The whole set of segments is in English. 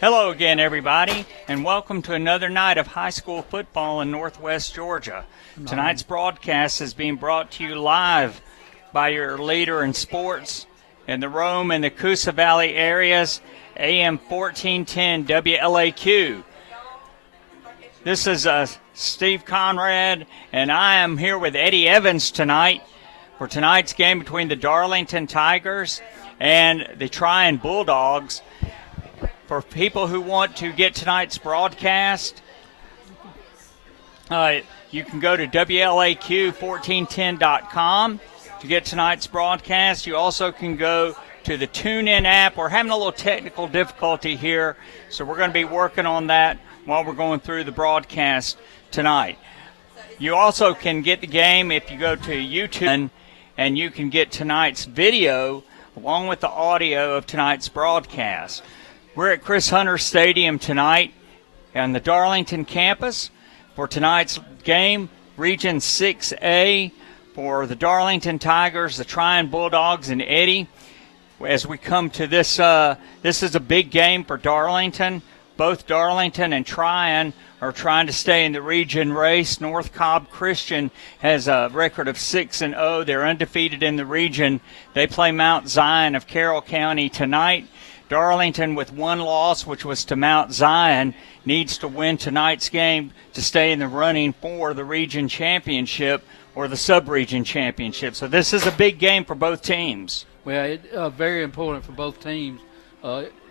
Hello again, everybody, and welcome to another night of high school football in Northwest Georgia. Tonight's broadcast is being brought to you live by your leader in sports in the Rome and the Coosa Valley areas, AM 1410 WLAQ. This is Steve Conrad, and I am here with Eddie Evans tonight for tonight's game between the Darlington Tigers and the Trion Bulldogs. For people who want to get tonight's broadcast, you can go to WLAQ1410.com to get tonight's broadcast. You also can go to the TuneIn app. We're having a little technical difficulty here, so we're going to be working on that while we're going through the broadcast tonight. You also can get the game if you go to YouTube, and you can get tonight's video along with the audio of tonight's broadcast. We're at Chris Hunter Stadium tonight on the Darlington campus for tonight's game, Region 6A, for the Darlington Tigers, the Trion Bulldogs, and Eddie. As we come to this, this is a big game for Darlington. Both Darlington and Trion are trying to stay in the region race. North Cobb Christian has a record of 6-0. They're undefeated in the region. They play Mount Zion of Carroll County tonight. Darlington, with one loss, which was to Mount Zion, needs to win tonight's game to stay in the running for the region championship or the sub-region championship. So this is a big game for both teams. Well, it's very important for both teams,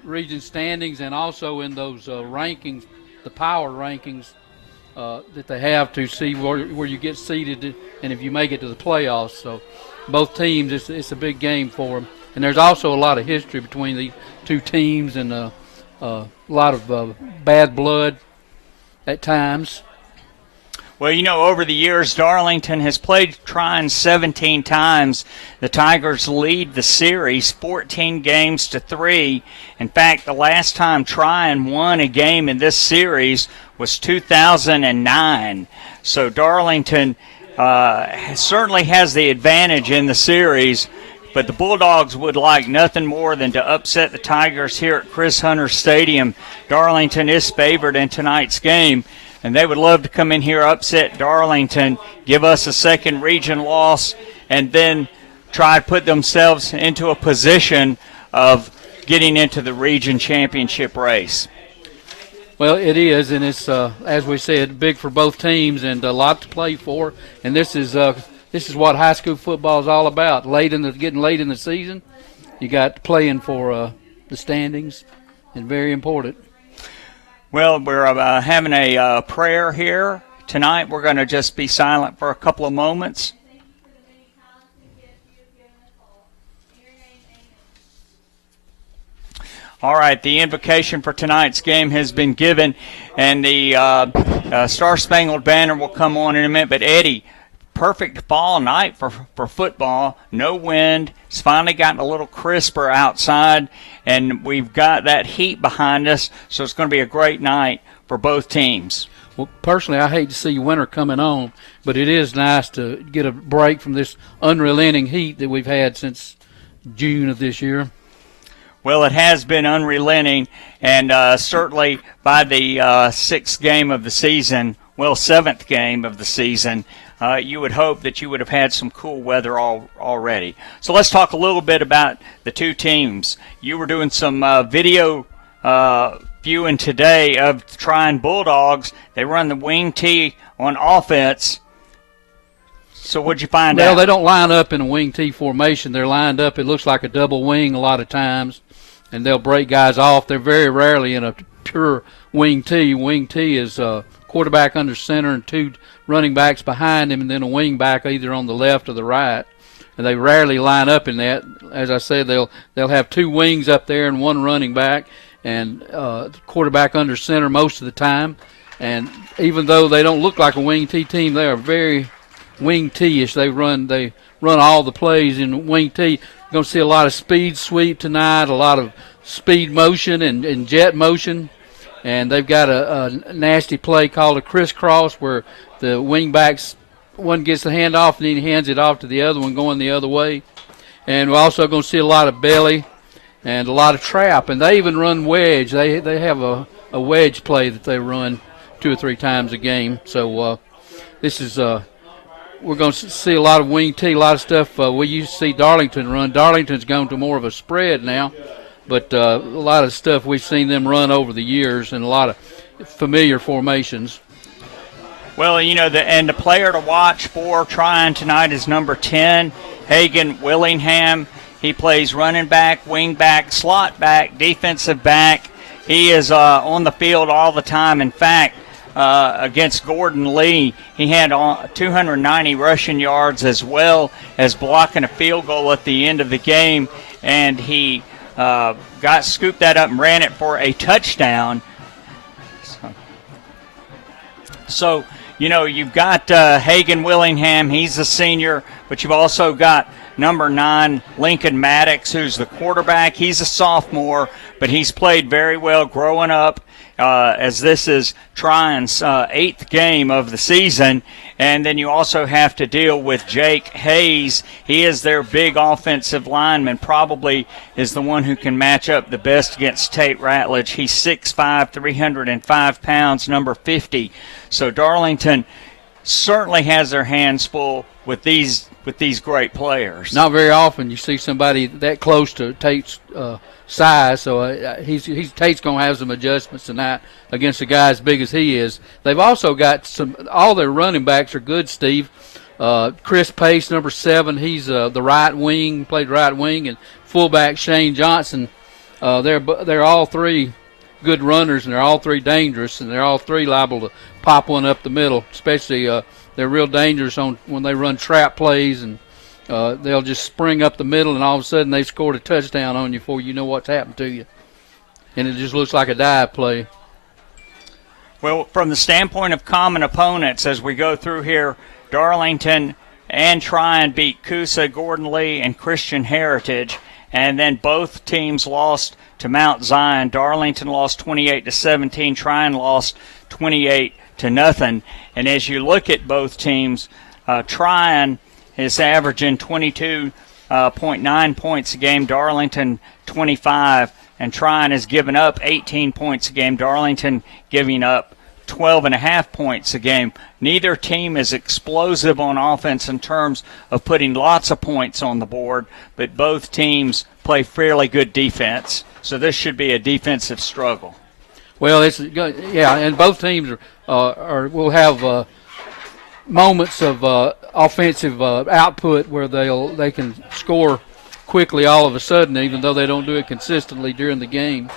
region standings and also in those rankings, the power rankings that they have to see where you get seated and if you make it to the playoffs. So both teams, it's a big game for them. And there's also a lot of history between the two teams and a lot of bad blood at times. Well, you know, over the years, Darlington has played Trion 17 times. The Tigers lead the series 14-3. In fact, the last time Trion won a game in this series was 2009. So Darlington certainly has the advantage in the series. But the Bulldogs would like nothing more than to upset the Tigers here at Chris Hunter Stadium. Darlington is favored in tonight's game, and they would love to come in here, upset Darlington, give us a second region loss, and then try to put themselves into a position of getting into the region championship race. Well, it is, and it's, as we said, big for both teams and a lot to play for. And this is what high school football is all about. Getting late in the season, you got playing for the standings, and very important. Well, we're having a prayer here tonight. We're going to just be silent for a couple of moments. All right, the invocation for tonight's game has been given, and the Star Spangled Banner will come on in a minute. But Eddie, perfect fall night for football. No wind. It's finally gotten a little crisper outside, and we've got that heat behind us, so it's going to be a great night for both teams. Well, personally, I hate to see winter coming on, but it is nice to get a break from this unrelenting heat that we've had since June of this year. Well, it has been unrelenting, and certainly by the sixth game of the season, seventh game of the season, you would hope that you would have had some cool weather already. So let's talk a little bit about the two teams. You were doing some video viewing today of the Trion Bulldogs. They run the wing T on offense. So what'd you find out? Well, they don't line up in a wing T formation. They're lined up. It looks like a double wing a lot of times, and they'll break guys off. They're very rarely in a pure wing T. Wing T is quarterback under center and two running backs behind him, and then a wing back either on the left or the right. And they rarely line up in that. As I said, they'll have two wings up there and one running back, and quarterback under center most of the time. And even though they don't look like a wing T team, they are very, wing T-ish. They run all the plays in wing T. You're going to see a lot of speed sweep tonight, a lot of speed motion and jet motion. And they've got a nasty play called a crisscross where the wing backs, one gets the handoff and then he hands it off to the other one going the other way. And we're also going to see a lot of belly and a lot of trap. And they even run wedge. They have a wedge play that they run 2 or 3 times a game. So this is we're going to see a lot of wing T, a lot of stuff we used to see Darlington run. Darlington's gone to more of a spread now, but a lot of stuff we've seen them run over the years and a lot of familiar formations. Well, the player to watch for Trion tonight is number 10, Hagen Willingham. He plays running back, wing back, slot back, defensive back. He is on the field all the time. In fact, against Gordon Lee, he had 290 rushing yards as well as blocking a field goal at the end of the game, and he scooped that up and ran it for a touchdown. So you've got Hagen Willingham. He's a senior, but you've also got number 9, Lincoln Maddox, who's the quarterback. He's a sophomore, but he's played very well growing up, as this is Trion's 8th game of the season. And then you also have to deal with Jake Hayes. He is their big offensive lineman, probably is the one who can match up the best against Tate Ratledge. He's 6'5", 305 pounds, number 50. So Darlington certainly has their hands full with these great players. Not very often you see somebody that close to Tate's size, so Tate's going to have some adjustments tonight against a guy as big as he is. They've also got all their running backs are good, Steve. Chris Pace, number 7, he's the right wing, played right wing, and fullback Shane Johnson. They're all 3 good runners, and they're all 3 dangerous, and they're all 3 liable to pop one up the middle, especially they're real dangerous when they run trap plays, and they'll just spring up the middle, and all of a sudden they've scored a touchdown on you before you know what's happened to you. And it just looks like a dive play. Well, from the standpoint of common opponents, as we go through here, Darlington and Trion beat Coosa, Gordon Lee, and Christian Heritage, and then both teams lost to Mount Zion. Darlington lost 28-17. Trion lost 28-0. And as you look at both teams, Trion is averaging 22.9 points a game. Darlington 25, and Trion has given up 18 points a game. Darlington giving up 12.5 points a game. Neither team is explosive on offense in terms of putting lots of points on the board, but both teams play fairly good defense. So this should be a defensive struggle. Well, and both teams will have moments of offensive output where they can score quickly all of a sudden, even though they don't do it consistently during the game.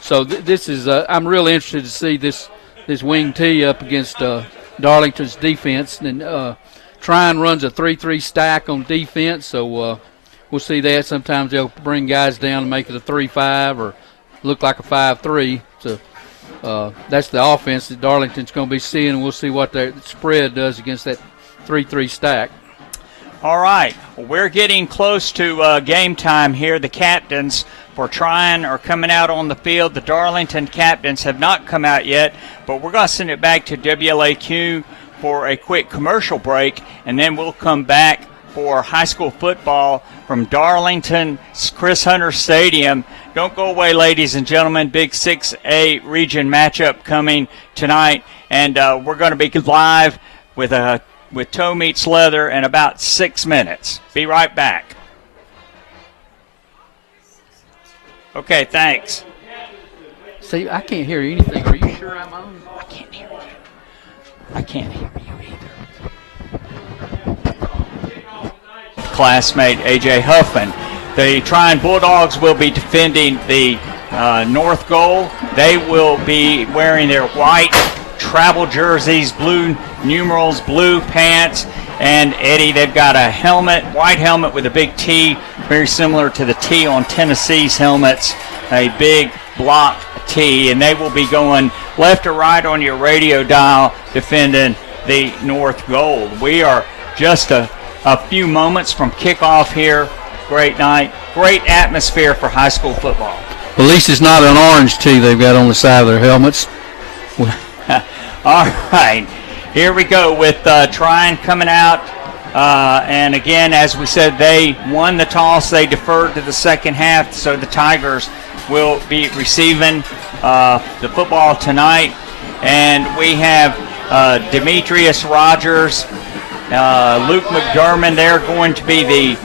So this is I'm real interested to see this wing T up against Darlington's defense. And Trion runs a 3-3 stack on defense, so we'll see that. Sometimes they'll bring guys down and make it a 3-5 or look like a 5-3. So that's the offense that Darlington's going to be seeing, and we'll see what their spread does against that 3-3 stack. All right. Well, we're getting close to game time here. The captains for Trion are coming out on the field. The Darlington captains have not come out yet, but we're going to send it back to WLAQ for a quick commercial break, and then we'll come back for high school football from Darlington Chris Hunter Stadium. Don't go away, ladies and gentlemen. Big 6A region matchup coming tonight, and we're going to be live with Toe Meets Leather in about 6 minutes. Be right back. Okay, thanks. See, I can't hear anything. Are you sure I'm on? I can't hear you. I can't hear you either. Classmate A.J. Huffman. The Trion Bulldogs will be defending the north goal. They will be wearing their white travel jerseys, blue numerals, blue pants, and Eddie, they've got a helmet, white helmet with a big T, very similar to the T on Tennessee's helmets, a big block T, and they will be going left or right on your radio dial defending the north goal. We are just a few moments from kickoff here. Great night, great atmosphere for high school football. At least it's not an orange tee they've got on the side of their helmets. All right, here we go with Trion coming out. And again, as we said, they won the toss. They deferred to the second half, so the Tigers will be receiving the football tonight. And we have Demetrius Rogers, Luke McDermott. They're going to be the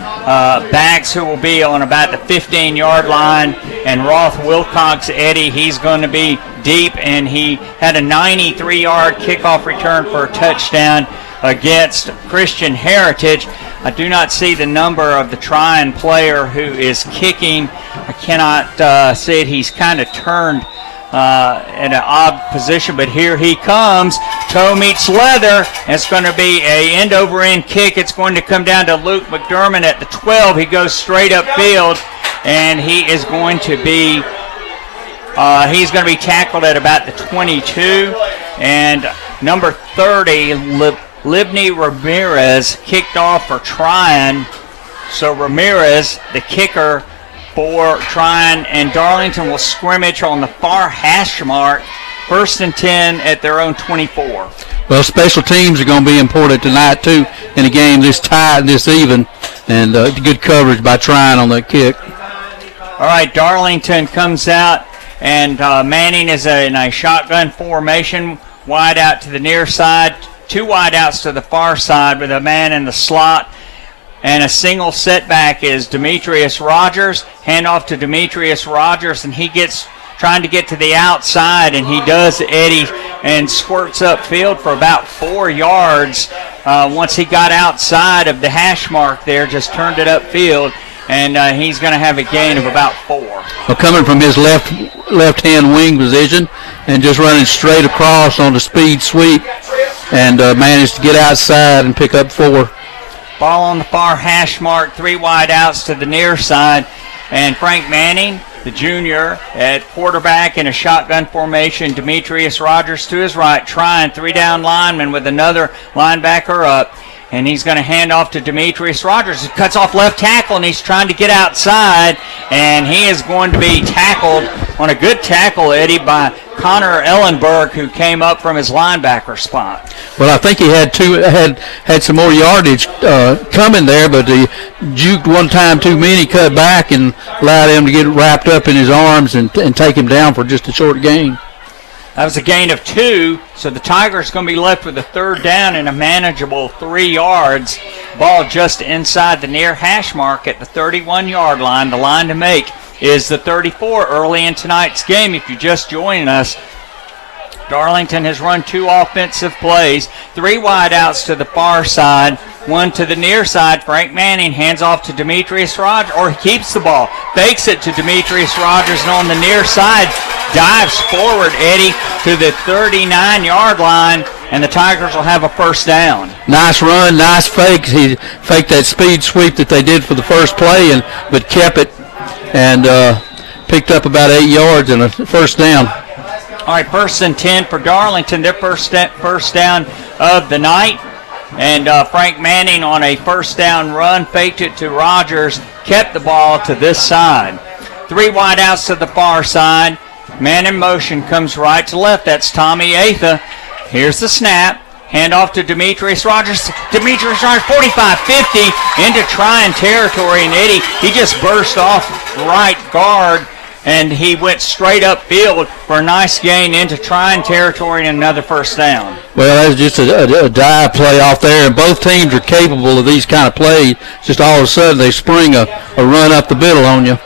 backs who will be on about the 15-yard line. And Roth Wilcox, Eddie, he's going to be deep, and he had a 93-yard kickoff return for a touchdown against Christian Heritage. I do not see the number of the Trion player who is kicking. I cannot see it. He's kind of turned in an odd position, but here he comes. Toe meets leather. It's going to be a end-over-end kick. It's going to come down to Luke McDermott at the 12. He goes straight upfield, and he is going to be tackled at about the 22. And number 30, Libney Ramirez, kicked off for Trion. So Ramirez, the kicker for Trion, and Darlington will scrimmage on the far hash mark, 1st and 10 at their own 24. Well, special teams are going to be important tonight, too, in a game this tight and this even, and good coverage by Trion on that kick. All right, Darlington comes out, and Manning is in a shotgun formation, wide out to the near side, 2 wide outs to the far side with a man in the slot. And a single setback is Demetrius Rogers. Handoff to Demetrius Rogers, and he gets trying to get to the outside, and he does, Eddie, and squirts upfield for about 4 yards. Once he got outside of the hash mark there, just turned it upfield, and he's going to have a gain of about 4. Well, coming from his left-hand wing position and just running straight across on the speed sweep, and managed to get outside and pick up 4. Ball on the far hash mark, 3 wide outs to the near side. And Frank Manning, the junior, at quarterback in a shotgun formation. Demetrius Rogers to his right, trying 3-down lineman with another linebacker up. And he's going to hand off to Demetrius Rogers. He cuts off left tackle, and he's trying to get outside. And he is going to be tackled on a good tackle, Eddie, by Connor Ellenberg, who came up from his linebacker spot. Well, I think he had some more yardage coming there, but he juked one time too many, cut back, and allowed him to get wrapped up in his arms and take him down for just a short gain. That was a gain of 2, so the Tigers going to be left with a 3rd down and a manageable 3 yards. Ball just inside the near hash mark at the 31-yard line. The line to make is the 34 early in tonight's game. If you're just joining us, Darlington has run 2 offensive plays, 3 wide outs to the far side, 1 to the near side. Frank Manning hands off to Demetrius Rogers, or he keeps the ball, fakes it to Demetrius Rogers, and on the near side dives forward, Eddie, to the 39-yard line, and the Tigers will have a 1st down. Nice run, nice fake. He faked that speed sweep that they did for the first play, but kept it and picked up about 8 yards and a 1st down. All right, 1st and 10 for Darlington, their first down of the night. And Frank Manning on a 1st down run, faked it to Rogers, kept the ball to this side. 3 wide outs to the far side. Man in motion, comes right to left. That's Tommy Atha. Here's the snap. Handoff to Demetrius Rogers. Demetrius Rogers, 45-50 into Trion territory. And Eddie, he just burst off right guard, and he went straight upfield for a nice gain into Trion territory and another 1st down. Well, that was just a dive play off there, and both teams are capable of these kind of plays. Just all of a sudden they spring a run up the middle on you.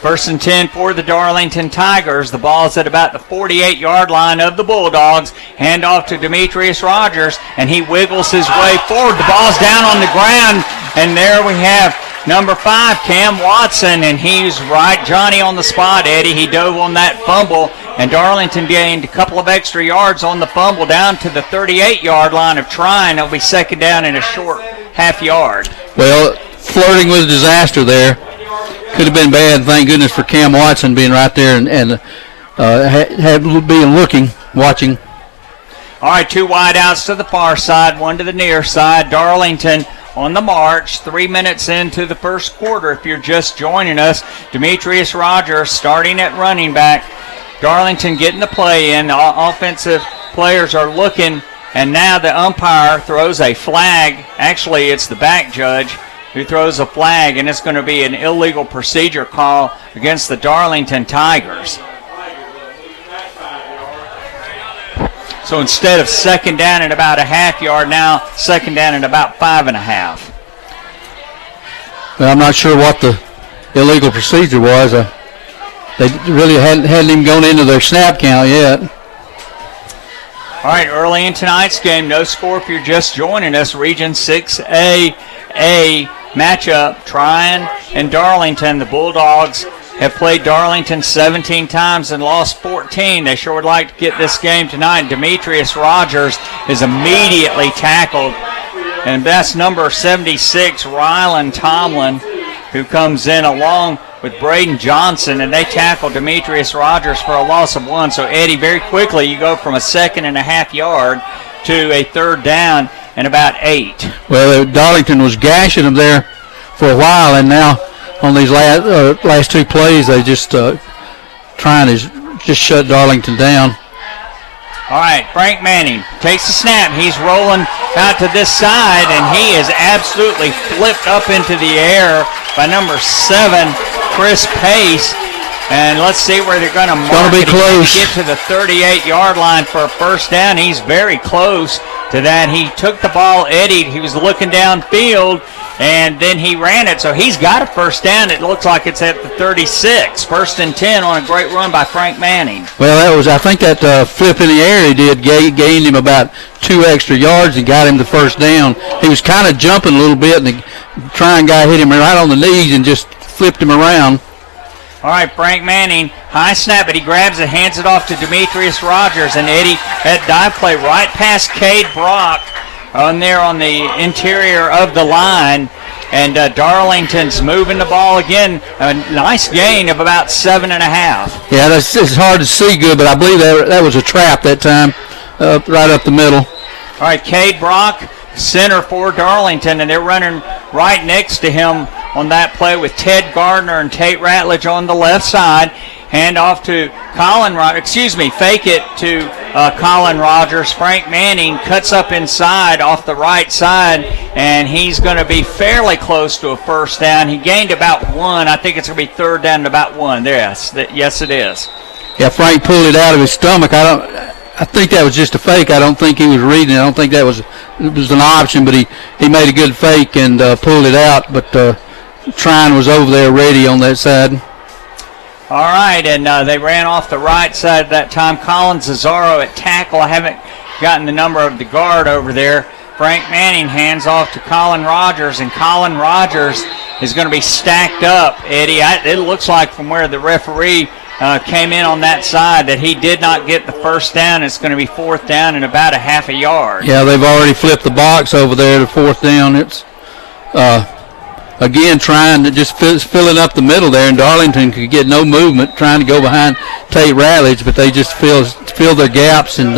1st and 10 for the Darlington Tigers. The ball's at about the 48-yard line of the Bulldogs. Hand off to Demetrius Rogers, and he wiggles his way forward. The ball's down on the ground, and there we have number 5, Cam Watson, and he's right Johnny on the spot, Eddie. He dove on that fumble, and Darlington gained a couple of extra yards on the fumble down to the 38-yard line of Trion. It'll be 2nd down in a short half yard. Well, flirting with disaster there. Could have been bad. Thank goodness for Cam Watson being right there and being watching. All right, 2 wideouts to the far side, 1 to the near side. Darlington on the march, 3 minutes into the first quarter. If you're just joining us, Demetrius Rogers starting at running back. Darlington getting the play in. The offensive players are looking, and now the umpire throws a flag. Actually, it's the back judge who throws a flag, and it's going to be an illegal procedure call against the Darlington Tigers. So instead of second down at about a half yard, now second down at about 5.5. Well, I'm not sure what the illegal procedure was. They really hadn't even gone into their snap count yet. All right, early in tonight's game, no score if you're just joining us. Region 6A matchup, Trion and Darlington. The Bulldogs have played Darlington 17 times and lost 14. They sure would like to get this game tonight. Demetrius Rogers is immediately tackled, and that's number 76, Rylan Tomlin, who comes in along with Braden Johnson, and they tackle Demetrius Rogers for a loss of 1. So, Eddie, very quickly you go from a 2.5 yard to a 3rd down and about 8. Well, Darlington was gashing them there for a while, and now on these last 2 plays, they just trying to just shut Darlington down. All right, Frank Manning takes the snap. He's rolling out to this side, and he is absolutely flipped up into the air by number 7, Chris Pace. And let's see where they're going to mark it. It's going to be close. Get to the 38-yard line for a first down. He's very close to that. He took the ball, Eddie. He was looking downfield, and then he ran it. So he's got a first down. It looks like it's at the 36. 1st and 10 on a great run by Frank Manning. Well, I think that flip in the air he did gained him about 2 extra yards and got him the first down. He was kind of jumping a little bit, and the Trion guy hit him right on the knees and just flipped him around. All right, Frank Manning, high snap, but he grabs it, hands it off to Demetrius Rogers, and Eddie, that dive play right past Cade Brock on there on the interior of the line, and Darlington's moving the ball again. A nice gain of about 7.5. Yeah, it's hard to see good, but I believe that was a trap that time, right up the middle. All right, Cade Brock, center for Darlington, and they're running right next to him on that play with Ted Gardner and Tate Ratledge on the left side. Hand off to fake it to Colin Rogers. Frank Manning cuts up inside off the right side, and he's going to be fairly close to a first down. He gained about 1. I think it's going to be 3rd down and about 1. Yes, it is. Yeah, Frank pulled it out of his stomach. I think that was just a fake. I don't think he was reading it. I don't think it was an option, but he made a good fake and pulled it out. But Trion was over there ready on that side. All right, and they ran off the right side at that time. Colin Cesaro at tackle. I haven't gotten the number of the guard over there. Frank Manning hands off to Colin Rogers, and Colin Rogers is going to be stacked up, Eddie. It looks like from where the referee came in on that side that he did not get the first down. It's going to be 4th down and about a half a yard. Yeah, they've already flipped the box over there to 4th down. It's again trying to just filling up the middle there, and Darlington could get no movement trying to go behind Tate Ratledge, but they just filled their gaps and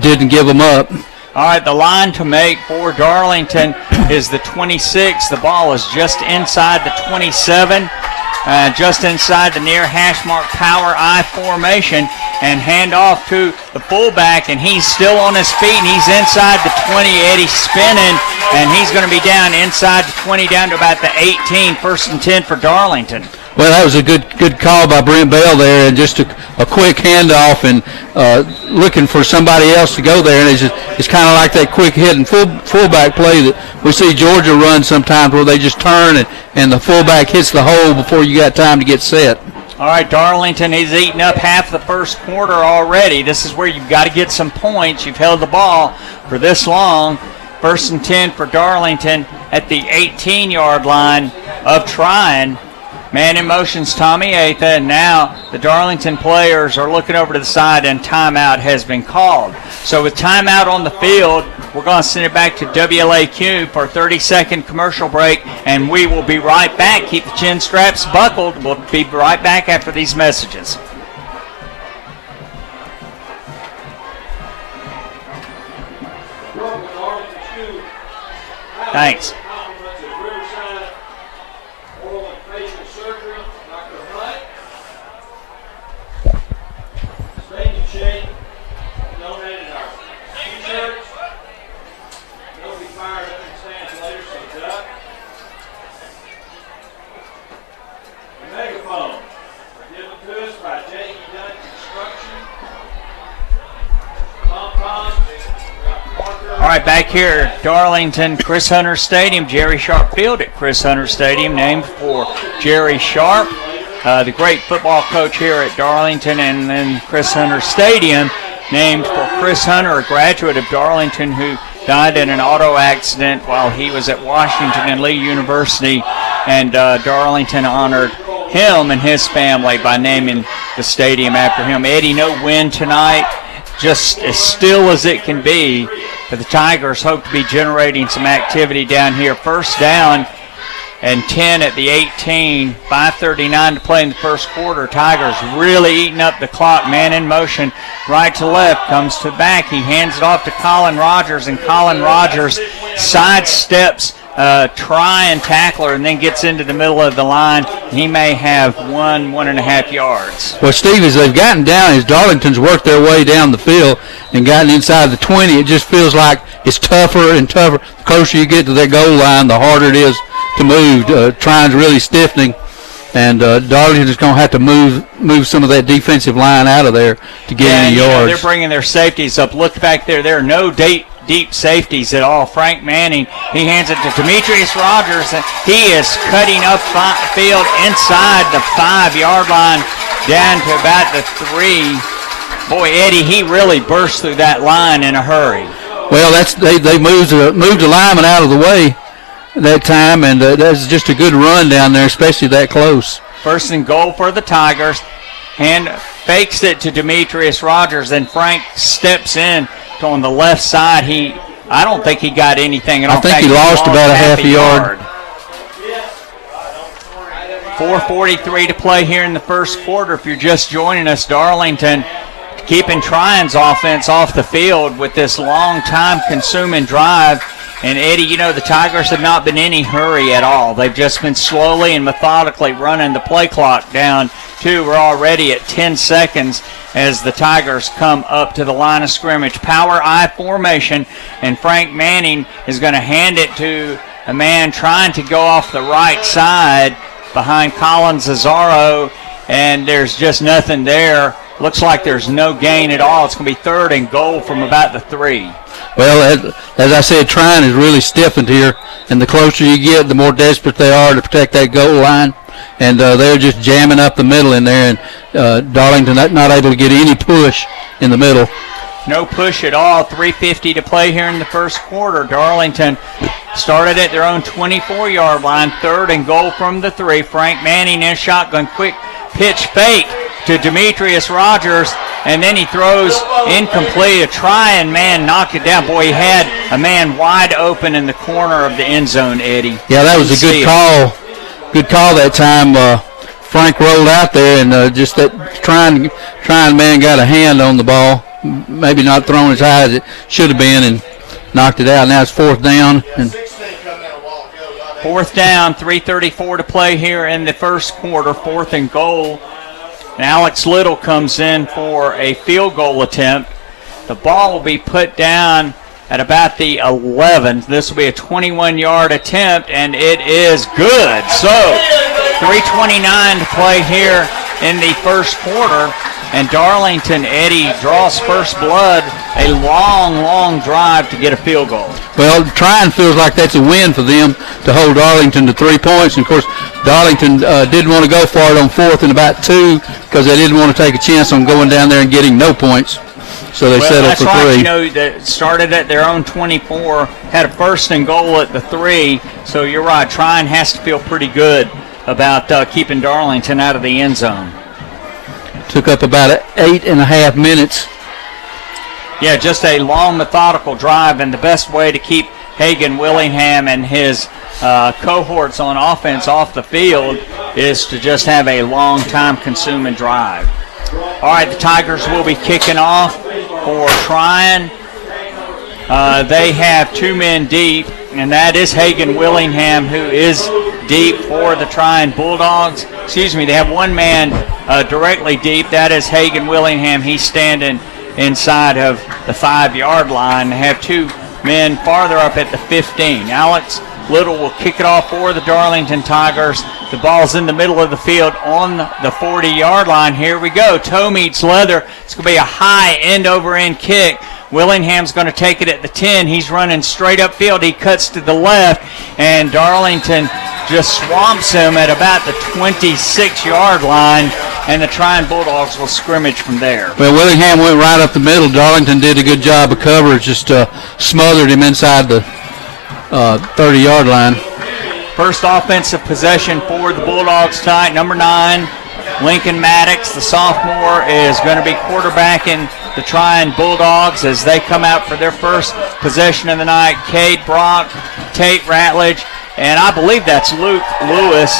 didn't give them up. All right, the line to make for Darlington is the 26. The ball is just inside the 27. Just inside the near hash mark power I formation, and hand off to the fullback, and he's still on his feet, and he's inside the 20. Eddie's spinning, and he's going to be down inside the 20, down to about the 18. 1st and 10 for Darlington. Well, that was a good call by Brent Bell there, and just a quick handoff and looking for somebody else to go there. And it's kind of like that quick hit and fullback play that we see Georgia run sometimes, where they just turn and the fullback hits the hole before you got time to get set. All right, Darlington has eaten up half the first quarter already. This is where you've got to get some points. You've held the ball for this long. 1st and 10 for Darlington at the 18-yard line of Trion. Man in motion's Tommy Atha, and now the Darlington players are looking over to the side, and timeout has been called. So with timeout on the field, we're going to send it back to WLAQ for a 30-second commercial break, and we will be right back. Keep the chin straps buckled. We'll be right back after these messages. Thanks. All right, back here at Darlington, Chris Hunter Stadium, Jerry Sharp Field at Chris Hunter Stadium, named for Jerry Sharp, the great football coach here at Darlington, and then Chris Hunter Stadium, named for Chris Hunter, a graduate of Darlington who died in an auto accident while he was at Washington and Lee University, and Darlington honored him and his family by naming the stadium after him. Eddie, no win tonight, just as still as it can be. But the Tigers hope to be generating some activity down here. First down and 10 at the 18. 5:39 to play in the first quarter. Tigers really eating up the clock. Man in motion, right to left, comes to back. He hands it off to Colin Rogers, and Colin Rogers sidesteps Trion tackler and then gets into the middle of the line. He may have 1.5 yards. Well, Steve, as they've gotten down, as Darlington's worked their way down the field and gotten inside the 20, it just feels like it's tougher and tougher. The closer you get to that goal line, the harder it is to move. Trion's really stiffening, and Darlington's going to have to move some of that defensive line out of there to get any yards. They're bringing their safeties up. Look back there. There are no deep safeties at all. Frank Manning, he hands it to Demetrius Rogers, and he is cutting up field inside the 5-yard line down to about the 3. Boy, Eddie, he really burst through that line in a hurry. Well, they moved the lineman out of the way that time, and that's just a good run down there, especially that close. First and goal for the Tigers. Hand fakes it to Demetrius Rogers, and Frank steps in on the left side. I don't think he got anything at all. I think he lost about a half a yard. 4:43 to play here in the first quarter. If you're just joining us, Darlington keeping Trion's offense off the field with this long time consuming drive. And Eddie, the Tigers have not been in any hurry at all. They've just been slowly and methodically running the play clock down to, we're already at 10 seconds as the Tigers come up to the line of scrimmage. Power I formation, and Frank Manning is going to hand it to a man trying to go off the right side behind Colin Zazzaro, and there's just nothing there. Looks like there's no gain at all. It's going to be 3rd and goal from about the 3. Well, as I said, Trion is really stiffened here, and the closer you get, the more desperate they are to protect that goal line. And they're just jamming up the middle in there, and Darlington not able to get any push in the middle. No push at all. 3:50 to play here in the first quarter. Darlington started at their own 24-yard line. 3rd and goal from the 3. Frank Manning in shotgun. Quick pitch fake to Demetrius Rogers, and then he throws incomplete. A Trion man knocked it down. Boy, he had a man wide open in the corner of the end zone, Eddie. Yeah, that was a good call. Good call that time. Frank rolled out there, and just that Trion man got a hand on the ball. Maybe not thrown as high as it should have been, and knocked it out. Now it's 4th down. And 4th down, 3:34 to play here in the first quarter. 4th and goal. And Alex Little comes in for a field goal attempt. The ball will be put down at about the 11. This will be a 21-yard attempt, and it is good. So 3:29 to play here in the first quarter, and Darlington, Eddie, draws first blood. A long drive to get a field goal. Well, Trion feels like that's a win for them to hold Darlington to 3 points. And, of course, Darlington didn't want to go for it on 4th and about 2 because they didn't want to take a chance on going down there and getting no points. So they settled for 3. That's right. They started at their own 24, had a 1st and goal at the 3. So you're right. Trion has to feel pretty good about keeping Darlington out of the end zone. Took up about 8.5 minutes. Yeah, just a long, methodical drive, and the best way to keep Hagen Willingham and his cohorts on offense off the field is to just have a long time-consuming drive. All right, the Tigers will be kicking off for Trion. They have 2 men deep and that is Hagen Willingham, who is deep for the Trion Bulldogs. Excuse me, they have one man directly deep. That is Hagen Willingham. He's standing inside of the 5-yard line. They have two men farther up at the 15. Alex Little will kick it off for the Darlington Tigers. The ball's in the middle of the field on the 40-yard line. Here we go. Toe meets leather. It's going to be a high end-over-end kick. Willingham's going to take it at the 10. He's running straight upfield. He cuts to the left, and Darlington just swamps him at about the 26-yard line, and the Trion Bulldogs will scrimmage from there. Well, Willingham went right up the middle. Darlington did a good job of coverage, just smothered him inside the 30-yard line. First offensive possession for the Bulldogs tonight. Number 9, Lincoln Maddox, the sophomore, is going to be quarterbacking the Trion Bulldogs as they come out for their first possession of the night. Cade Brock, Tate Ratledge, and I believe that's Luke Lewis,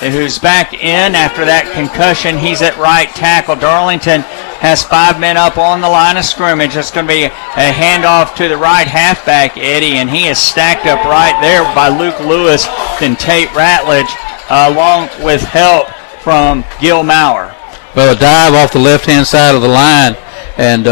who's back in after that concussion. He's at right tackle. Darlington has 5 men up on the line of scrimmage. It's going to be a handoff to the right halfback, Eddie, and he is stacked up right there by Luke Lewis, then Tate Ratledge, along with help from Gil Maurer. Well, a dive off the left-hand side of the line, and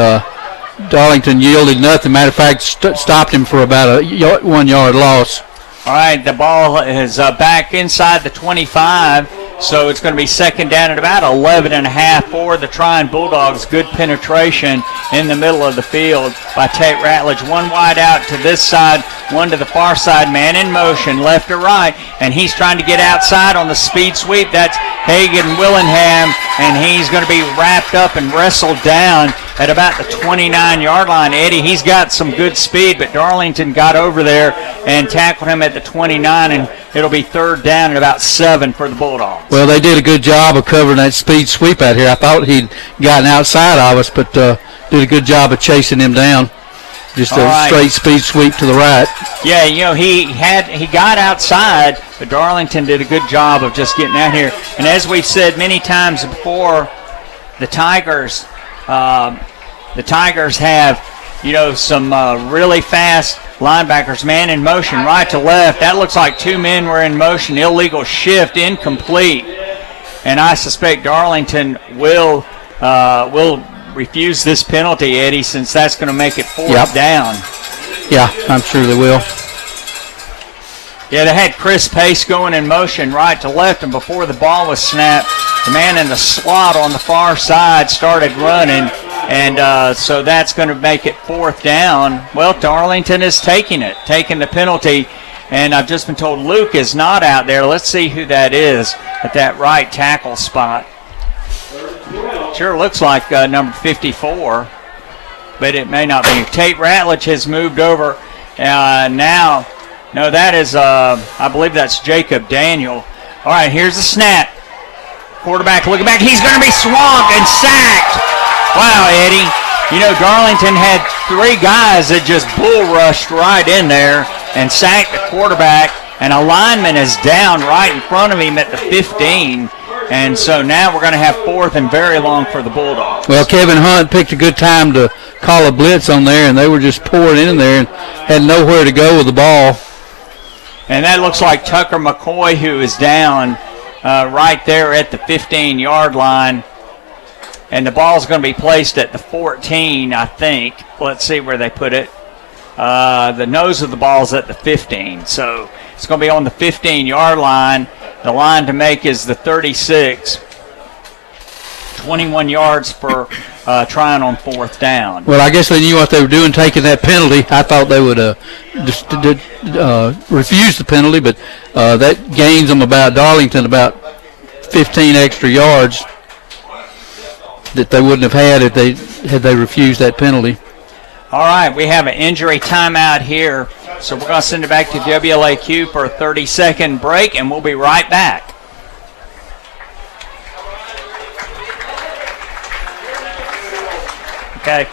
Darlington yielded nothing. Matter of fact, stopped him for about a 1 yard loss. All right, the ball is back inside the 25, so it's going to be second down at about 11.5 for the Trion Bulldogs. Good penetration in the middle of the field by Tate Ratledge. One wide out to this side, one to the far side. Man in motion, left or right, and he's trying to get outside on the speed sweep. That's Hagen Willingham, and he's going to be wrapped up and wrestled down at about the 29-yard line. Eddie, he's got some good speed, but Darlington got over there and tackled him at the 29, and it'll be third down at about 7 for the Bulldogs. Well, they did a good job of covering that speed sweep out here. I thought he'd gotten outside of us, but did a good job of chasing him down. Just a straight speed sweep to the right. Yeah, you know, he got outside, but Darlington did a good job of just getting out here. And as we've said many times before, the Tigers have, you know, some really fast linebackers, man in motion, right to left. That looks like 2 men were in motion. Illegal shift, incomplete. And I suspect Darlington will refuse this penalty, Eddie, since that's going to make it fourth down. Yeah, I'm sure they will. Yeah, they had Chris Pace going in motion right to left, and before the ball was snapped, the man in the slot on the far side started running, and so that's going to make it fourth down. Well, Darlington is taking the penalty, and I've just been told Luke is not out there. Let's see who that is at that right tackle spot. Sure looks like number 54, but it may not be. Tate Ratledge has moved over now. No, that is, I believe that's Jacob Daniel. All right, here's the snap. Quarterback looking back. He's going to be swamped and sacked. Wow, Eddie. You know, Darlington had 3 guys that just bull rushed right in there and sacked the quarterback, and a lineman is down right in front of him at the 15. And so now we're going to have fourth and very long for the Bulldogs. Well, Kevin Hunt picked a good time to call a blitz on there, and they were just pouring in there and had nowhere to go with the ball. And that looks like Tucker McCoy, who is down right there at the 15-yard line. And the ball's going to be placed at the 14, I think. Let's see where they put it. The nose of the ball's at the 15. So it's going to be on the 15-yard line. The line to make is the 36. 21 yards for Trion on fourth down. Well, I guess they knew what they were doing, taking that penalty. I thought they would refuse the penalty, but that gains them Darlington about 15 extra yards that they wouldn't have had had they refused that penalty. All right, we have an injury timeout here, so we're going to send it back to WLAQ for a 30-second break, and we'll be right back. Okay.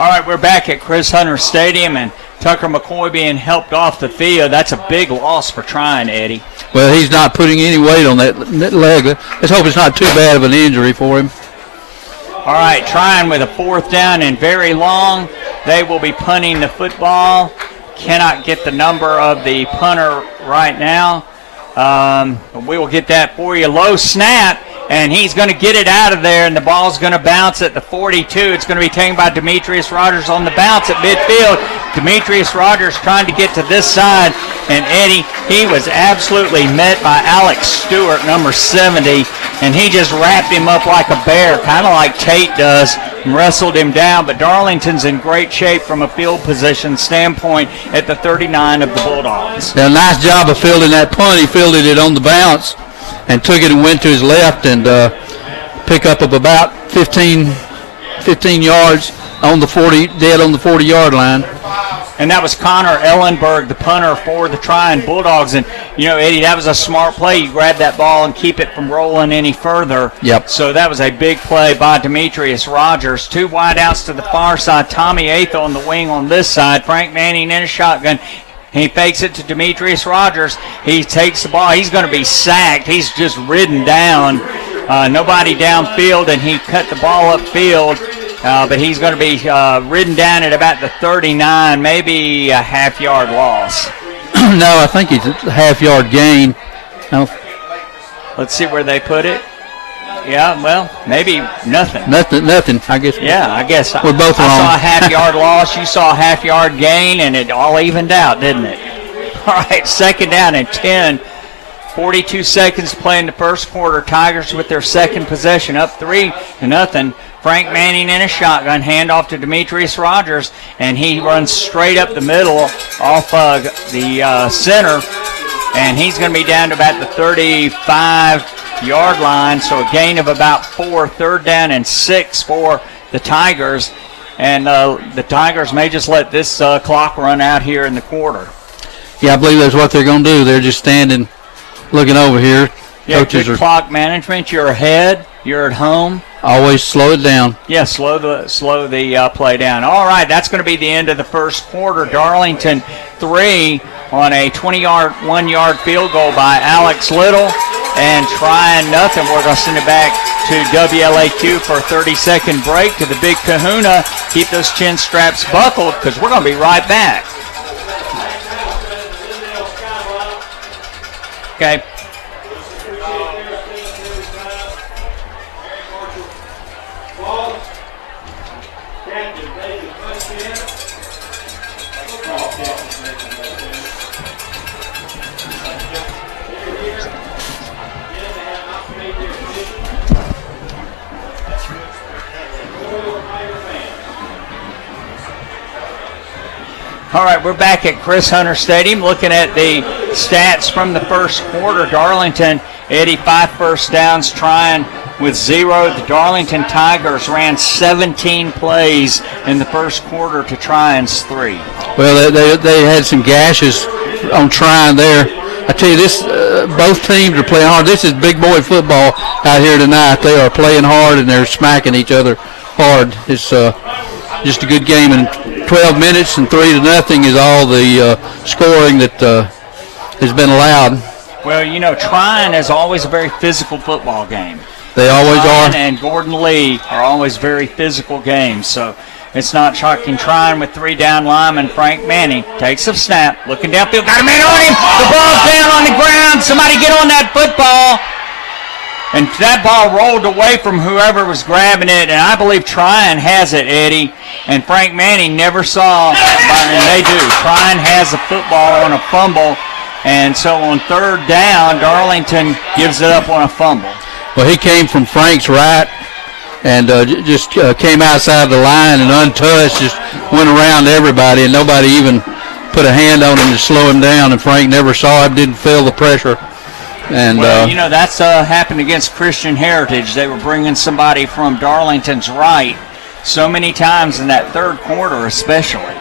All right, we're back at Chris Hunter Stadium, and Tucker McCoy being helped off the field. That's a big loss for Trion, Eddie. Well, he's not putting any weight on that leg. Let's hope it's not too bad of an injury for him. All right, Trion with a 4th down and very long. They will be punting the football. Cannot get the number of the punter right now. We will get that for you. Low snap, and he's going to get it out of there, and the ball's going to bounce at the 42. It's going to be taken by Demetrius Rogers on the bounce at midfield. Demetrius Rogers trying to get to this side, and Eddie, he was absolutely met by Alex Stewart, number 70, and he just wrapped him up like a bear, kind of like Tate does, and wrestled him down. But Darlington's in great shape from a field position standpoint at the 39 of the Bulldogs. Yeah, nice job of fielding that punt. He fielded it on the bounce and took it and went to his left and pick up of about 15 yards on the 40, dead on the 40-yard line. And that was Connor Ellenberg, the punter for the Trion Bulldogs. And, you know, Eddie, that was a smart play. You grab that ball and keep it from rolling any further. Yep. So that was a big play by Demetrius Rogers. 2 wideouts to the far side. Tommy Athel on the wing on this side. Frank Manning in a shotgun. He fakes it to Demetrius Rogers. He takes the ball. He's going to be sacked. He's just ridden down. Nobody downfield, and he cut the ball upfield. But he's going to be ridden down at about the 39, maybe a half-yard loss. No, I think it's a half-yard gain. No. Let's see where they put it. Yeah, well, maybe nothing. Nothing, I guess. Yeah, I guess. We're both wrong. I saw a half-yard loss. You saw a half-yard gain, and it all evened out, didn't it? All right, 2nd down and 10. 42 seconds to play in the first quarter. Tigers with their second possession, up 3-0. Frank Manning in a shotgun, handoff to Demetrius Rogers, and he runs straight up the middle off the center, and he's going to be down to about the 35-yard line, so a gain of about 4, 3rd down and 6 for the Tigers, and the Tigers may just let this clock run out here in the quarter. Yeah, I believe that's what they're going to do. They're just standing, looking over here. Yeah, good clock management. You're ahead. You're at home. Always slow it down. Yeah, slow the play down. All right, that's going to be the end of the first quarter. Darlington 3 on a 20-yard, 1-yard field goal by Alex Little, and Trion nothing. We're going to send it back to WLAQ for a 30-second break to the Big Kahuna. Keep those chin straps buckled because we're going to be right back. Okay. All right, we're back at Chris Hunter Stadium looking at the stats from the first quarter. Darlington, 85 first downs, Trion with 0. The Darlington Tigers ran 17 plays in the first quarter to Trion's 3. Well, they had some gashes on Trion there. I tell you, this both teams are playing hard. This is big boy football out here tonight. They are playing hard, and they're smacking each other hard. It's just a good game, and 12 minutes and 3-0 is all the scoring that has been allowed. Well, you know, Trion is always a very physical football game. They always Trion are. And Gordon Lee are always very physical games, so it's not shocking. Trion with 3 down linemen. Frank Manning takes a snap, looking downfield, got a man on him. The ball's down on the ground. Somebody get on that football. And that ball rolled away from whoever was grabbing it, and I believe Trion has it, Eddie. And Frank Manning never saw, and they do. Trion has the football on a fumble, and so on 3rd down, Darlington gives it up on a fumble. Well, he came from Frank's right and just came outside the line and untouched, just went around everybody, and nobody even put a hand on him to slow him down, and Frank never saw him, didn't feel the pressure. And well, you know, that's happened against Christian Heritage. They were bringing somebody from Darlington's right so many times in that 3rd quarter especially.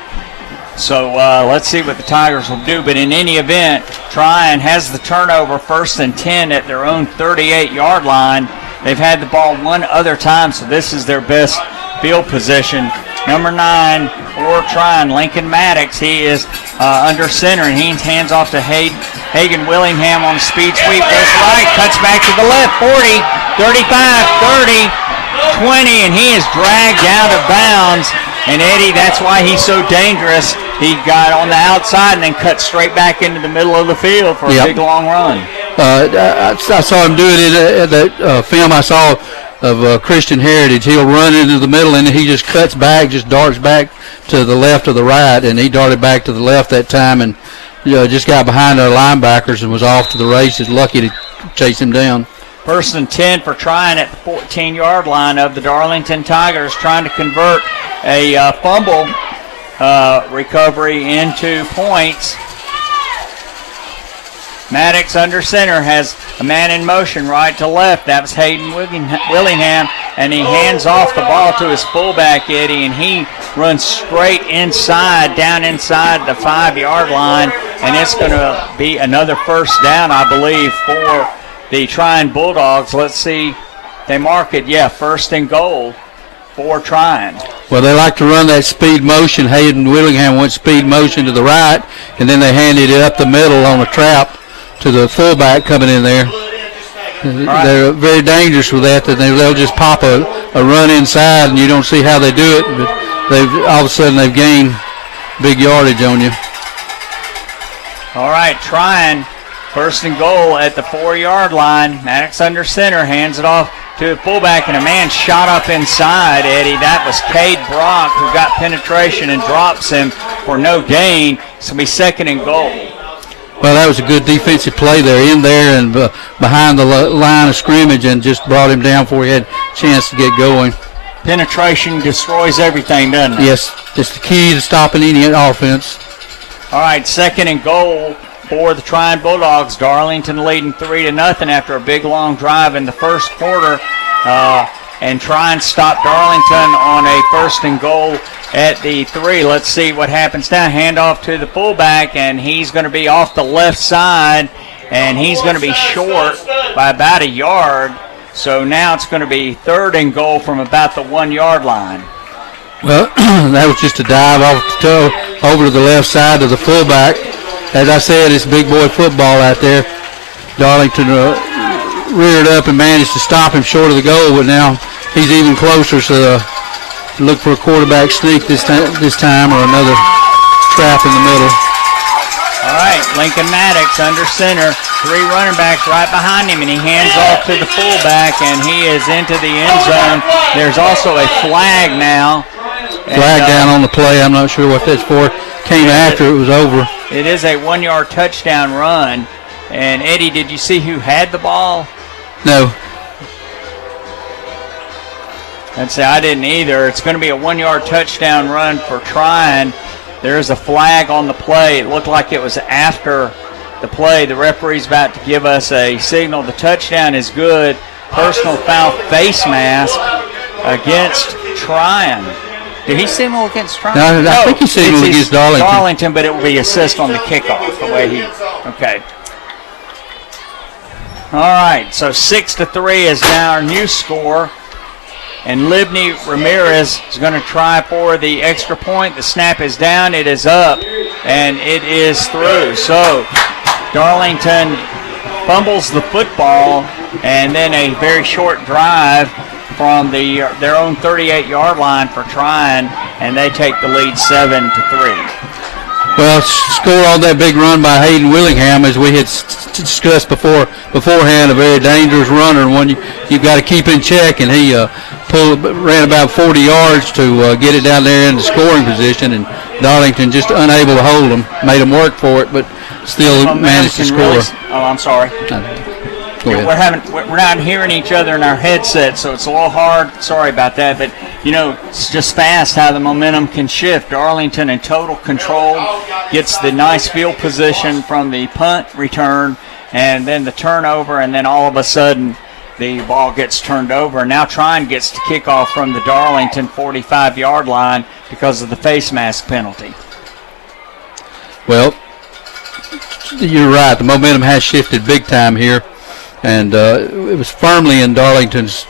So let's see what the Tigers will do. But in any event, Trion has the turnover, 1st and 10 at their own 38-yard line. They've had the ball one other time, so this is their best field position. number 9 for Trion, Lincoln Maddox. He is under center, and he hands off to Hagen Willingham on a speed sweep. Goes right, cuts back to the left, 40, 35, 30, 20, and he is dragged out of bounds. And Eddie, that's why he's so dangerous. He got on the outside and then cut straight back into the middle of the field for a big, long run. I saw him do it in that film I saw of Christian Heritage. He'll run into the middle, and he just cuts back, just darts back to the left or the right, and he darted back to the left that time and just got behind our linebackers and was off to the races. Lucky to chase him down. 1st and 10 for Trion at the 14-yard line of the Darlington Tigers, trying to convert a fumble recovery into points. Maddox under center has a man in motion right to left. That was Hagen Willingham, and he hands off the ball to his fullback, Eddie, and he runs straight inside, down inside the 5-yard line, and it's going to be another first down, I believe, for the Trion Bulldogs. Let's see. They mark it, 1st and goal for Trion. Well, they like to run that speed motion. Hagen Willingham went speed motion to the right, and then they handed it up the middle on a trap to the fullback coming in there. Right. They're very dangerous with that. They'll just pop a run inside, and you don't see how they do it, but all of a sudden they've gained big yardage on you. All right, Trion, 1st and goal at the 4-yard line. Maddox under center, hands it off to the fullback, and a man shot up inside, Eddie. That was Cade Brock, who got penetration and drops him for no gain. It's going to be 2nd and goal. Well, that was a good defensive play there, in there and behind the line of scrimmage, and just brought him down before he had a chance to get going. Penetration destroys everything, doesn't it? Yes, it's the key to stopping any offense. All right, 2nd and goal for the Trion Bulldogs. Darlington leading 3-0 after a big, long drive in the first quarter. And Trion stopped Darlington on a 1st and goal at the 3. Let's see what happens now. Handoff to the fullback, and he's going to be off the left side, and he's going to be short by about a yard. So now it's going to be 3rd and goal from about the 1-yard line. Well, that was just a dive off the toe over to the left side of the fullback. As I said, it's big boy football out there. Darlington reared up and managed to stop him short of the goal, but now he's even closer, so look for a quarterback sneak this time or another trap in the middle. All right, Lincoln Maddox under center, 3 running backs right behind him, and he hands off to the fullback, and he is into the end zone. There's also a flag now. Flag down on the play. I'm not sure what that's for. Came after it was over. It is a 1-yard touchdown run. And, Eddie, did you see who had the ball? No. I'd say I didn't either. It's going to be a 1-yard touchdown run for Trion. There's a flag on the play. It looked like it was after the play. The referee's about to give us a signal. The touchdown is good. Personal foul face mask against Trion. Did he signal against Trion? No, I think he signaled against Darlington. But it will be assist on the kickoff, the way he... Okay. All right, so 6-3 is now our new score. And Libney Ramirez is going to try for the extra point. The snap is down, it is up, and it is through. So Darlington fumbles the football, and then a very short drive from their own 38-yard line for Trion, and they take the lead 7-3. Well, score on that big run by Hagen Willingham, as we had discussed beforehand, a very dangerous runner, and one you've got to keep in check, and he ran about 40 yards to get it down there in the scoring position, and Darlington just unable to hold him, made him work for it, but still managed to score. I'm sorry. We're not hearing each other in our headset, so it's a little hard. Sorry about that, but it's just fast how the momentum can shift. Darlington in total control, gets the nice field position from the punt return, and then the turnover, and then all of a sudden the ball gets turned over. And now Trion gets to kick off from the Darlington 45-yard line because of the face mask penalty. Well, you're right. The momentum has shifted big time here. And it was firmly in Darlington's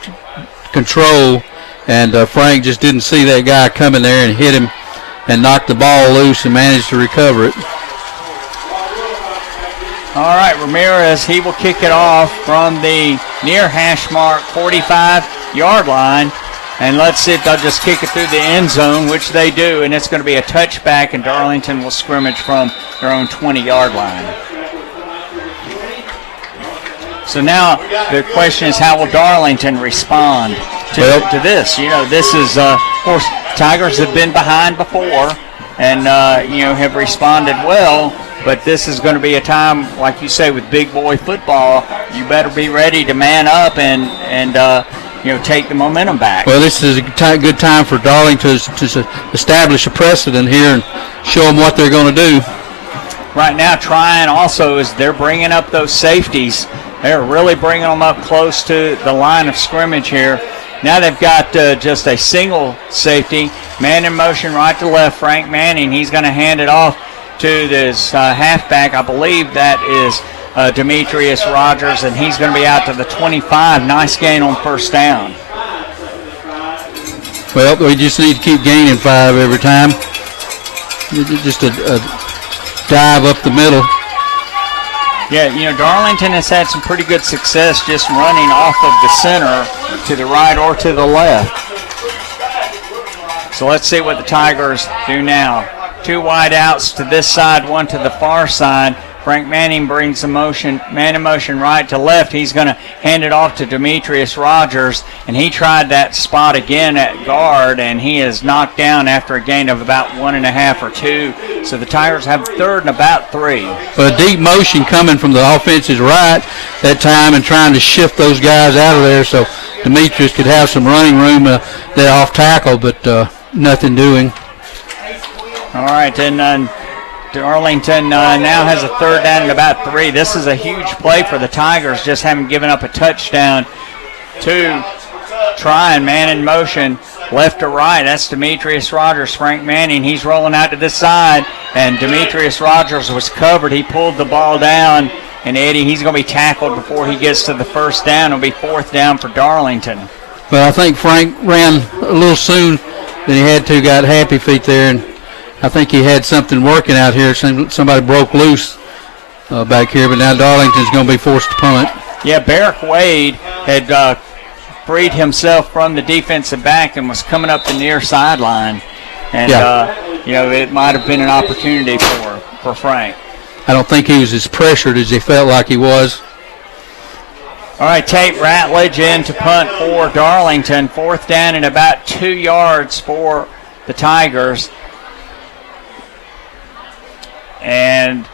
control, and Frank just didn't see that guy coming there and hit him and knocked the ball loose and managed to recover it. All right, Ramirez, he will kick it off from the near hash mark 45-yard line. And let's see if they'll just kick it through the end zone, which they do, and it's going to be a touchback, and Darlington will scrimmage from their own 20-yard line. So now the question is, how will Darlington respond to this? You know, this is, of course, Tigers have been behind before and, have responded well, but this is going to be a time, like you say, with big boy football, you better be ready to man up and take the momentum back. Well, this is a good time for Darlington to establish a precedent here and show them what they're going to do. Right now, Trion also they're bringing up those safeties. They're really bringing them up close to the line of scrimmage here. Now they've got just a single safety, man in motion right to left, Frank Manning. He's going to hand it off to this halfback. I believe that is Demetrius Rogers, and he's going to be out to the 25. Nice gain on first down. Well, we just need to keep gaining 5 every time. Just a dive up the middle. Yeah, Darlington has had some pretty good success just running off of the center to the right or to the left. So let's see what the Tigers do now. 2 wide outs to this side, 1 to the far side. Frank Manning brings the man in motion right to left. He's going to hand it off to Demetrius Rogers, and he tried that spot again at guard, and he is knocked down after a gain of about 1.5 or 2. So the Tigers have third and about 3. But a deep motion coming from the offense's right that time and trying to shift those guys out of there so Demetrius could have some running room there off tackle, but nothing doing. All right, and Darlington now has a third down and about 3. This is a huge play for the Tigers, just haven't given up a touchdown to Trion. Man in motion, left to right. That's Demetrius Rogers. Frank Manning, he's rolling out to this side, and Demetrius Rogers was covered. He pulled the ball down, and Eddie, he's going to be tackled before he gets to the first down. It'll be 4th down for Darlington. Well, I think Frank ran a little soon than he had to, got happy feet there, and I think he had something working out here. Somebody broke loose back here, but now Darlington's going to be forced to punt. Yeah, Barrick Wade had freed himself from the defensive back and was coming up the near sideline. And, it might have been an opportunity for Frank. I don't think he was as pressured as he felt like he was. All right, Tate Ratledge in to punt for Darlington. 4th down and about 2 yards for the Tigers. And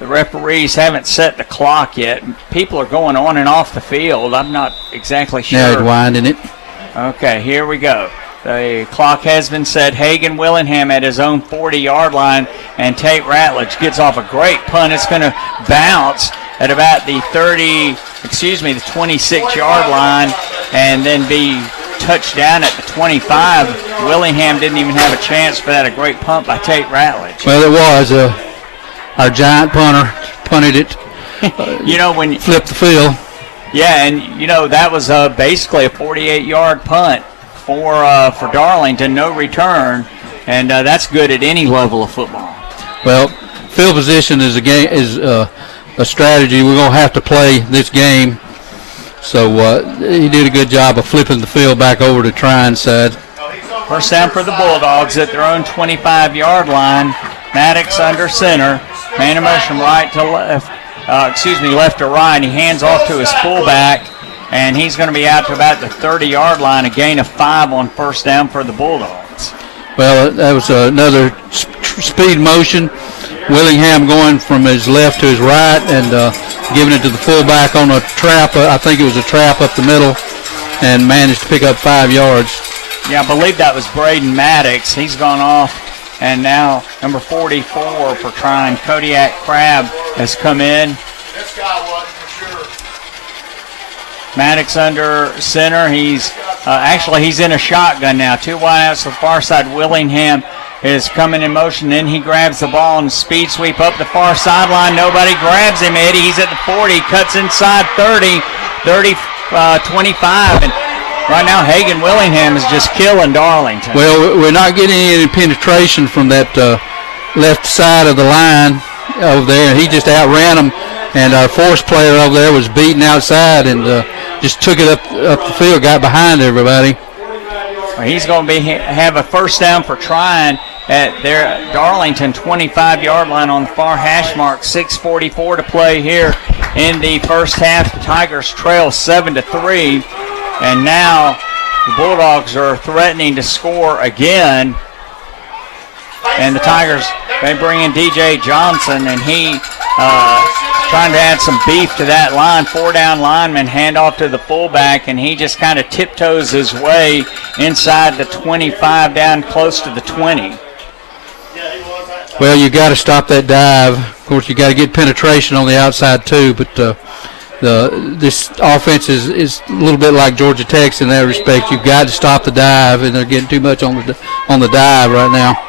the referees haven't set the clock yet. People are going on and off the field. I'm not exactly sure. Now he's winding it. Okay, here we go. The clock has been set. Hagen Willingham at his own 40-yard line, and Tate Ratledge gets off a great punt. It's going to bounce at about the 26-yard line, and then be touched down at the 25. Willingham didn't even have a chance for that. A great punt by Tate Ratledge. Well, it was. Our giant punter punted it. When you flipped the field. Yeah, and that was basically a 48-yard punt for Darlington, no return, and that's good at any level of football. Well, field position is a strategy we're going to have to play this game. So he did a good job of flipping the field back over to Trion's side. First down for the Bulldogs at their own 25-yard line. Maddox under center. Man in motion right to left. Left to right. He hands off to his fullback, and he's going to be out to about the 30-yard line. A gain of 5 on first down for the Bulldogs. Well, that was another speed motion. Willingham going from his left to his right and giving it to the fullback on a trap. I think it was a trap up the middle, and managed to pick up 5 yards. Yeah, I believe that was Braden Maddox. He's gone off. And now number 44 for Trion, Kodiak Crabb, has come in. Maddox under center. He's in a shotgun now. 2 wide outs to the far side. Willingham is coming in motion. Then he grabs the ball and speed sweep up the far sideline. Nobody grabs him, Eddie. He's at the 40. Cuts inside 30, 25. And Right now, Hagen Willingham is just killing Darlington. Well, we're not getting any penetration from that left side of the line over there. He just outran them, and our force player over there was beaten outside and just took it up the field, got behind everybody. Well, he's going to have a first down for Trion at their Darlington 25-yard line on the far hash mark. 6:44 to play here in the first half. The Tigers trail 7-3, and now the Bulldogs are threatening to score again. And the Tigers, they bring in DJ Johnson, and he trying to add some beef to that line. 4-down lineman, hand off to the fullback, and he just kind of tiptoes his way inside the 25 down close to the 20. Well, you got to stop that dive. Of course, you got to get penetration on the outside too, but this offense is a little bit like Georgia Tech's in that respect. You've got to stop the dive, and they're getting too much on the dive right now.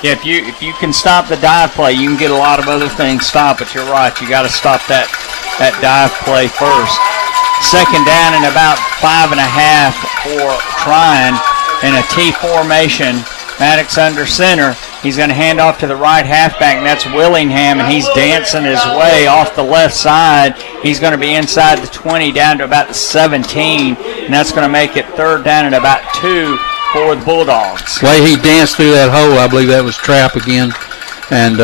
Yeah, if you can stop the dive play, you can get a lot of other things stopped, but you're right. You got to stop that dive play first. Second down and about 5.5 for Trion in a T formation. Maddox under center. He's going to hand off to the right halfback, and that's Willingham, and he's dancing his way off the left side. He's going to be inside the 20 down to about the 17, and that's going to make it third down and about 2 for the Bulldogs. The way he danced through that hole, I believe that was trap again. And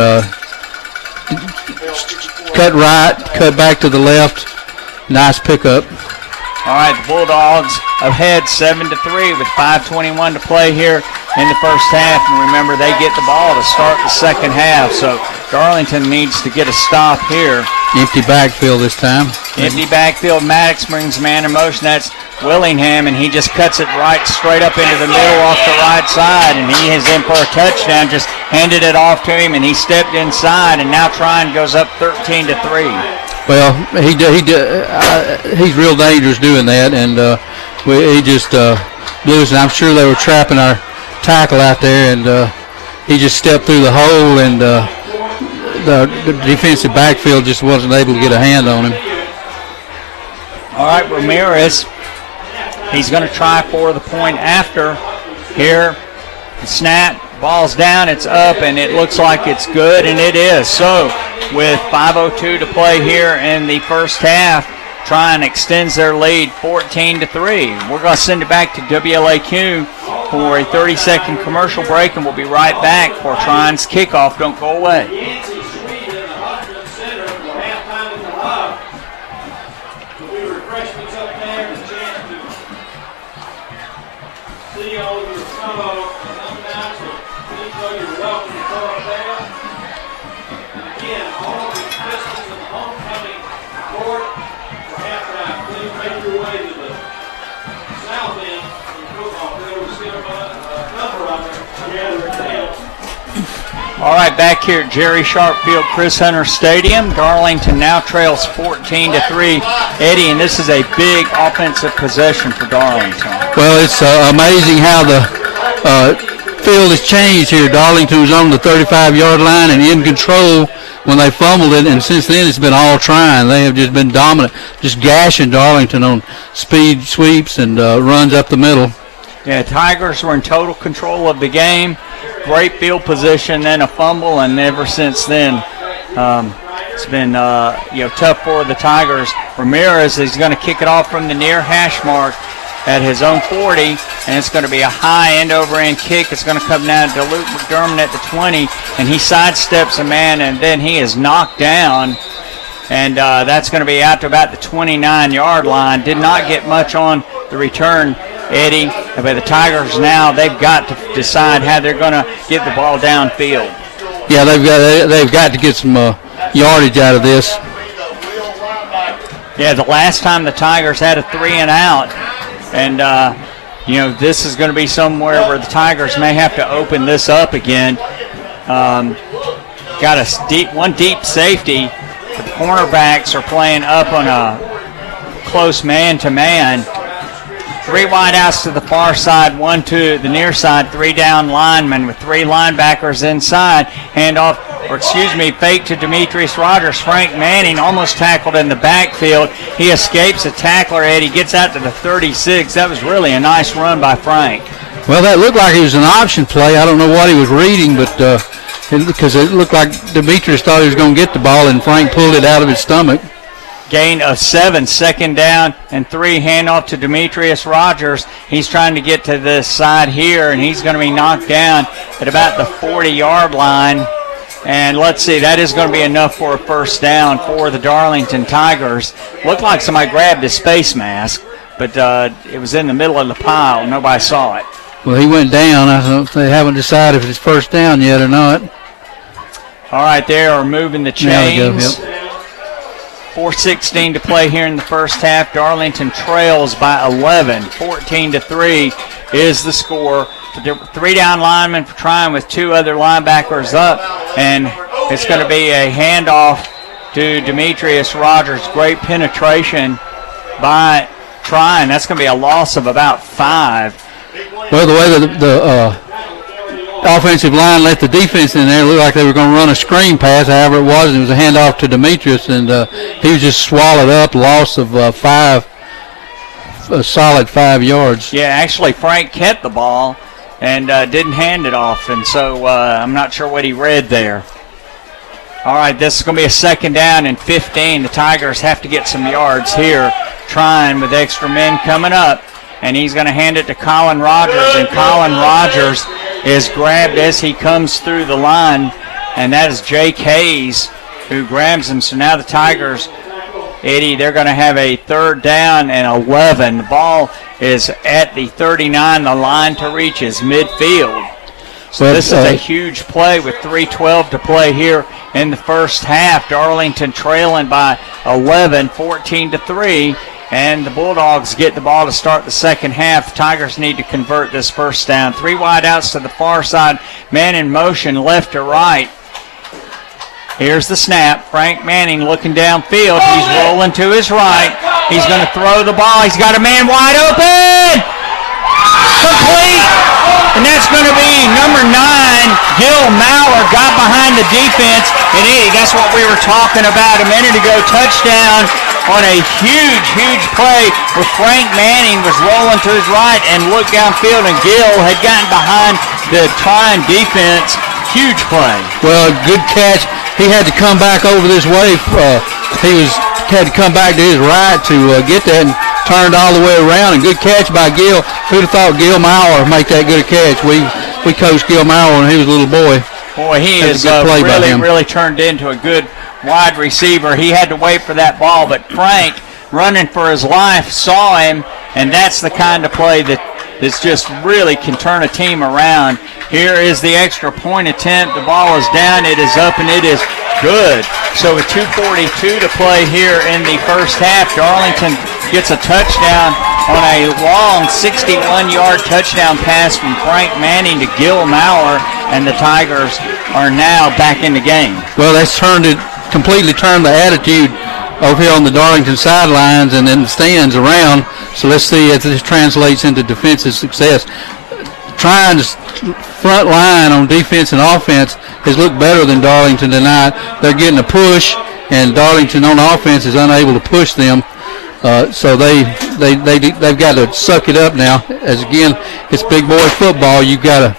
cut right, cut back to the left. Nice pickup. All right, the Bulldogs ahead 7-3 with 5:21 to play here in the first half. And remember, they get the ball to start the second half. So Darlington needs to get a stop here. Empty backfield this time. Empty backfield. Maddox brings man in motion. That's Willingham, and he just cuts it right straight up into the middle off the right side, and he is in for a touchdown. Just handed it off to him, and he stepped inside, and now Trion goes up 13-3. Well, he's real dangerous doing that, and he just blew us. And I'm sure they were trapping our tackle out there, and he just stepped through the hole, and the defensive backfield just wasn't able to get a hand on him. All right, Ramirez. He's going to try for the point after here. The snap, ball's down, it's up, and it looks like it's good, and it is. So with 5:02 to play here in the first half, Trion extends their lead 14-3. We're going to send it back to WLAQ for a 30-second commercial break, and we'll be right back for Trion's kickoff. Don't go away. All right, back here at Jerry Sharp Field, Chris Hunter Stadium. Darlington now trails 14-3. Eddie, and this is a big offensive possession for Darlington. Well, it's amazing how the field has changed here. Darlington was on the 35-yard line and in control when they fumbled it, and since then it's been all Trion. They have just been dominant, just gashing Darlington on speed sweeps and runs up the middle. Yeah, Tigers were in total control of the game. Great field position, then a fumble, and ever since then, it's been tough for the Tigers. Ramirez is going to kick it off from the near hash mark at his own 40, and it's going to be a high end-over-end kick. It's going to come down to Luke McDermott at the 20, and he sidesteps a man, and then he is knocked down, and that's going to be out to about the 29-yard line. Did not get much on the return, Eddie, but the Tigers now, they've got to decide how they're going to get the ball downfield. Yeah, they've got to get some yardage out of this. Yeah, the last time the Tigers had a 3-and-out, and this is going to be somewhere where the Tigers may have to open this up again. Got one deep safety. The cornerbacks are playing up on a close man-to-man. 3 wideouts to the far side, 1 to the near side, 3 down linemen with 3 linebackers inside. Handoff, fake to Demetrius Rogers. Frank Manning almost tackled in the backfield. He escapes a tackler, Eddie, gets out to the 36. That was really a nice run by Frank. Well, that looked like it was an option play. I don't know what he was reading, but because it looked like Demetrius thought he was going to get the ball, and Frank pulled it out of his stomach. Gain of 7, 2nd down and 3, handoff to Demetrius Rogers. He's trying to get to this side here, and he's going to be knocked down at about the 40-yard line. And let's see, that is going to be enough for a first down for the Darlington Tigers. Looked like somebody grabbed his face mask, but it was in the middle of the pile. Nobody saw it. Well, he went down. I don't. They haven't decided if it's first down yet or not. All right, they are moving the chains. 4:16 to play here in the first half. Darlington trails by 11. 14-3 is the score. 3 down linemen for Trion with 2 other linebackers up, and it's going to be a handoff to Demetrius Rogers. Great penetration by Trion. That's going to be a loss of about 5. Well, the way the offensive line let the defense in there, it looked like they were going to run a screen pass. However, it was a handoff to Demetrius, and he was just swallowed up. Loss of 5, a solid 5 yards. Yeah, actually, Frank kept the ball and didn't hand it off, and so I'm not sure what he read there. All right, this is going to be a 2nd down and 15. The Tigers have to get some yards here. Trion with extra men coming up, and he's going to hand it to Colin Rogers, and Colin Rogers is grabbed as he comes through the line, and that is Jake Hayes who grabs him. So now the Tigers, Eddie, they're going to have a 3rd down and 11. The ball is at the 39. The line to reach is midfield. So this is a huge play with 3:12 to play here in the first half. Darlington trailing by 11, 14-3. And the Bulldogs get the ball to start the second half. The Tigers need to convert this first down. 3 wide outs to the far side. Man in motion, left to right. Here's the snap. Frank Manning looking downfield. He's rolling to his right. He's going to throw the ball. He's got a man wide open. Complete. And that's going to be number 9, Gil Maurer, got behind the defense. And that's what we were talking about a minute ago. Touchdown on a huge, huge play where Frank Manning was rolling to his right and looked downfield, and Gil had gotten behind the Trion defense. Huge play. Well, good catch. He had to come back over this way. Had to come back to his right to get that, and turned all the way around. And good catch by Gil. Who'd have thought Gil Maurer would make that good a catch? We coached Gil Maurer when he was a little boy. Boy, he is really turned into a good wide receiver. He had to wait for that ball, but Frank, running for his life, saw him, and that's the kind of play that just really can turn a team around. Here is the extra point attempt. The ball is down, it is up, and it is good. So with 2:42 to play here in the first half, Darlington gets a touchdown on a long 61-yard touchdown pass from Frank Manning to Gil Maurer, and the Tigers are now back in the game. Well, that's completely turned the attitude over here on the Darlington sidelines and then the stands around. So let's see if this translates into defensive success. Trion's front line on defense and offense has looked better than Darlington tonight. They're getting a push, and Darlington on offense is unable to push them. So they've got to suck it up now. As again, it's big boy football. You've got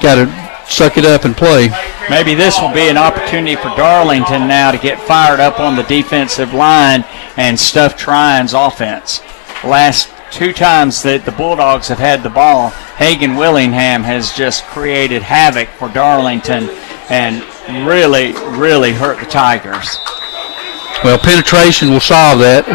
to suck it up and play. Maybe this will be an opportunity for Darlington now to get fired up on the defensive line and stuff Trion's offense. The last 2 times that the Bulldogs have had the ball, Hagen Willingham has just created havoc for Darlington and really, really hurt the Tigers. Well, penetration will solve that.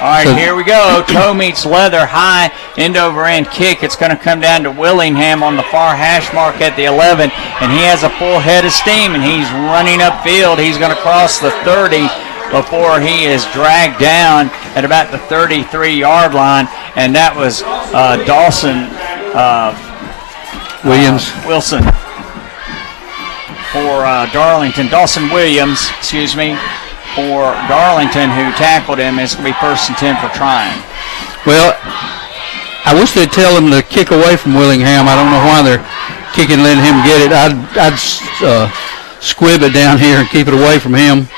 All right, here we go. Toe meets leather, high end-over-end kick. It's going to come down to Willingham on the far hash mark at the 11, and he has a full head of steam, and he's running upfield. He's going to cross the 30 before he is dragged down at about the 33-yard line, and that was Wilson for Darlington. Dawson Williams, for Darlington, who tackled him. It's going to be 1st and 10 for Trion. Well, I wish they'd tell him to kick away from Willingham. I don't know why they're kicking, letting him get it. I'd squib it down here and keep it away from him.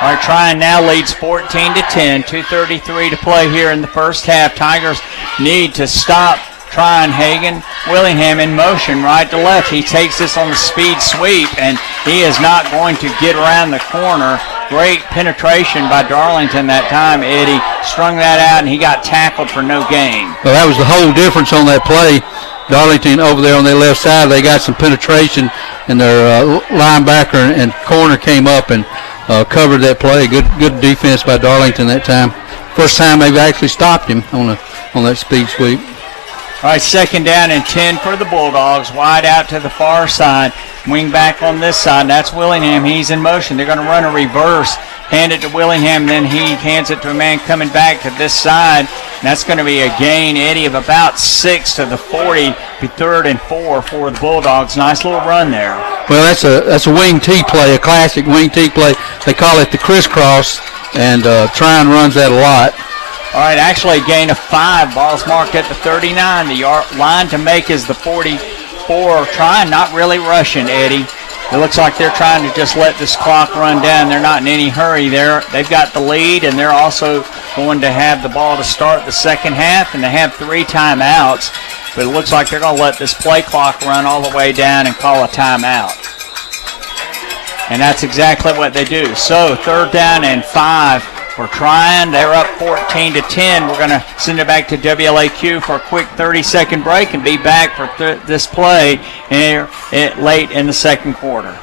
All right, Trion now leads 14-10. 2:33 to play here in the first half. Tigers need to stop Trion. Hagen Willingham in motion right to left. He takes this on the speed sweep, and he is not going to get around the corner. Great penetration by Darlington that time. Eddie strung that out, and he got tackled for no gain. Well, that was the whole difference on that play. Darlington over there on their left side, they got some penetration, and their linebacker and corner came up and covered that play. Good defense by Darlington that time. First time they've actually stopped him on that speed sweep. All right, 2nd down and 10 for the Bulldogs. Wide out to the far side. Wing back on this side. That's Willingham. He's in motion. They're going to run a reverse. Hand it to Willingham. Then he hands it to a man coming back to this side. And that's going to be a gain, Eddie, of about 6 to the 40. Be 3rd and 4 for the Bulldogs. Nice little run there. Well, that's a wing T play, a classic wing T play. They call it the crisscross, and Trion runs that a lot. All right, actually a gain of 5. Ball's marked at the 39. The line to make is the 44. Trion not really rushing, Eddie. It looks like they're trying to just let this clock run down. They're not in any hurry there. They've got the lead, and they're also going to have the ball to start the second half, and they have 3 timeouts. But it looks like they're going to let this play clock run all the way down and call a timeout. And that's exactly what they do. So 3rd down and 5. For Trion, they're up 14-10. We're going to send it back to WLAQ for a quick 30-second break and be back for this play here late in the second quarter.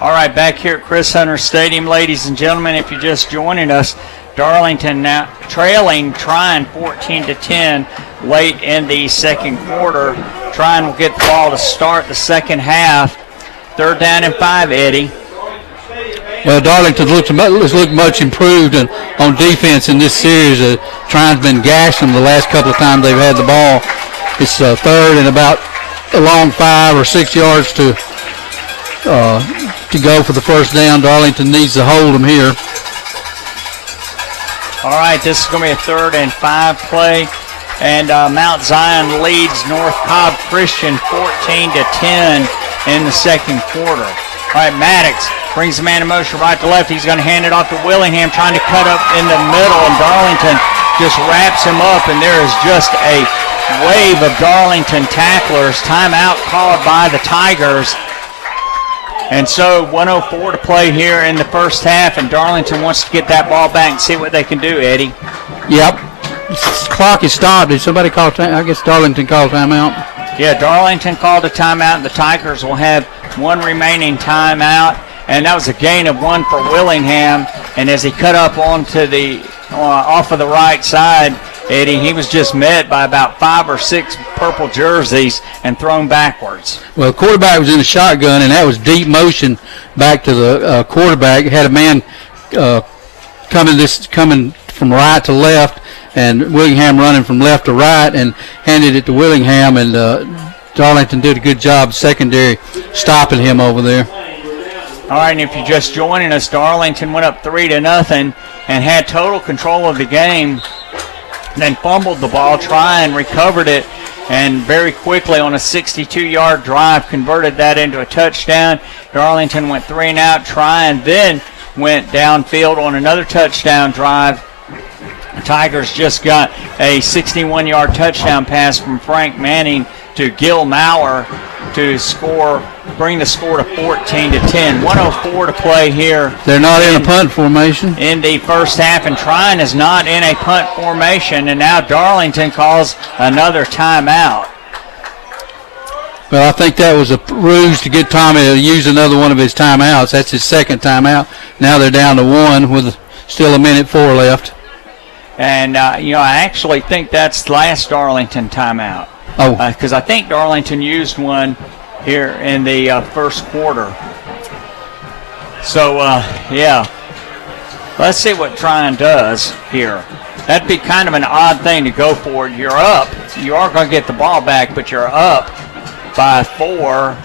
All right, back here at Chris Hunter Stadium, ladies and gentlemen, if you're just joining us, Darlington now trailing Trion 14-10 late in the second quarter. Trion will get the ball to start the second half. 3rd down and 5, Eddie. Well, Darlington has looked much improved on defense in this series. Trion's been gashing them the last couple of times they've had the ball. It's 3rd and about a long 5 or 6 yards to go for the first down. Darlington needs to hold them here. All right, this is going to be a 3rd and 5 play. And Mount Zion leads North Cobb Christian 14-10 in the second quarter. All right, Maddox brings the man in motion right to left. He's going to hand it off to Willingham, trying to cut up in the middle, and Darlington just wraps him up, and there is just a wave of Darlington tacklers. Timeout called by the Tigers. And so 1:04 to play here in the first half, and Darlington wants to get that ball back and see what they can do, Eddie. Yep. The clock is stopped. Did somebody call time? I guess Darlington called timeout. Yeah, Darlington called a timeout, and the Tigers will have 1 remaining timeout. And that was a gain of 1 for Willingham. And as he cut up onto the off of the right side, Eddie, he was just met by about 5 or 6 purple jerseys and thrown backwards. Well, the quarterback was in a shotgun, and that was deep motion back to the quarterback. Had a man coming from right to left, and Willingham running from left to right, and handed it to Willingham, and Darlington did a good job secondary stopping him over there. All right, and if you're just joining us, Darlington went up 3-0 and had total control of the game. Then fumbled the ball, Trion recovered it, and very quickly on a 62-yard drive converted that into a touchdown. Darlington went 3 and out. Trion then went downfield on another touchdown drive. The Tigers just got a 61-yard touchdown pass from Frank Manning to Gil Maurer to bring the score to 14-10. 1:04 to play here. They're not in a punt formation in the first half, and Trion is not in a punt formation, and now Darlington calls another timeout. Well, I think that was a ruse to get Tommy to use another one of his timeouts. That's his second timeout. Now they're down to 1 with still 1:04 left. And, I actually think that's the last Darlington timeout. Oh. Because I think Darlington used one here in the first quarter. So, yeah. Let's see what Trion does here. That'd be kind of an odd thing to go for. You're up. You are going to get the ball back, but you're up by 4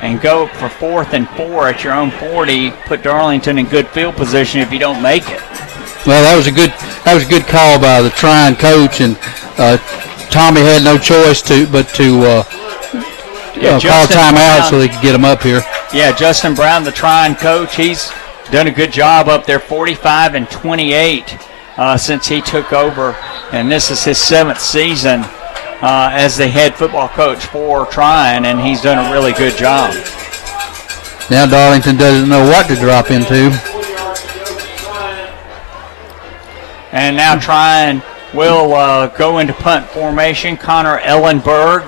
and go for 4th and 4 at your own 40. Put Darlington in good field position if you don't make it. Well, that was a good call by the Trion coach, and Tommy had no choice but to call timeout so they could get him up here. Yeah, Justin Brown, the Trion coach, he's done a good job up there, 45 and 28 since he took over, and this is his 7th season as the head football coach for Trion, and he's done a really good job. Now Darlington doesn't know what to drop into. And now Trion will go into punt formation. Connor Ellenberg,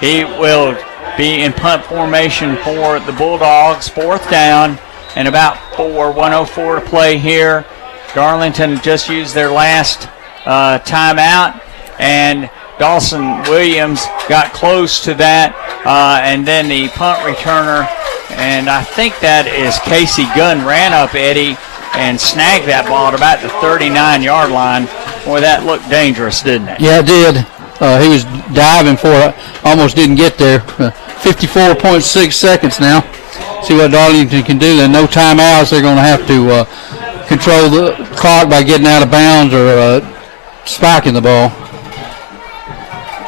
he will be in punt formation for the Bulldogs. 4th down and about 1:04 to play here. Darlington just used their last timeout, and Dawson Williams got close to that, and then the punt returner, and I think that is Casey Gunn, ran up, Eddie, and snagged that ball at about the 39-yard line. Boy, that looked dangerous, didn't it? Yeah, it did. He was diving for it, almost didn't get there. 54.6 seconds now. See what Darlington can do. Then no timeouts. They're going to have to control the clock by getting out of bounds or spiking the ball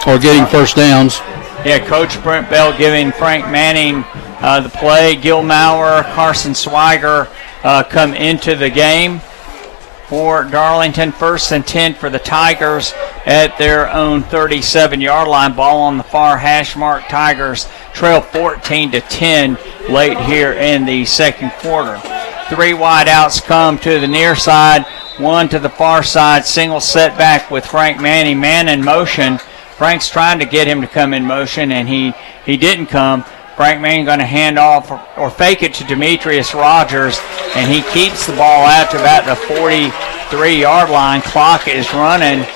or getting first downs. Yeah, Coach Brent Bell giving Frank Manning the play. Gil Maurer, Carson Swiger come into the game for Darlington. 1st and 10 for the Tigers at their own 37-yard line. Ball on the far hash mark. Tigers trail 14-10 late here in the second quarter. 3 wideouts come to the near side, 1 to the far side. Single setback with Frank Manning. Man in motion. Frank's trying to get him to come in motion, and he didn't come. Frank Manning going to hand off or fake it to Demetrius Rogers, and he keeps the ball out to about the 43-yard line. Clock is running.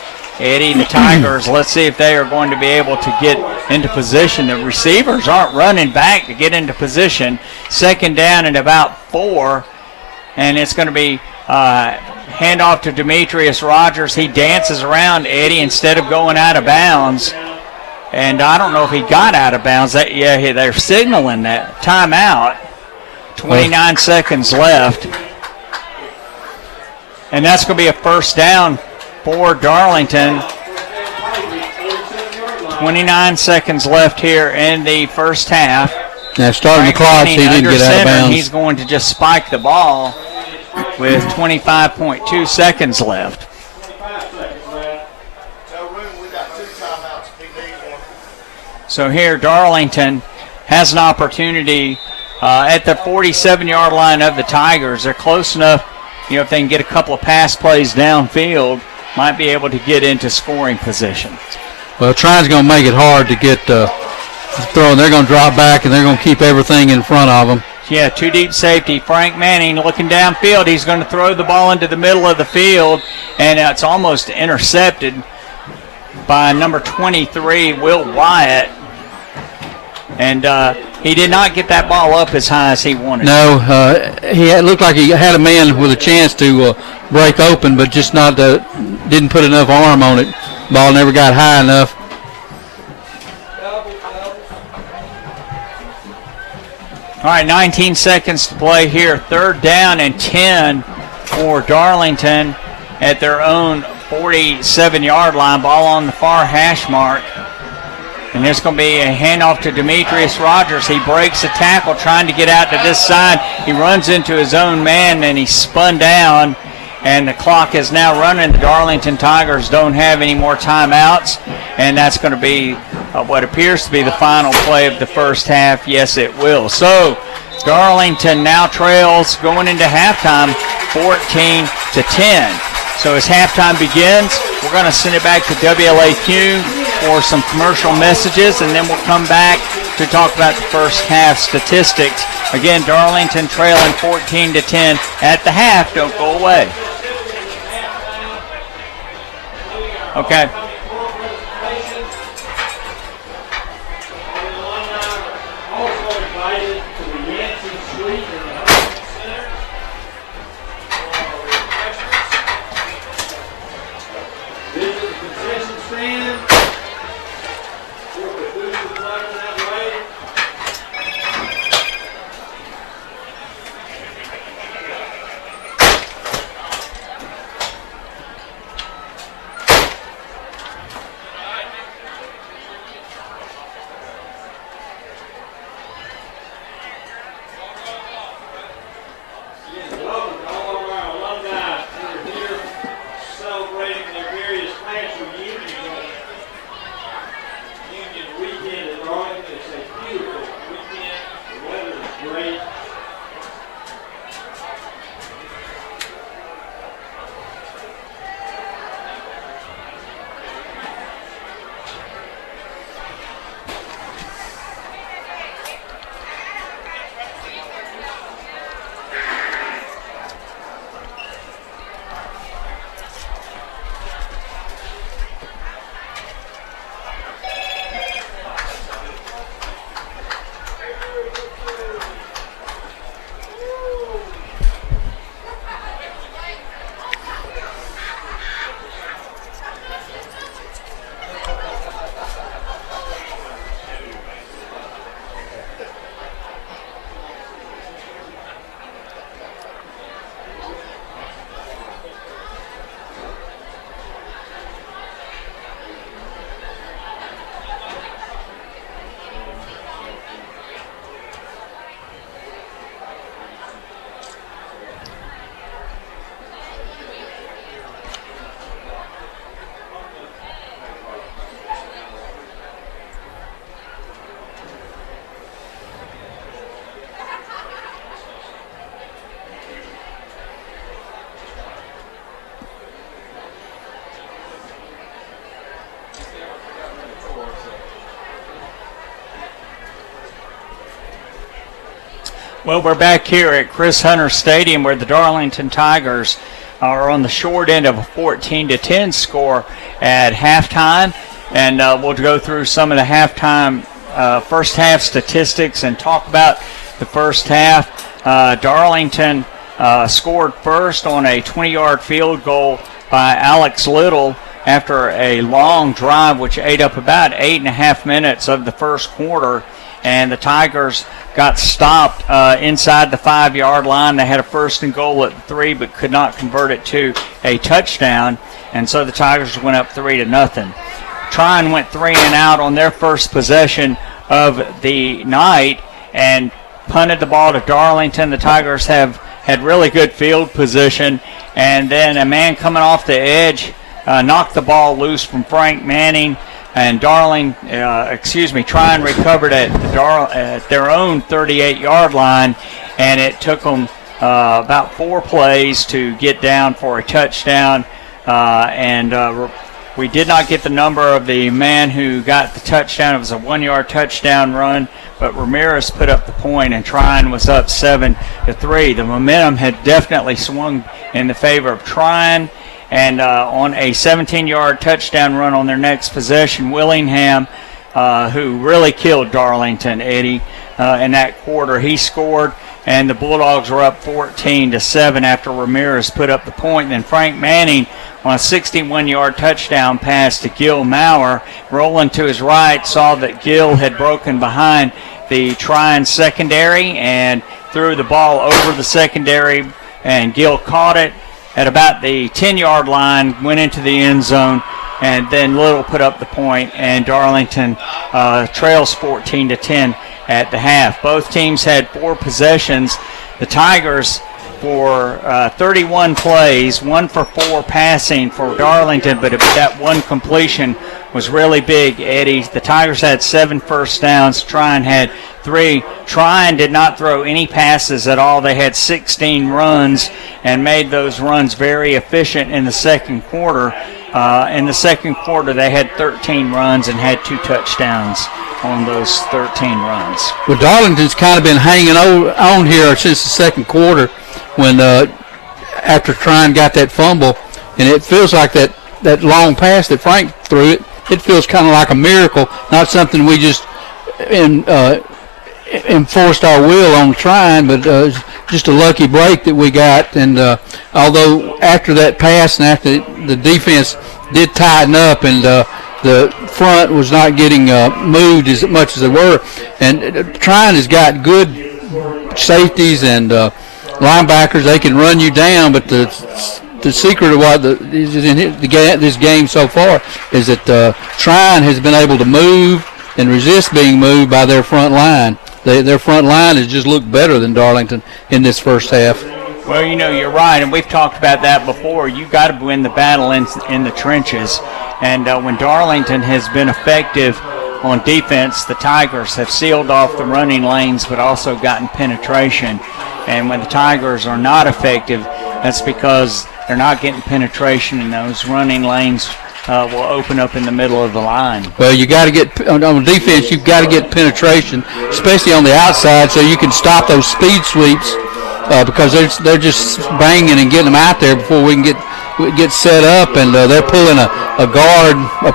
Eddie, the Tigers, let's see if they are going to be able to get into position. The receivers aren't running back to get into position. 2nd down and about 4, and it's going to be handoff to Demetrius Rogers. He dances around, Eddie, instead of going out of bounds. And I don't know if he got out of bounds. They're signaling that timeout. 29 seconds left. And that's going to be a 1st down for Darlington. 29 seconds left here in the first half. Now starting the clock, he didn't get out of bounds. He's going to just spike the ball with 25.2 seconds left. So here Darlington has an opportunity at the 47-yard line of the Tigers. They're close enough, if they can get a couple of pass plays downfield, might be able to get into scoring position. Well, Trion's going to make it hard to get throwing. They're going to drop back, and they're going to keep everything in front of them. Yeah, 2 deep safety. Frank Manning looking downfield. He's going to throw the ball into the middle of the field, and it's almost intercepted by number 23, Will Wyatt. And he did not get that ball up as high as he wanted. No, he looked like he had a man with a chance to break open, but just didn't put enough arm on it. Ball never got high enough. All right, 19 seconds to play here. 3rd down and 10 for Darlington at their own 47-yard line. Ball on the far hash mark. And there's going to be a handoff to Demetrius Rogers. He breaks a tackle trying to get out to this side. He runs into his own man, and he's spun down. And the clock is now running. The Darlington Tigers don't have any more timeouts. And that's going to be what appears to be the final play of the first half. Yes, it will. So Darlington now trails going into halftime 14-10. So as halftime begins, we're going to send it back to WLAQ for some commercial messages, and then we'll come back to talk about the first half statistics. Again, Darlington trailing 14-10 at the half. Don't go away. Okay. Well, we're back here at Chris Hunter Stadium where the Darlington Tigers are on the short end of a 14-10 score at halftime. And we'll go through some of the halftime first half statistics and talk about the first half. Darlington scored first on a 20-yard field goal by Alex Little after a long drive, which ate up about 8.5 minutes of the first quarter. And the Tigers got stopped inside the 5-yard line. They had a first and goal at the 3, but could not convert it to a touchdown. And so the Tigers went up 3-0. Trion went 3 and out on their first possession of the night and punted the ball to Darlington. The Tigers had really good field position. And then a man coming off the edge knocked the ball loose from Frank Manning. And Trion recovered at their own 38-yard line, and it took them about 4 plays to get down for a touchdown. We did not get the number of the man who got the touchdown. It was a 1-yard touchdown run, but Ramirez put up the point, and Trion was up 7-3. The momentum had definitely swung in the favor of Trion. And on a 17-yard touchdown run on their next possession, Willingham, who really killed Darlington, Eddie, in that quarter, he scored. And the Bulldogs were up 14-7 after Ramirez put up the point. And then Frank Manning on a 61-yard touchdown pass to Gil Maurer, rolling to his right, saw that Gil had broken behind the Trion secondary and threw the ball over the secondary, and Gil caught it at about the 10-yard line, went into the end zone, and then Little put up the point, and Darlington trails 14-10 at the half. Both teams had 4 possessions. The Tigers for 31 plays, 1 for 4 passing for Darlington, but that one completion was really big, Eddie. The Tigers had 7 first downs. Trion had 3. Trion did not throw any passes at all. They had 16 runs and made those runs very efficient in the second quarter. In the second quarter, they had 13 runs and had 2 touchdowns on those 13 runs. Well, Darlington's kind of been hanging on here since the second quarter when after Trion got that fumble, and it feels like that long pass that Frank threw, it feels kind of like a miracle, not something we just enforced our will on Trion, but just a lucky break that we got. And although after that pass and after the defense did tighten up and the front was not getting moved as much as they were, and Trion has got good safeties and linebackers. They can run you down, but the secret of what is in this game so far is that Trion has been able to move and resist being moved by their front line. Their front line has just looked better than Darlington in this first half. Well, you're right, and we've talked about that before. You've got to win the battle in the trenches. And when Darlington has been effective on defense, the Tigers have sealed off the running lanes but also gotten penetration. And when the Tigers are not effective, that's because they're not getting penetration, and those running lanes will open up in the middle of the line. Well, you got to get on defense. You've got to get penetration, especially on the outside, so you can stop those speed sweeps because they're just banging and getting them out there before we can get set up, and they're pulling a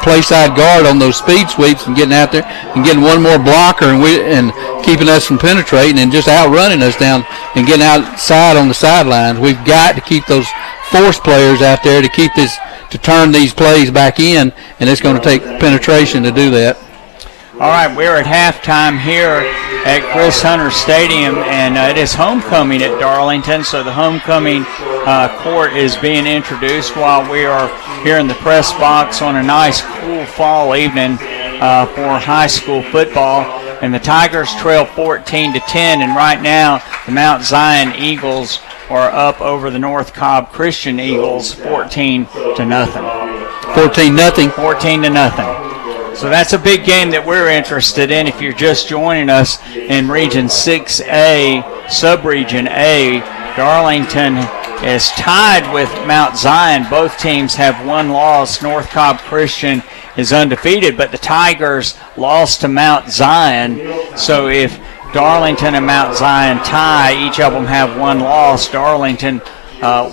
play-side guard on those speed sweeps and getting out there and getting one more blocker and keeping us from penetrating and just outrunning us down and getting outside on the sidelines. We've got to keep those force players out there to turn these plays back in, and it's going to take penetration to do that. All right, we're at halftime here at Chris Hunter Stadium, and it is homecoming at Darlington, so the homecoming court is being introduced while we are here in the press box on a nice, cool fall evening for high school football. And the Tigers trail 14-10, and right now the Mount Zion Eagles are up over the North Cobb Christian Eagles 14-0. 14-0. 14-0. So that's a big game that we're interested in. If you're just joining us in Region 6A, Subregion A, Darlington is tied with Mount Zion. Both teams have 1 loss. North Cobb Christian is undefeated, but the Tigers lost to Mount Zion. So if Darlington and Mount Zion tie, each of them have one loss, Darlington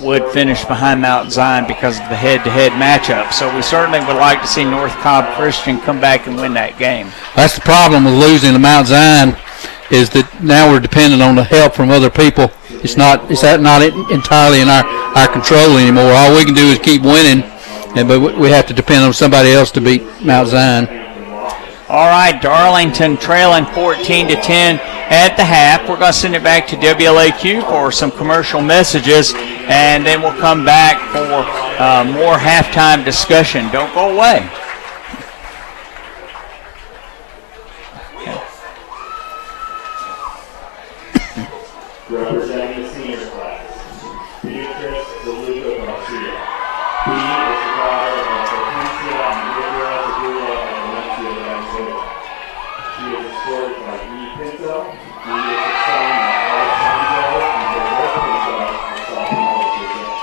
would finish behind Mount Zion because of the head-to-head matchup. So we certainly would like to see North Cobb Christian come back and win that game. That's the problem with losing to Mount Zion, is that now we're dependent on the help from other people. It's not entirely in our control anymore. All we can do is keep winning, but we have to depend on somebody else to beat Mount Zion. All right, Darlington trailing 14-10 at the half. We're going to send it back to WLAQ for some commercial messages, and then we'll come back for more halftime discussion. Don't go away. Representing the senior class, Beatrice DeLuca Garcia. He is the daughter of Hortensia and Gabriel Segura of Valencia, Venezuela. She is escorted by E. Pinto. He is the son of Alejandro and Roberto Pinto of Sophomore Brazil.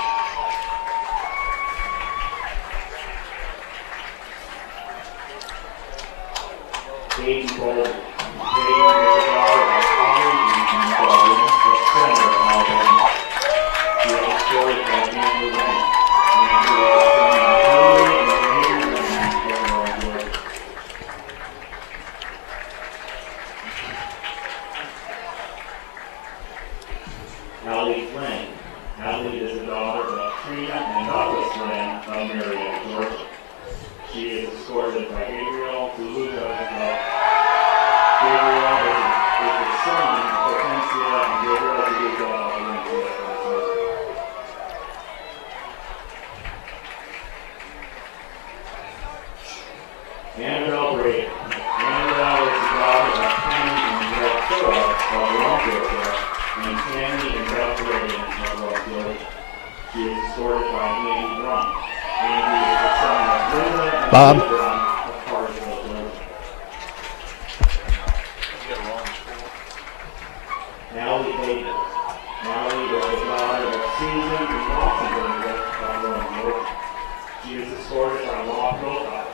Hayden Boulder. Hayden is the daughter of Holly and Baldwin of Center, Alabama. She is escorted by Andrew Lane. Andrew is the son of Hillary and Andrew Lane of Illinois, Georgia. Allie Flynn. Allie is the daughter of Trion and Douglas Flynn of Marietta, Georgia. She is escorted by Gabriel DeLuca of Gabriel is the son of Hortensia and Gabriel DeLuca of Valencia, Venezuela. Annabelle Brady. Annabelle is the daughter of Tammy and Brett Phillip of Rome, Georgia, and Tammy and Beth Brady of Rome, Georgia. She is escorted by Andy Brun. Andy is the son of Linda and Bob. Lee Brun of Cartersville, Georgia. Allie Hayden. Allie is the daughter of Susan and Lawson Brady of Rome, Georgia. She is escorted by Roth Wilcox.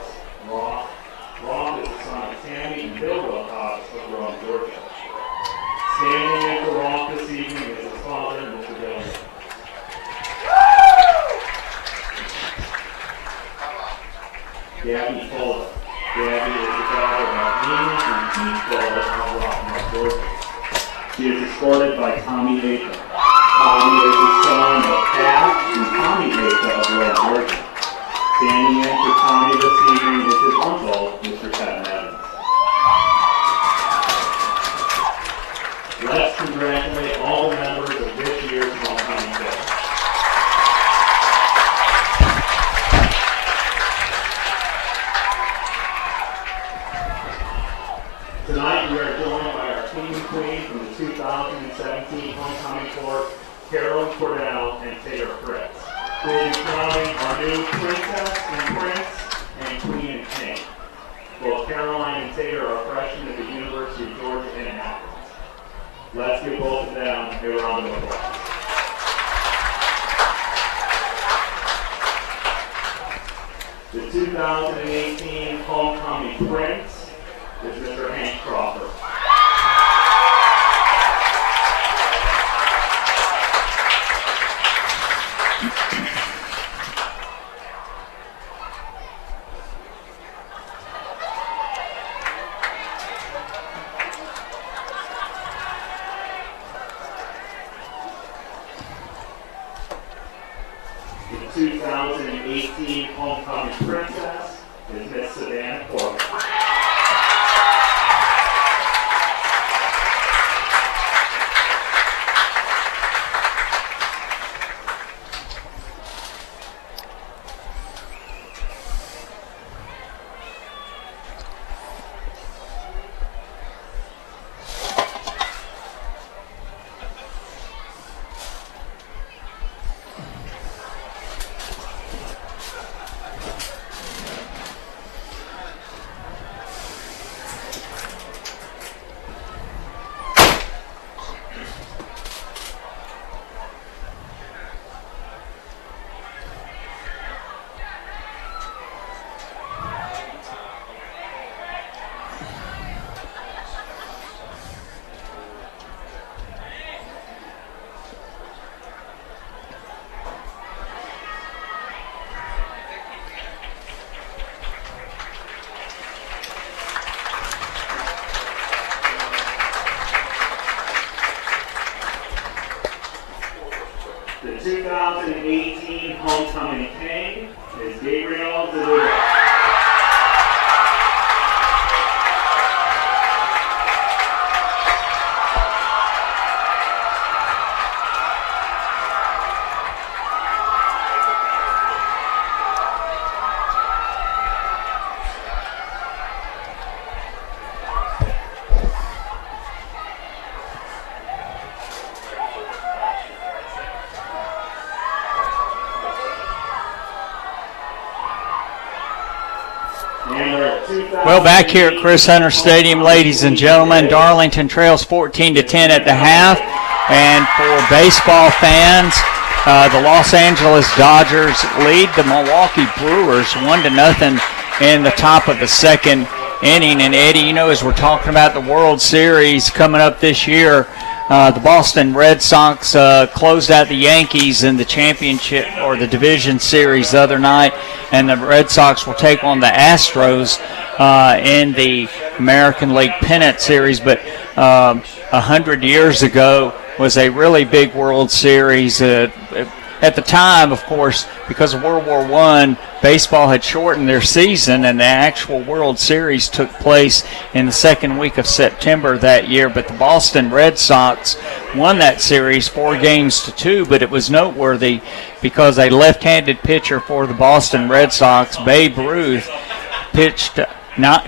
Roth is the son of Tammy and Bill Wilcox of Rome, Georgia. Standing in for Roth this evening is his father, Mr. Bill. Gabby Fuller. Gabby is the daughter of Nina and Keith Fuller of Rockmore, Georgia. She is escorted by Tommy Baker. Tommy is the son of Pat and Tommy Baker of Rome, Georgia. Standing in for Tommy this evening is his uncle, Mr. Kevin Evans. Let's congratulate all the members of this year's homecoming day. Tonight we are joined by our King and Queen from the 2017 homecoming court, Carolyn Cordell and Taylor Fritz. Who will be crowning our new Princess and Prince and Queen and King. Both Caroline and Taylor are freshmen at the University of Georgia in Athens. Let's give both of them a round of applause. The 2018 homecoming Prince is Mr. Hank Crawford. The 2018 homecoming princess is Miss Savannah Corbin. 2018 Homecoming King is Gabriel DeLuca. Well, back here at Chris Hunter Stadium, ladies and gentlemen, Darlington trails 14-10 at the half. And for baseball fans, the Los Angeles Dodgers lead the Milwaukee Brewers 1-0 in the top of the second inning. And Eddie, you know, as we're talking about the World Series coming up this year, the Boston Red Sox closed out the Yankees in the championship or the division series the other night, and the Red Sox will take on the Astros in the American League Pennant Series. But 100 years ago was a really big World Series. At the time, of course, because of World War I, baseball had shortened their season, and the actual World Series took place in the second week of September that year. But the Boston Red Sox won that series 4-2, but it was noteworthy because a left-handed pitcher for the Boston Red Sox, Babe Ruth, pitched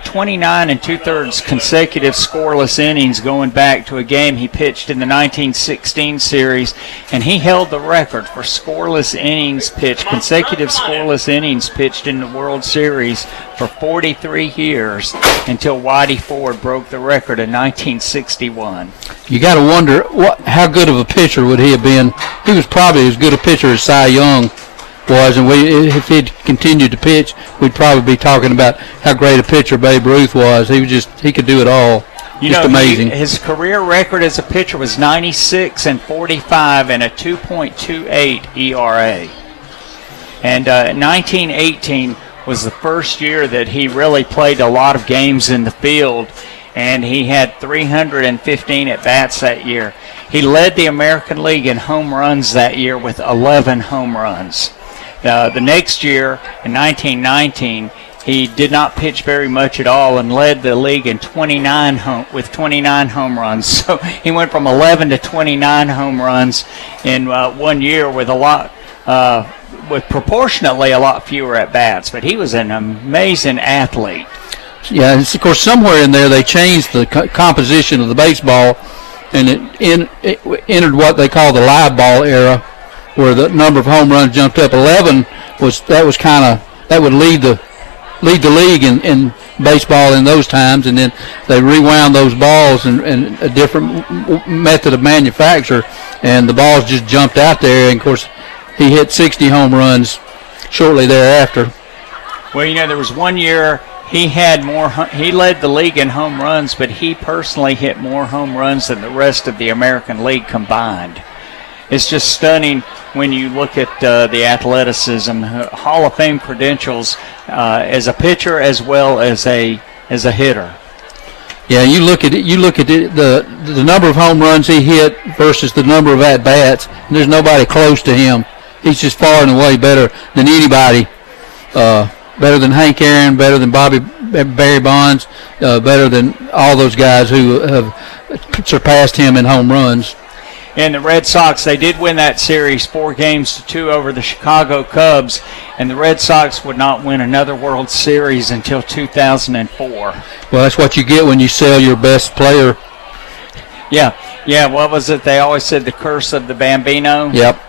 29 2/3 consecutive scoreless innings going back to a game he pitched in the 1916 series, and he held the record for scoreless innings pitched, consecutive scoreless innings pitched in the World Series for 43 years until Whitey Ford broke the record in 1961. You got to wonder how good of a pitcher would he have been. He was probably as good a pitcher as Cy Young was, and if he'd continued to pitch, we'd probably be talking about how great a pitcher Babe Ruth was. He could do it all. Just amazing. His career record as a pitcher was 96-45 and a 2.28 ERA. And 1918 was the first year that he really played a lot of games in the field, and he had 315 at-bats that year. He led the American League in home runs that year with 11 home runs. The next year, in 1919, he did not pitch very much at all and led the league in 29 home runs. So he went from 11 to 29 home runs in 1 year with with proportionately a lot fewer at bats. But he was an amazing athlete. Yeah, and of course somewhere in there they changed the composition of the baseball, and it entered what they call the live ball era, where the number of home runs jumped up. 11 that would lead the league in baseball in those times, and then they rewound those balls in a different method of manufacture, and the balls just jumped out there. And of course, he hit 60 home runs shortly thereafter. Well, you know, there was 1 year he led the league in home runs, but he personally hit more home runs than the rest of the American League combined. It's just stunning when you look at the athleticism, Hall of Fame credentials as a pitcher as well as a hitter. Yeah, you look at it. The number of home runs he hit versus the number of at bats, and there's nobody close to him. He's just far and away better than anybody. Better than Hank Aaron, better than Barry Bonds, better than all those guys who have surpassed him in home runs. And the Red Sox, they did win that series 4-2 over the Chicago Cubs, and the Red Sox would not win another World Series until 2004. Well, that's what you get when you sell your best player. Yeah, what was it? They always said the curse of the Bambino. Yep.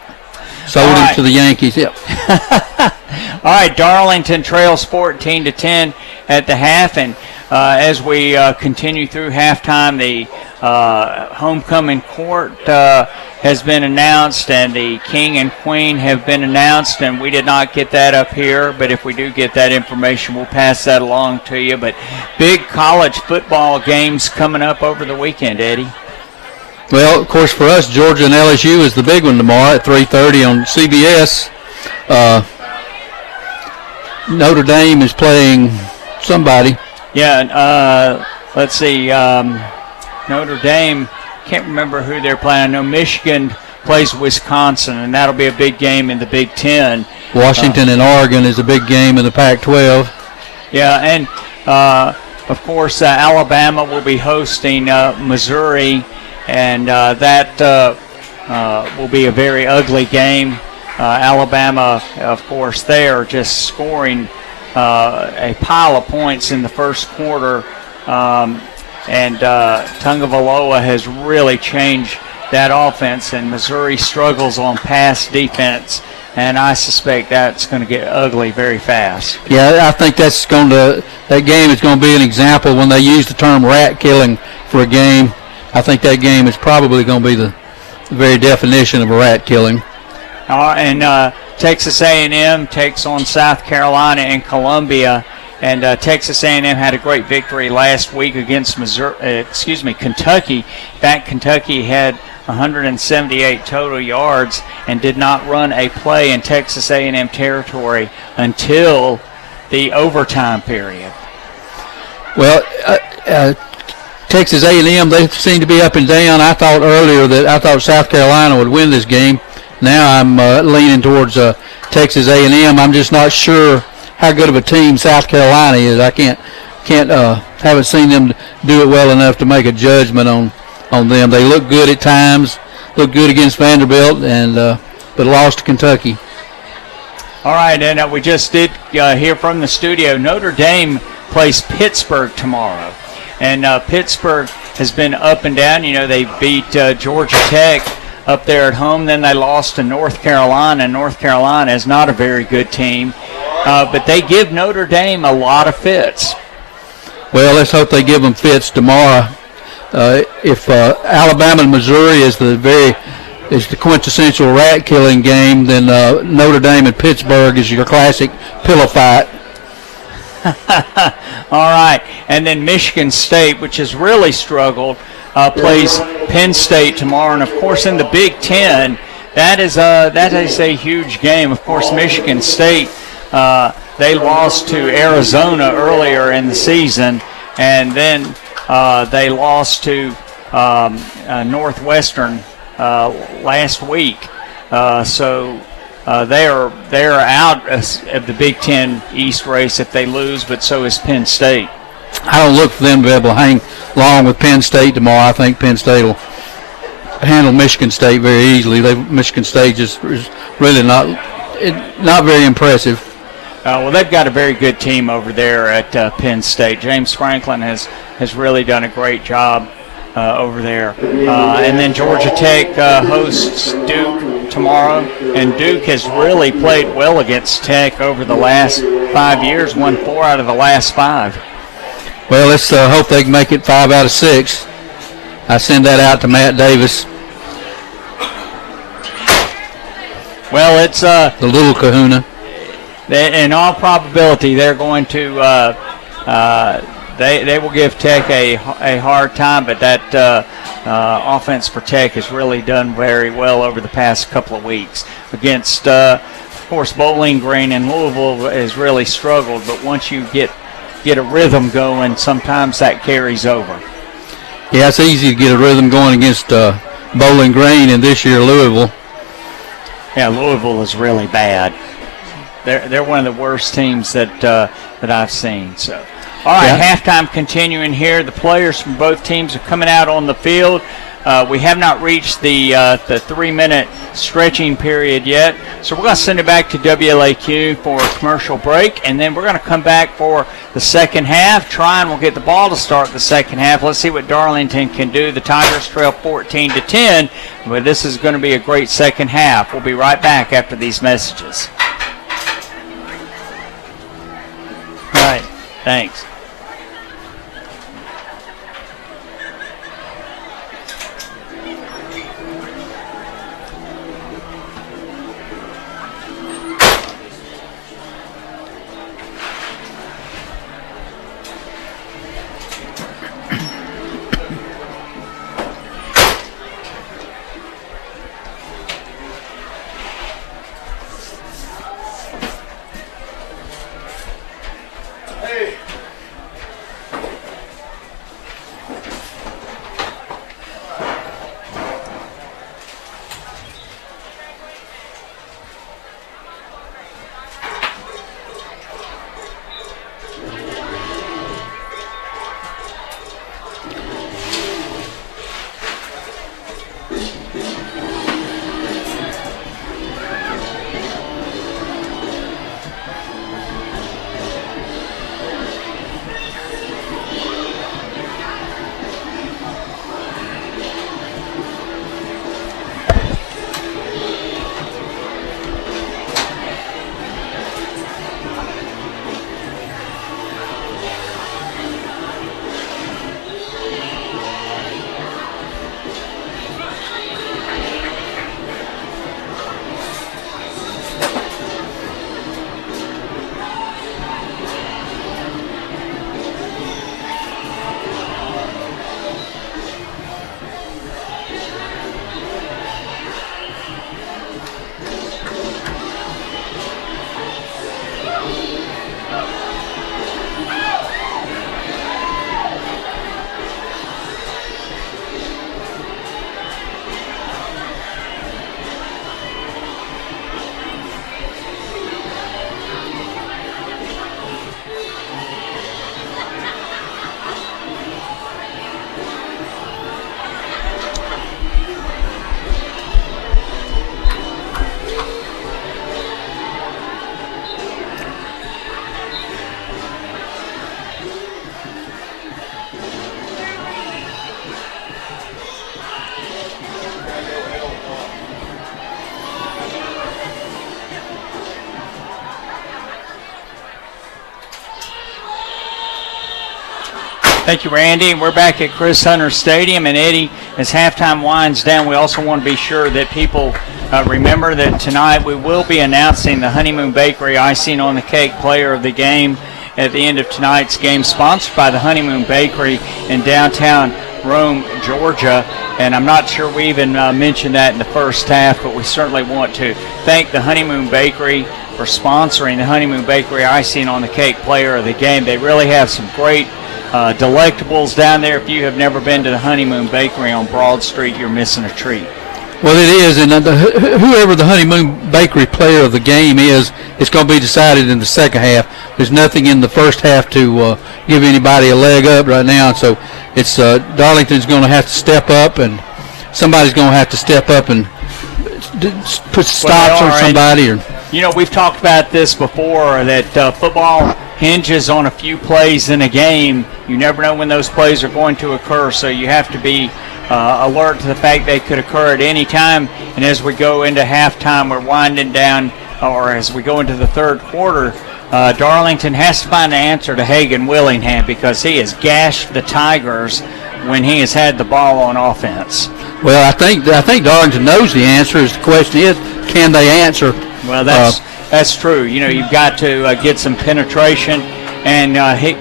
Sold him to the Yankees, yep. All right, Darlington trails 14-10 at the half, and as we continue through halftime, the homecoming court has been announced, and the king and queen have been announced, and we did not get that up here, but if we do get that information, we'll pass that along to you. But big college football games coming up over the weekend, Eddie. Well, of course, for us, Georgia and LSU is the big one tomorrow at 3:30 on CBS. Notre Dame is playing somebody. Yeah, let's see. Notre Dame, can't remember who they're playing. I know Michigan plays Wisconsin, and that'll be a big game in the Big Ten. Washington and Oregon is a big game in the Pac-12. Yeah, and of course Alabama will be hosting Missouri, and that will be a very ugly game. Alabama, of course, they are just scoring a pile of points in the first quarter, and Tungavaloa has really changed that offense, and Missouri struggles on pass defense, and I suspect that's going to get ugly very fast. Yeah, I think that game is going to be an example when they use the term rat killing for a game. I think that game is probably going to be the very definition of a rat killing. And Texas A&M takes on South Carolina and Columbia, and Texas A&M had a great victory last week against Kentucky. In fact, Kentucky had 178 total yards and did not run a play in Texas A&M territory until the overtime period. Well, Texas A&M, they seem to be up and down. I thought South Carolina would win this game. Now I'm leaning towards Texas A&M. I'm just not sure how good of a team South Carolina is. I haven't seen them do it well enough to make a judgment on them. They look good at times, look good against Vanderbilt, and but lost to Kentucky. All right, and we just did hear from the studio. Notre Dame plays Pittsburgh tomorrow, and Pittsburgh has been up and down. You know, they beat Georgia Tech up there at home. Then they lost to North Carolina. North Carolina is not a very good team, but they give Notre Dame a lot of fits. Well, let's hope they give them fits tomorrow. If Alabama and Missouri is the quintessential rat-killing game, then Notre Dame and Pittsburgh is your classic pillow fight. All right, and then Michigan State, which has really struggled, plays Penn State tomorrow, and of course in the Big Ten, that is a huge game. Of course, Michigan State, they lost to Arizona earlier in the season, and then they lost to Northwestern last week, so they are out of the Big Ten East race if they lose, but so is Penn State. I don't look for them to be able to hang long with Penn State tomorrow. I think Penn State will handle Michigan State very easily. Michigan State just is really not very impressive. Well, they've got a very good team over there at Penn State. James Franklin has really done a great job over there. And then Georgia Tech hosts Duke tomorrow, and Duke has really played well against Tech over the last 5 years, won 4 out of the last 5. Well, let's hope they can make it 5 out of 6. I send that out to Matt Davis. Well, it's the little kahuna. In all probability, they're going to they will give Tech a hard time, but that offense for Tech has really done very well over the past couple of weeks. Against, of course, Bowling Green and Louisville has really struggled, but once you get a rhythm going, sometimes that carries over. Yeah, it's easy to get a rhythm going against Bowling Green, and this year Louisville. Yeah, Louisville is really bad. They're one of the worst teams that I've seen. So, all right, yeah. Halftime continuing here. The players from both teams are coming out on the field. We have not reached the 3-minute stretching period yet, so we're going to send it back to WLAQ for a commercial break, and then we're going to come back for the second half. Trion will get the ball to start the second half. Let's see what Darlington can do. The Tigers trail 14-10, but this is going to be a great second half. We'll be right back after these messages. All right, thanks. Thank you, Randy. We're back at Chris Hunter Stadium, and Eddie, as halftime winds down, we also want to be sure that people remember that tonight we will be announcing the Honeymoon Bakery Icing on the Cake Player of the Game at the end of tonight's game, sponsored by the Honeymoon Bakery in downtown Rome, Georgia. And I'm not sure we even mentioned that in the first half, but we certainly want to thank the Honeymoon Bakery for sponsoring the Honeymoon Bakery Icing on the Cake Player of the Game. They really have some great delectables down there. If you have never been to the Honeymoon Bakery on Broad Street, you're missing a treat. Well, it is, and whoever the Honeymoon Bakery player of the game is, it's going to be decided in the second half. There's nothing in the first half to give anybody a leg up right now, and so it's Darlington's going to have to step up, and somebody's going to have to step up and put stops on somebody. Or you know, we've talked about this before, that football hinges on a few plays in a game. You never know when those plays are going to occur, so you have to be alert to the fact they could occur at any time. And as we go into halftime, we're winding down, or as we go into the third quarter, Darlington has to find an answer to Hagen Willingham, because he has gashed the Tigers when he has had the ball on offense. Well, I think Darlington knows the answer. The question is, can they answer? Well, that's true. You know, you've got to get some penetration and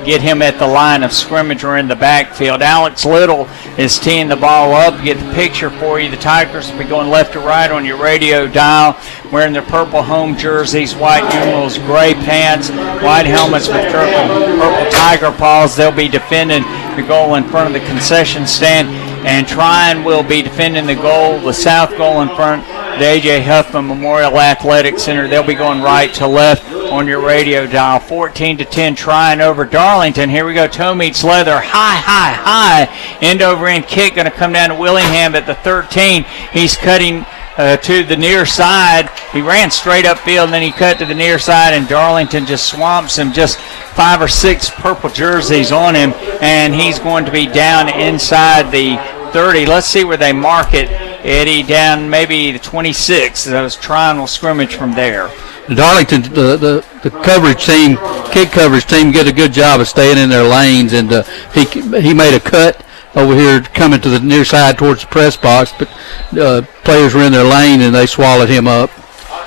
get him at the line of scrimmage or in the backfield. Alex Little is teeing the ball up. Get the picture for you. The Tigers will be going left to right on your radio dial, wearing their purple home jerseys, white numerals, gray pants, white helmets with purple tiger paws. They'll be defending the goal in front of the concession stand, and Trion will be defending the goal, the south goal in front of the A.J. Huffman Memorial Athletic Center. They'll be going right to left on your radio dial. 14-10 Trion over Darlington. Here we go. Toe meets leather. High. End over end kick going to come down to Willingham at the 13. He's cutting to the near side. He ran straight upfield, and then he cut to the near side, and Darlington just swamps him. Just 5 or 6 purple jerseys on him, and he's going to be down inside the 30. Let's see where they mark it, Eddie. Down maybe the 26. Those Trion will scrimmage from there. Darlington, the coverage team, kick coverage team, did a good job of staying in their lanes, and he made a cut over here coming to the near side towards the press box, but players were in their lane and they swallowed him up.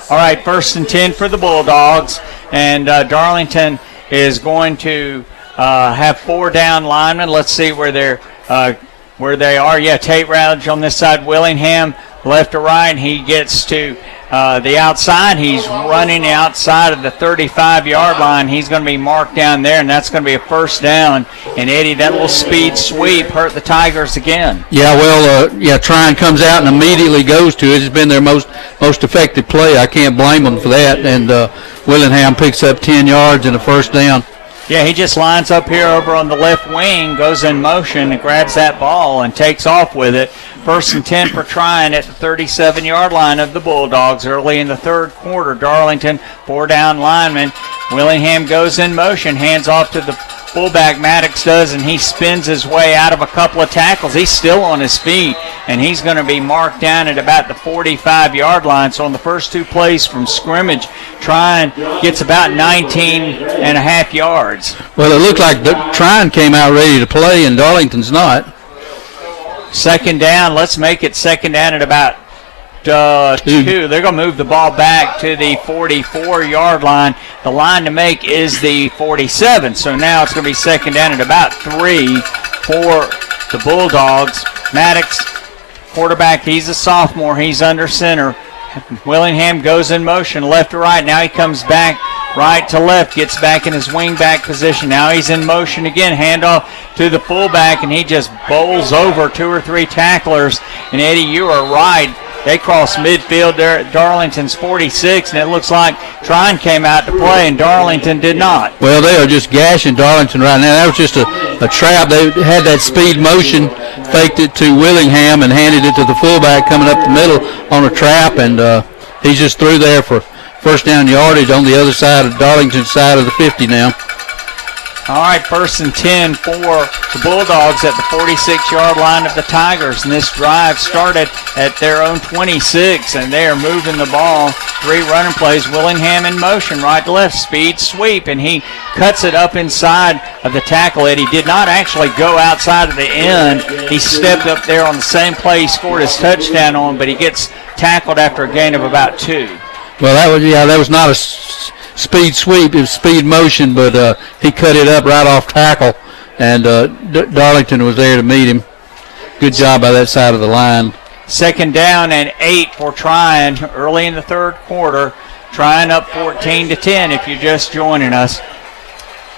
All right, 1st and 10 for the Bulldogs, and Darlington is going to have 4 down linemen. Let's see where they are. Yeah, Tate Rowledge on this side. Willingham left to right. He gets to the outside. He's running outside of the 35-yard line. He's going to be marked down there, and that's going to be a 1st down. And, Eddie, that little speed sweep hurt the Tigers again. Yeah, well, Trion comes out and immediately goes to it. It's been their most effective play. I can't blame them for that. And Willingham picks up 10 yards and a 1st down. Yeah, he just lines up here over on the left wing, goes in motion, and grabs that ball and takes off with it. 1st and 10 for Trion at the 37-yard line of the Bulldogs early in the third quarter. Darlington, 4 down linemen. Willingham goes in motion, hands off to the fullback, Maddox does, and he spins his way out of a couple of tackles. He's still on his feet, and he's going to be marked down at about the 45-yard line. So on the first 2 plays from scrimmage, Trion gets about 19 and a half yards. Well, it looked like Trion came out ready to play, and Darlington's not. 2nd down. Let's make it 2nd down at about 2. They're going to move the ball back to the 44-yard line. The line to make is the 47. So now it's going to be 2nd down at about 3 for the Bulldogs. Maddox, quarterback, he's a sophomore. He's under center. Willingham goes in motion left to right. Now he comes back right to left, gets back in his wing-back position. Now he's in motion again, handoff to the fullback, and he just bowls over 2 or 3 tacklers. And, Eddie, you are right. They cross midfield there at Darlington's 46, and it looks like Trion came out to play, and Darlington did not. Well, they are just gashing Darlington right now. That was just a trap. They had that speed motion, faked it to Willingham, and handed it to the fullback coming up the middle on a trap, and he just threw there for 1st down yardage on the other side of Darlington's side of the 50 now. All right, 1st and 10 for the Bulldogs at the 46-yard line of the Tigers. And this drive started at their own 26, and they are moving the ball. 3 running plays. Willingham in motion, right to left, speed sweep, and he cuts it up inside of the tackle. He did not actually go outside of the end. He stepped up there on the same play he scored his touchdown on, but he gets tackled after a gain of about 2. Well, that was not a speed sweep, it was speed motion, but he cut it up right off tackle, and Darlington was there to meet him. Good job by that side of the line. 2nd down and 8 for Trion early in the 3rd quarter. Trion up 14-10 if you're just joining us.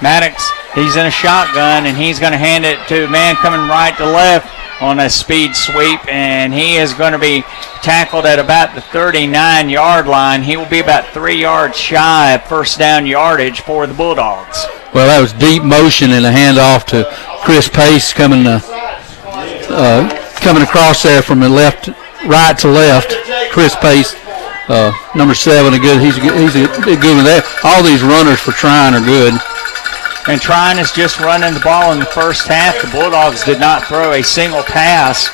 Maddox, he's in a shotgun, and he's going to hand it to a man coming right to left on a speed sweep, and he is going to be tackled at about the 39-yard line. He will be about 3 yards shy of first down yardage for the Bulldogs. Well, that was deep motion and a handoff to Chris Pace coming across there from the right to left. Chris Pace, number 7, he's a good one there. All these runners for Trion are good. And Trion is just running the ball in the first half. The Bulldogs did not throw a single pass.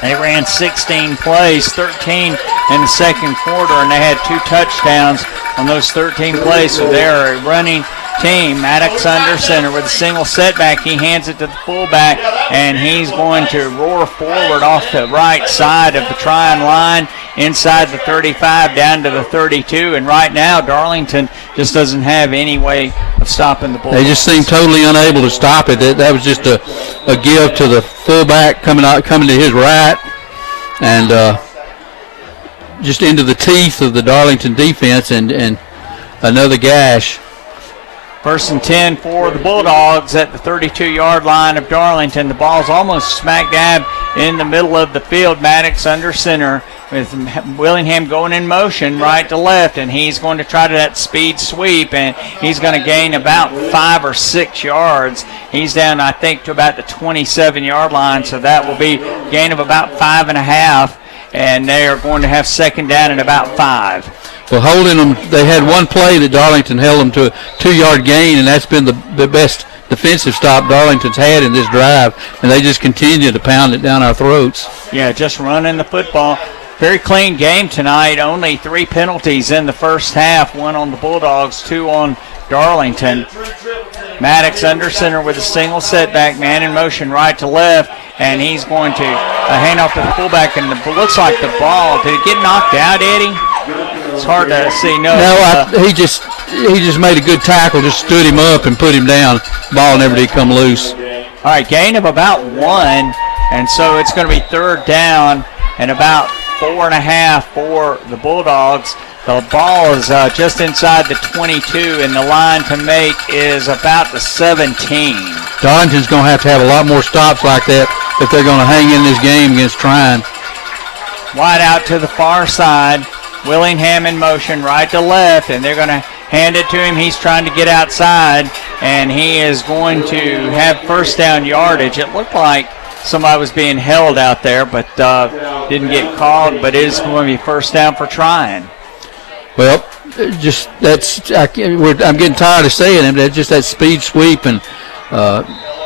They ran 16 plays, 13 in the 2nd quarter, and they had 2 touchdowns on those 13 plays. So they're a running team. Maddox under center with a single setback. He hands it to the fullback, and he's going to roar forward off the right side of the Trion line, inside the 35, down to the 32. And right now, Darlington just doesn't have any way of stopping the Bulldogs. They just seem totally unable to stop it. That was just a give to the fullback coming to his right, and just into the teeth of the Darlington defense, and another gash. 1st and 10 for the Bulldogs at the 32-yard line of Darlington. The ball's almost smack dab in the middle of the field. Maddox under center with Willingham going in motion right to left, and he's going to try to that speed sweep, and he's going to gain about 5 or 6 yards. He's down, I think, to about the 27-yard line, so that will be a gain of about 5.5, and they are going to have 2nd down and about 5. Well, holding them, they had one play that Darlington held them to a 2-yard gain, and that's been the best defensive stop Darlington's had in this drive, and they just continue to pound it down our throats. Yeah, just running the football. Very clean game tonight. Only 3 penalties in the first half. 1 on the Bulldogs, 2 on Darlington. Maddox under center with a single setback, man in motion right to left, and he's going to hand off to the fullback, and it looks like the ball, did it get knocked out, Eddie? It's hard to see. He just made a good tackle, just stood him up and put him down. Ball never did come loose. All right, gain of about 1, and so it's going to be 3rd down and about 4.5 for the Bulldogs. The ball is just inside the 22, and the line to make is about the 17. Darlington's going to have a lot more stops like that if they're going to hang in this game against Trion. Wide out to the far side. Willingham in motion right to left, and they're going to hand it to him. He's trying to get outside, and he is going to have first down yardage. It looked like somebody was being held out there, but didn't get called, but it is going to be first down for Trion. Well, just I'm getting tired of saying it. That's just that speed sweep, and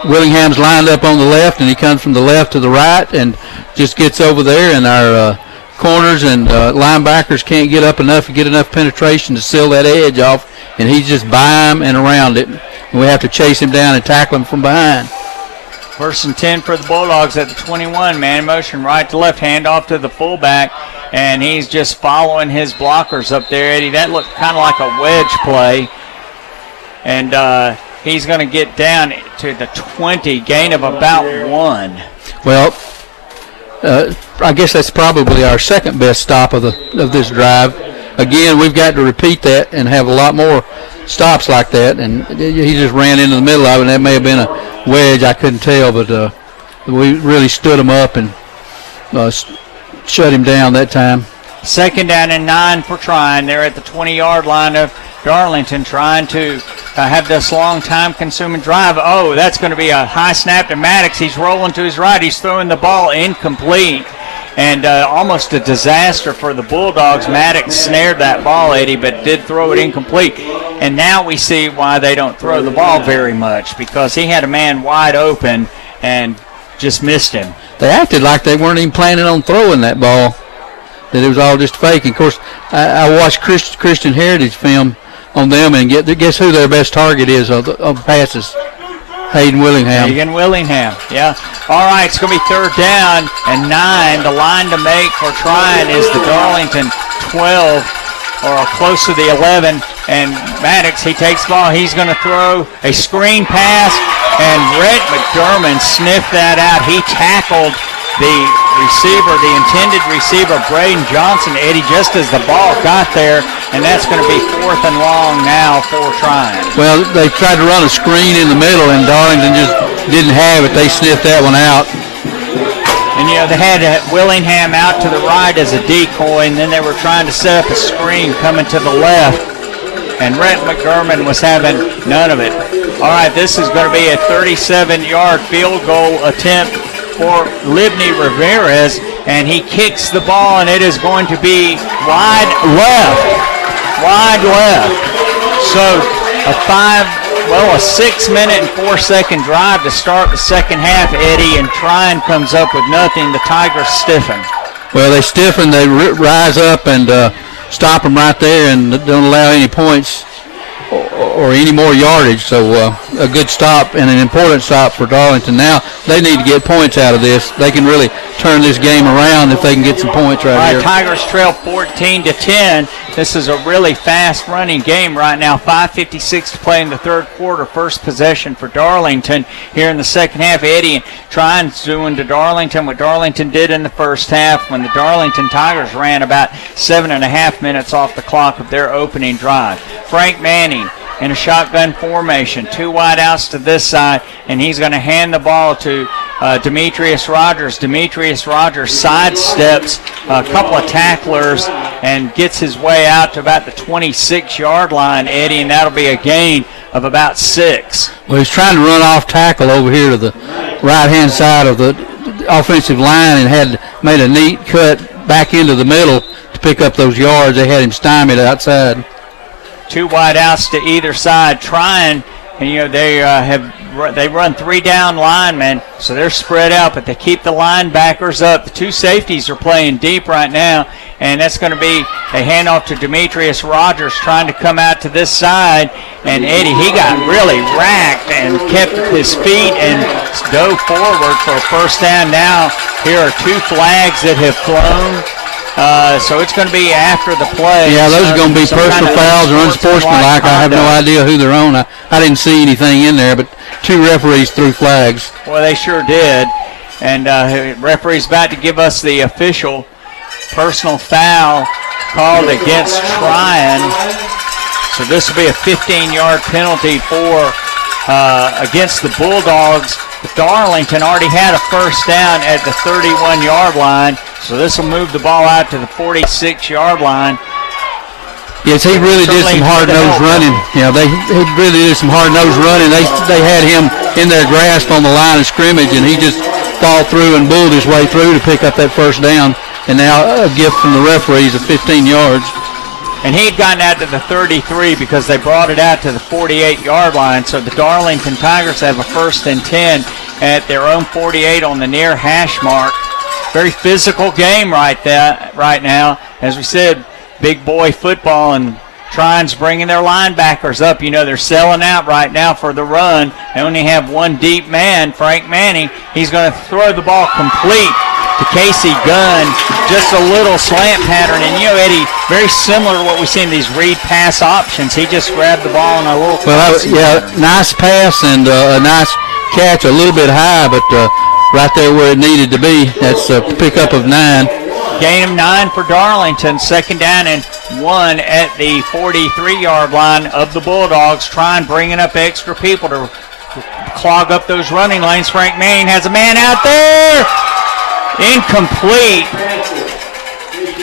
Willingham's lined up on the left, and he comes from the left to the right and just gets over there, and our corners and linebackers can't get enough penetration to seal that edge off, and he's just by him and around it. And we have to chase him down and tackle him from behind. 1st and 10 for the Bulldogs at the 21. Man in motion right to left, hand off to the fullback, and he's just following his blockers up there, Eddie. That looked kind of like a wedge play, and he's going to get down to the 20, gain of about 1. Well, I guess that's probably our second best stop of this drive. Again, we've got to repeat that and have a lot more stops like that. And he just ran into the middle of it, and that may have been a wedge. I couldn't tell, but we really stood him up and shut him down that time. 2nd down and 9 for Trion. They're at the 20-yard line of Darlington, trying to have this long time-consuming drive. Oh, that's going to be a high snap to Maddox. He's rolling to his right. He's throwing the ball incomplete. and almost a disaster for the Bulldogs. Maddox snared that ball, Eddie, but did throw it incomplete. And now we see why they don't throw the ball very much, because he had a man wide open and just missed him. They acted like they weren't even planning on throwing that ball, that it was all just fake. And of course, I watched Christian Heritage film on them, and guess who their best target is of passes? Hagen Willingham. Hagen Willingham, yeah. All right, it's going to be 3rd down and 9. The line to make for Trion is the Darlington 12, or close to the 11. And Maddox, he takes the ball. He's going to throw a screen pass, and Rhett McDermott sniffed that out. He tackled the receiver, the intended receiver, Braden Johnson, Eddie, just as the ball got there, and that's going to be 4th and long now for Trion. Well, they tried to run a screen in the middle, and Darlington just didn't have it. They sniffed that one out. And, they had Willingham out to the right as a decoy, and then they were trying to set up a screen coming to the left, and Rhett McDermott was having none of it. All right, this is going to be a 37-yard field goal attempt for Libney Ramirez, and he kicks the ball, and it is going to be wide left. So a 6-minute and 4-second drive to start the second half, Eddie, and Trion comes up with nothing. The Tigers stiffen. Well, they stiffen, they rise up and stop them right there and don't allow any points or any more yardage. So a good stop and an important stop for Darlington. Now they need to get points out of this. They can really turn this game around if they can get some points right here. Tigers trail 14-10. This is a really fast running game right now. 5:56 to play in the third quarter. First possession for Darlington here in the second half. Eddie trying doing to Darlington what Darlington did in the first half when the Darlington Tigers ran about 7.5 minutes off the clock of their opening drive. Frank Manning in a shotgun formation. 2 wide outs to this side, and he's going to hand the ball to Demetrius Rogers. Demetrius Rogers sidesteps a couple of tacklers and gets his way out to about the 26-yard line, Eddie, and that'll be a gain of about 6. Well, he's trying to run off tackle over here to the right-hand side of the offensive line and had made a neat cut back into the middle to pick up those yards. They had him stymied outside. 2 wide outs to either side. Trion, and they run 3 down linemen, so they're spread out, but they keep the linebackers up. The 2 safeties are playing deep right now, and that's going to be a handoff to Demetrius Rogers trying to come out to this side. And Eddie, he got really racked and kept his feet and dove forward for a first down. Now here are 2 flags that have flown. So it's going to be after the play. Yeah, those are going to be personal fouls or unsportsmanlike. I have no idea who they're on. I didn't see anything in there, but 2 referees threw flags. Well, they sure did. And referee's about to give us the official personal foul called against Trion. So this will be a 15-yard penalty for against the Bulldogs. Darlington already had a first down at the 31-yard line, so this will move the ball out to the 46-yard line. Yes, he really did some hard-nosed running. Yeah, he really did some hard-nosed running. They had him in their grasp on the line of scrimmage, and he just fought through and bulled his way through to pick up that first down. And now a gift from the referees of 15 yards. And he had gotten out to the 33 because they brought it out to the 48-yard line. So the Darlington Tigers have a 1st and 10 at their own 48 on the near hash mark. Very physical game right now. As we said, big boy football, and Trion's bringing their linebackers up. They're selling out right now for the run. They only have 1 deep man, Frank Manning. He's going to throw the ball complete to Casey Gunn, just a little slant pattern. And, Eddie, very similar to what we see in these read pass options. He just grabbed the ball in a little nice pass and a nice catch, a little bit high, but right there where it needed to be. That's a pickup of 9. Gain of 9 for Darlington. 2nd down and 1 at the 43-yard line of the Bulldogs. Trion bringing up extra people to clog up those running lanes. Frank Manning has a man out there. Incomplete.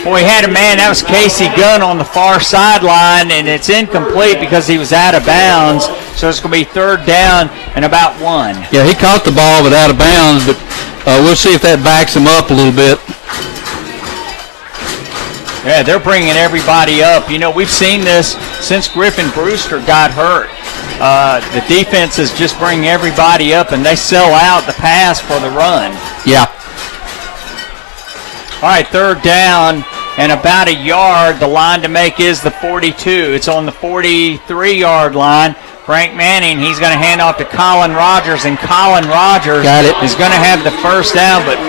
Boy, he had a man. That was Casey Gunn on the far sideline, and it's incomplete because he was out of bounds. So it's going to be 3rd down and about 1. Yeah, he caught the ball but out of bounds, but we'll see if that backs him up a little bit. Yeah, they're bringing everybody up. You know, we've seen this since Griffin Brewster got hurt. The defense is just bringing everybody up, and they sell out the pass for the run. Yeah. All right, third down and about a yard. The line to make is the 42. It's on the 43-yard line. Frank Manning, he's going to hand off to Colin Rogers, and Colin Rogers is going to have the first down, but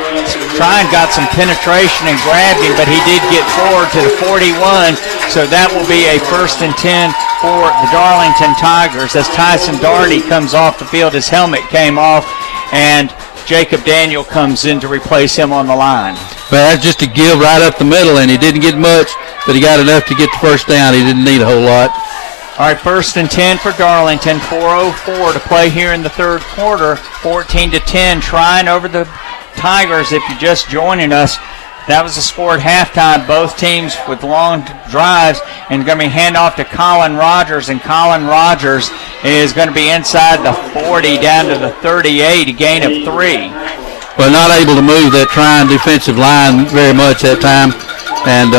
Trion got some penetration and grabbed him, but he did get forward to the 41, so that will be a 1st and 10 for the Darlington Tigers as Tyson Daugherty comes off the field. His helmet came off, and Jacob Daniel comes in to replace him on the line. Well, that's just a give right up the middle, and he didn't get much, but he got enough to get the first down. He didn't need a whole lot. All right, 1st and 10 for Darlington. 4:04 to play here in the third quarter. 14-10, Trion over the Tigers. If you're just joining us, that was the score at halftime. Both teams with long drives, and going to be hand off to Colin Rogers, and Colin Rogers is going to be inside the 40 down to the 38, a gain of 3. Well, not able to move that Trion defensive line very much that time, and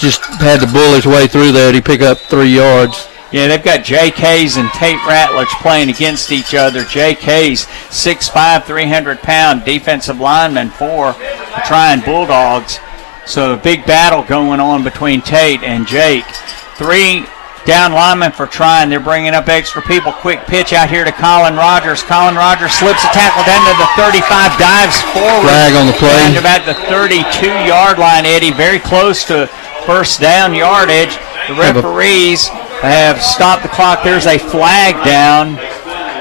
just had to bull his way through there to pick up 3 yards. Yeah, they've got Jay Kays and Tate Ratledge playing against each other. Jay Kays, 6'5", 300-pound defensive lineman for the Trion Bulldogs. So a big battle going on between Tate and Jake. 3 down linemen for Trion. They're bringing up extra people. Quick pitch out here to Colin Rogers. Colin Rogers slips a tackle down to the 35, dives forward. Flag on the play. Down to about the 32-yard line, Eddie. Very close to first down yardage. The referees have stopped the clock. There's a flag down.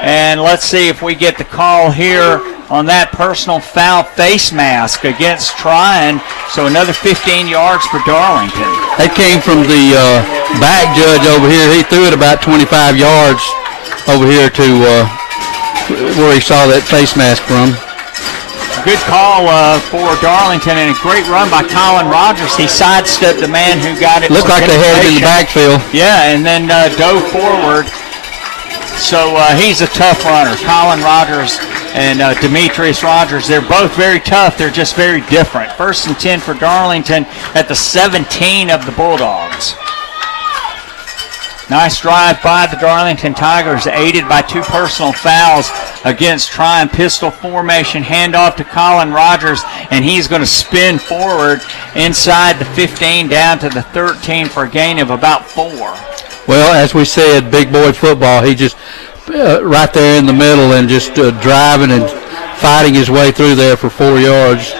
And let's see if we get the call here on that personal foul face mask against Trion. So another 15 yards for Darlington. That came from the back judge over here. He threw it about 25 yards over here to where he saw that face mask from. Good call for Darlington, and a great run by Colin Rogers. He sidestepped the man who got it. Looked like they had it in the backfield. Yeah, and then dove forward. So he's a tough runner. Colin Rogers and Demetrius Rogers, they're both very tough. They're just very different. 1st and 10 for Darlington at the 17 of the Bulldogs. Nice drive by the Darlington Tigers, aided by 2 personal fouls against Trion. Pistol formation, handoff to Colin Rogers, and he's going to spin forward inside the 15 down to the 13 for a gain of about 4. Well, as we said, big boy football. He just right there in the middle and just driving and fighting his way through there for 4 yards.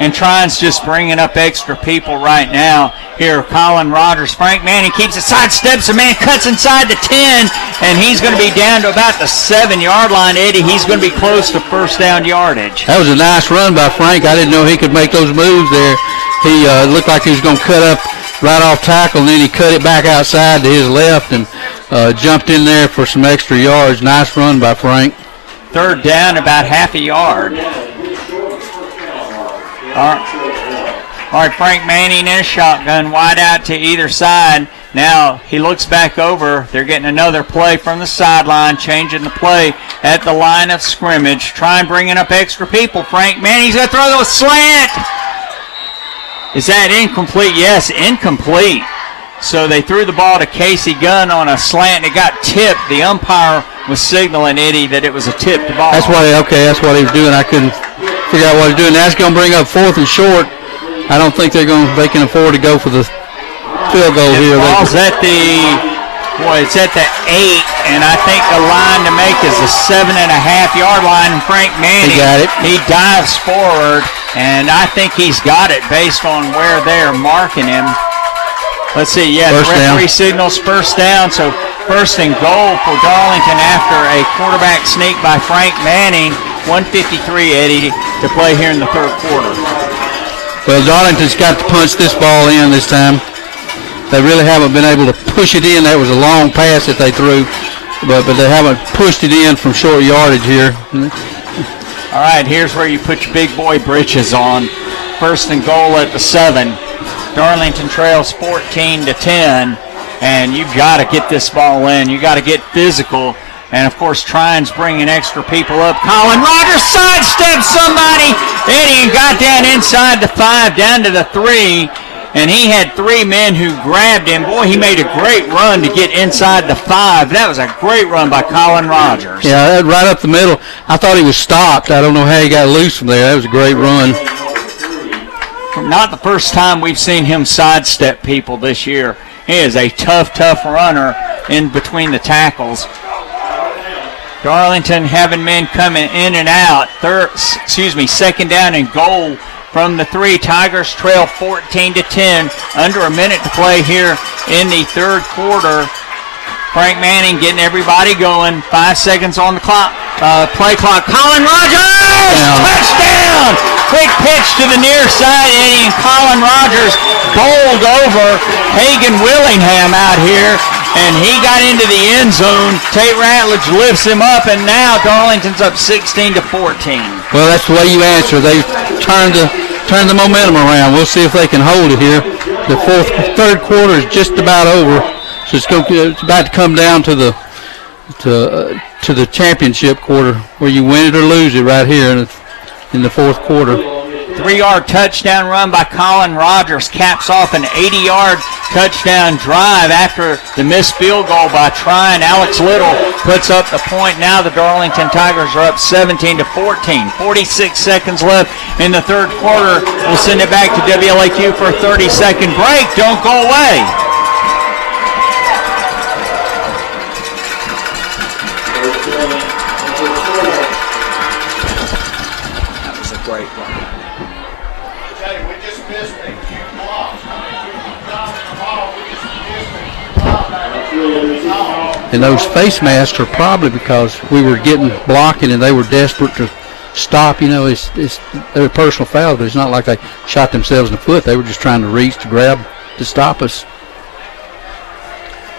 And Trion's just bringing up extra people right now. Here, Colin Rogers. Frank Manning keeps it, sidesteps a man, cuts inside the 10, and he's going to be down to about the 7-yard line, Eddie. He's going to be close to first down yardage. That was a nice run by Frank. I didn't know he could make those moves there. He looked like he was going to cut up right off tackle, and then he cut it back outside to his left and jumped in there for some extra yards. Nice run by Frank. Third down, about half a yard. All right, Frank Manning in a shotgun, wide out to either side. Now he looks back over. They're getting another play from the sideline, changing the play at the line of scrimmage. Trying bringing up extra people. Frank Manning's going to throw the slant. Is that incomplete? Yes, incomplete. So they threw the ball to Casey Gunn on a slant. It got tipped. The umpire was signaling, Eddie, that it was a tipped ball. That's what he was doing. I couldn't figure out what he was doing. That's going to bring up 4th and short. I don't think they can afford to go for the field goal here. Ball's at it's at the 8, and I think the line to make is the 7.5-yard line. Frank Manning, he got it. He dives forward, and I think he's got it based on where they're marking him. Let's see, yeah, the referee signals first down, so 1st and goal for Darlington after a quarterback sneak by Frank Manning. 1:53, Eddie, to play here in the third quarter. Well, Darlington's got to punch this ball in this time. They really haven't been able to push it in. That was a long pass that they threw, but they haven't pushed it in from short yardage here. All right, here's where you put your big boy britches on. 1st and goal at the 7. Darlington trails 14-10, and you've got to get this ball in. You got to get physical. And, of course, Trion's bringing extra people up. Colin Rogers sidestepped somebody. Eddie got down inside the 5, down to the 3. and he had 3 men who grabbed him. Boy, he made a great run to get inside the 5. That was a great run by Colin Rogers. Yeah, right up the middle. I thought he was stopped. I don't know how he got loose from there. That was a great run. Not the first time we've seen him sidestep people this year. He is a tough runner in between the tackles. Darlington having men coming in and out. Second down and goal from the 3. Tigers trail 14-10. Under a minute to play here in the third quarter. Frank Manning getting everybody going. 5 seconds on the clock. Play clock. Colin Rogers! Touchdown! Quick pitch to the near side, Eddie, and Colin Rogers bowled over Hagen Willingham out here, and he got into the end zone. Tate Ratledge lifts him up, and now Darlington's up 16-14. Well, that's the way you answer. They've turned the momentum around. We'll see if they can hold it here. The third quarter is just about over, so it's about to come down to the championship quarter, where you win it or lose it right here in the fourth quarter. 3-yard touchdown run by Colin Rogers caps off an 80-yard touchdown drive after the missed field goal by Trion. Alex Little puts up the point. Now the Darlington Tigers are up 17-14. 46 seconds left in the third quarter. We'll send it back to WLAQ for a 30-second break. Don't go away. And those face masks are probably because we were getting blocking and they were desperate to stop. You know, they're personal fouls, but it's not like they shot themselves in the foot. They were just trying to reach to grab to stop us.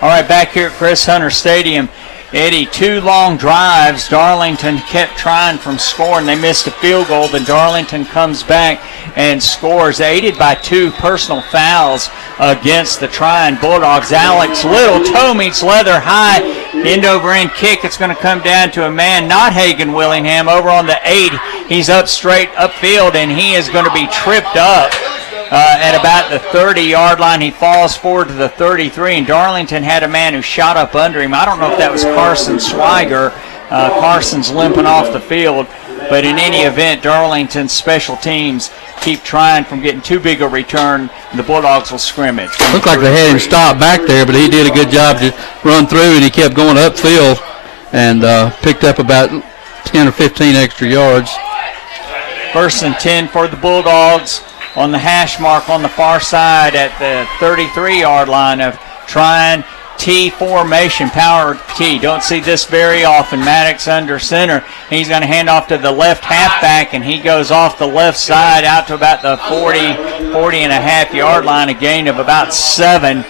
All right, back here at Chris Hunter Stadium, Eddie, 2 long drives. Darlington kept trying from scoring. They missed a field goal. Then Darlington comes back and scores, aided by 2 personal fouls against the Trion Bulldogs. Alex Little, toe meets leather, high end-over-end kick. It's going to come down to a man, not Hagen Willingham, over on the 8. He's up straight upfield, and he is going to be tripped up at about the 30-yard line. He falls forward to the 33, and Darlington had a man who shot up under him. I don't know if that was Carson Swiger. Carson's limping off the field, but in any event, Darlington's special teams keep trying from getting too big a return. The Bulldogs will scrimmage. Looked like they had him stopped back there, but he did a good job to run through, and he kept going upfield and picked up about 10 or 15 extra yards. 1st and 10 for the Bulldogs on the hash mark on the far side at the 33-yard line of Trion. T formation, power T. Don't see this very often. Maddox under center. He's going to hand off to the left halfback, and he goes off the left side out to about the 40 and a half yard line, a gain of about 7.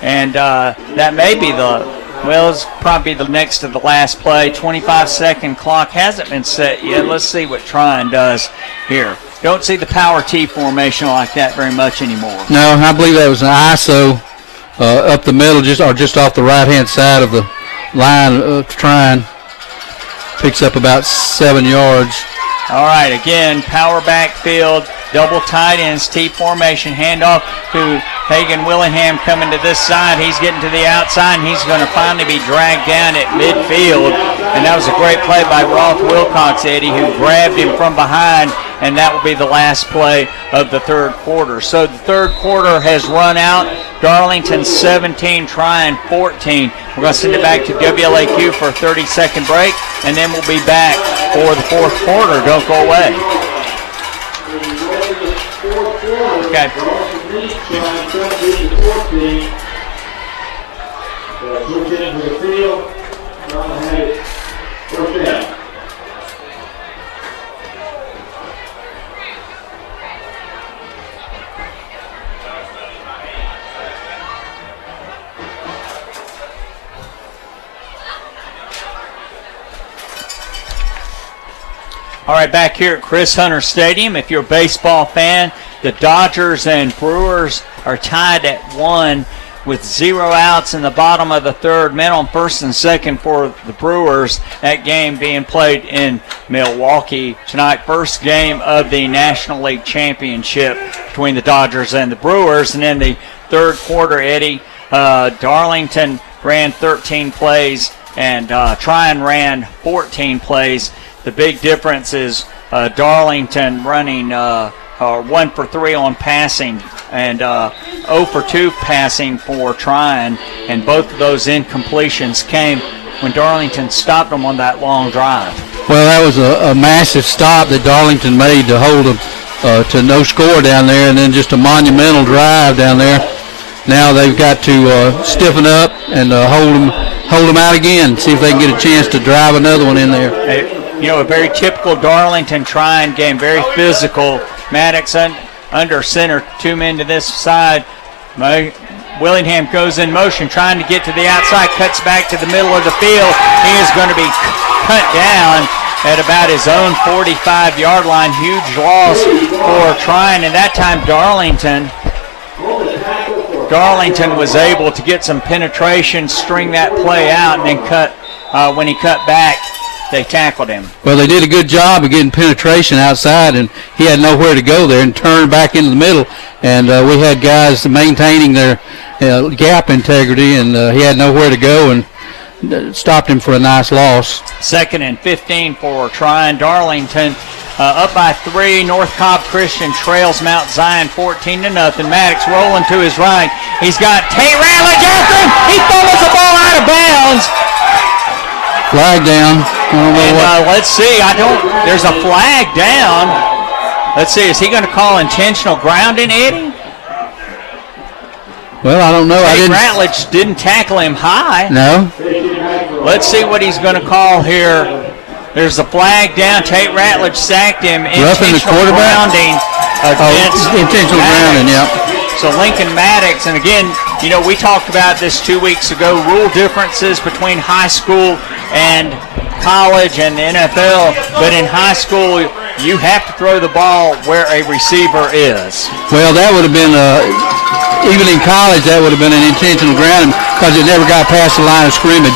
And that may be it's probably the next to the last play. 25-second clock hasn't been set yet. Let's see what Trion does here. Don't see the power T formation like that very much anymore. No, I believe that was an ISO up the middle, just off the right-hand side of the line. Trion picks up about 7 yards. All right, again, power backfield, double tight ends, T formation, handoff to Hagen Willingham coming to this side. He's getting to the outside, and he's going to finally be dragged down at midfield. And that was a great play by Roth Wilcox, Eddie, who grabbed him from behind, and that will be the last play of the third quarter. So the third quarter has run out. Darlington 17, Trion 14. We're going to send it back to WLAQ for a 30-second break, and then we'll be back for the fourth quarter. Don't go away. Okay. All right, back here at Chris Hunter Stadium, if you're a baseball fan, the Dodgers and Brewers are tied at 1 with 0 outs in the bottom of the third, men on first and second for the Brewers. That game being played in Milwaukee tonight. First game of the National League Championship between the Dodgers and the Brewers. And in the third quarter, Eddie, Darlington ran 13 plays and Trion ran 14 plays. The big difference is Darlington running 1 for 3 on passing and 0 for 2 passing for Trion, and both of those incompletions came when Darlington stopped them on that long drive. Well, that was a massive stop that Darlington made to hold them to no score down there, and then just a monumental drive down there. Now they've got to stiffen up and hold them out again, see if they can get a chance to drive another one in there. A very typical Darlington Trion game, very physical. Maddox under center, 2 men to this side. Willingham goes in motion, trying to get to the outside, cuts back to the middle of the field. He is going to be cut down at about his own 45-yard line. Huge loss for Trion, and that time Darlington was able to get some penetration, string that play out, and then when he cut back, they tackled him. Well, they did a good job of getting penetration outside, and he had nowhere to go there and turned back into the middle. And we had guys maintaining their gap integrity, and he had nowhere to go and stopped him for a nice loss. 2nd and 15 for Trion. Darlington up by 3. North Cobb Christian trails Mount Zion 14-0. Maddox rolling to his right. He's got Tate Ratledge after him. He throws the ball out of bounds. Flag down. Let's see. There's a flag down. Let's see. Is he going to call intentional grounding, Eddie? Well, I don't know. Tate Ratledge didn't tackle him high. No. Let's see what he's going to call here. There's a flag down. Tate Ratledge sacked him. Roughing the quarterback. Grounding against intentional grounding, yeah. So Lincoln Maddox, and again, we talked about this 2 weeks ago, rule differences between high school and college and the NFL, but in high school, you have to throw the ball where a receiver is. Well, that would have been, even in college, that would have been an intentional grounding because it never got past the line of scrimmage.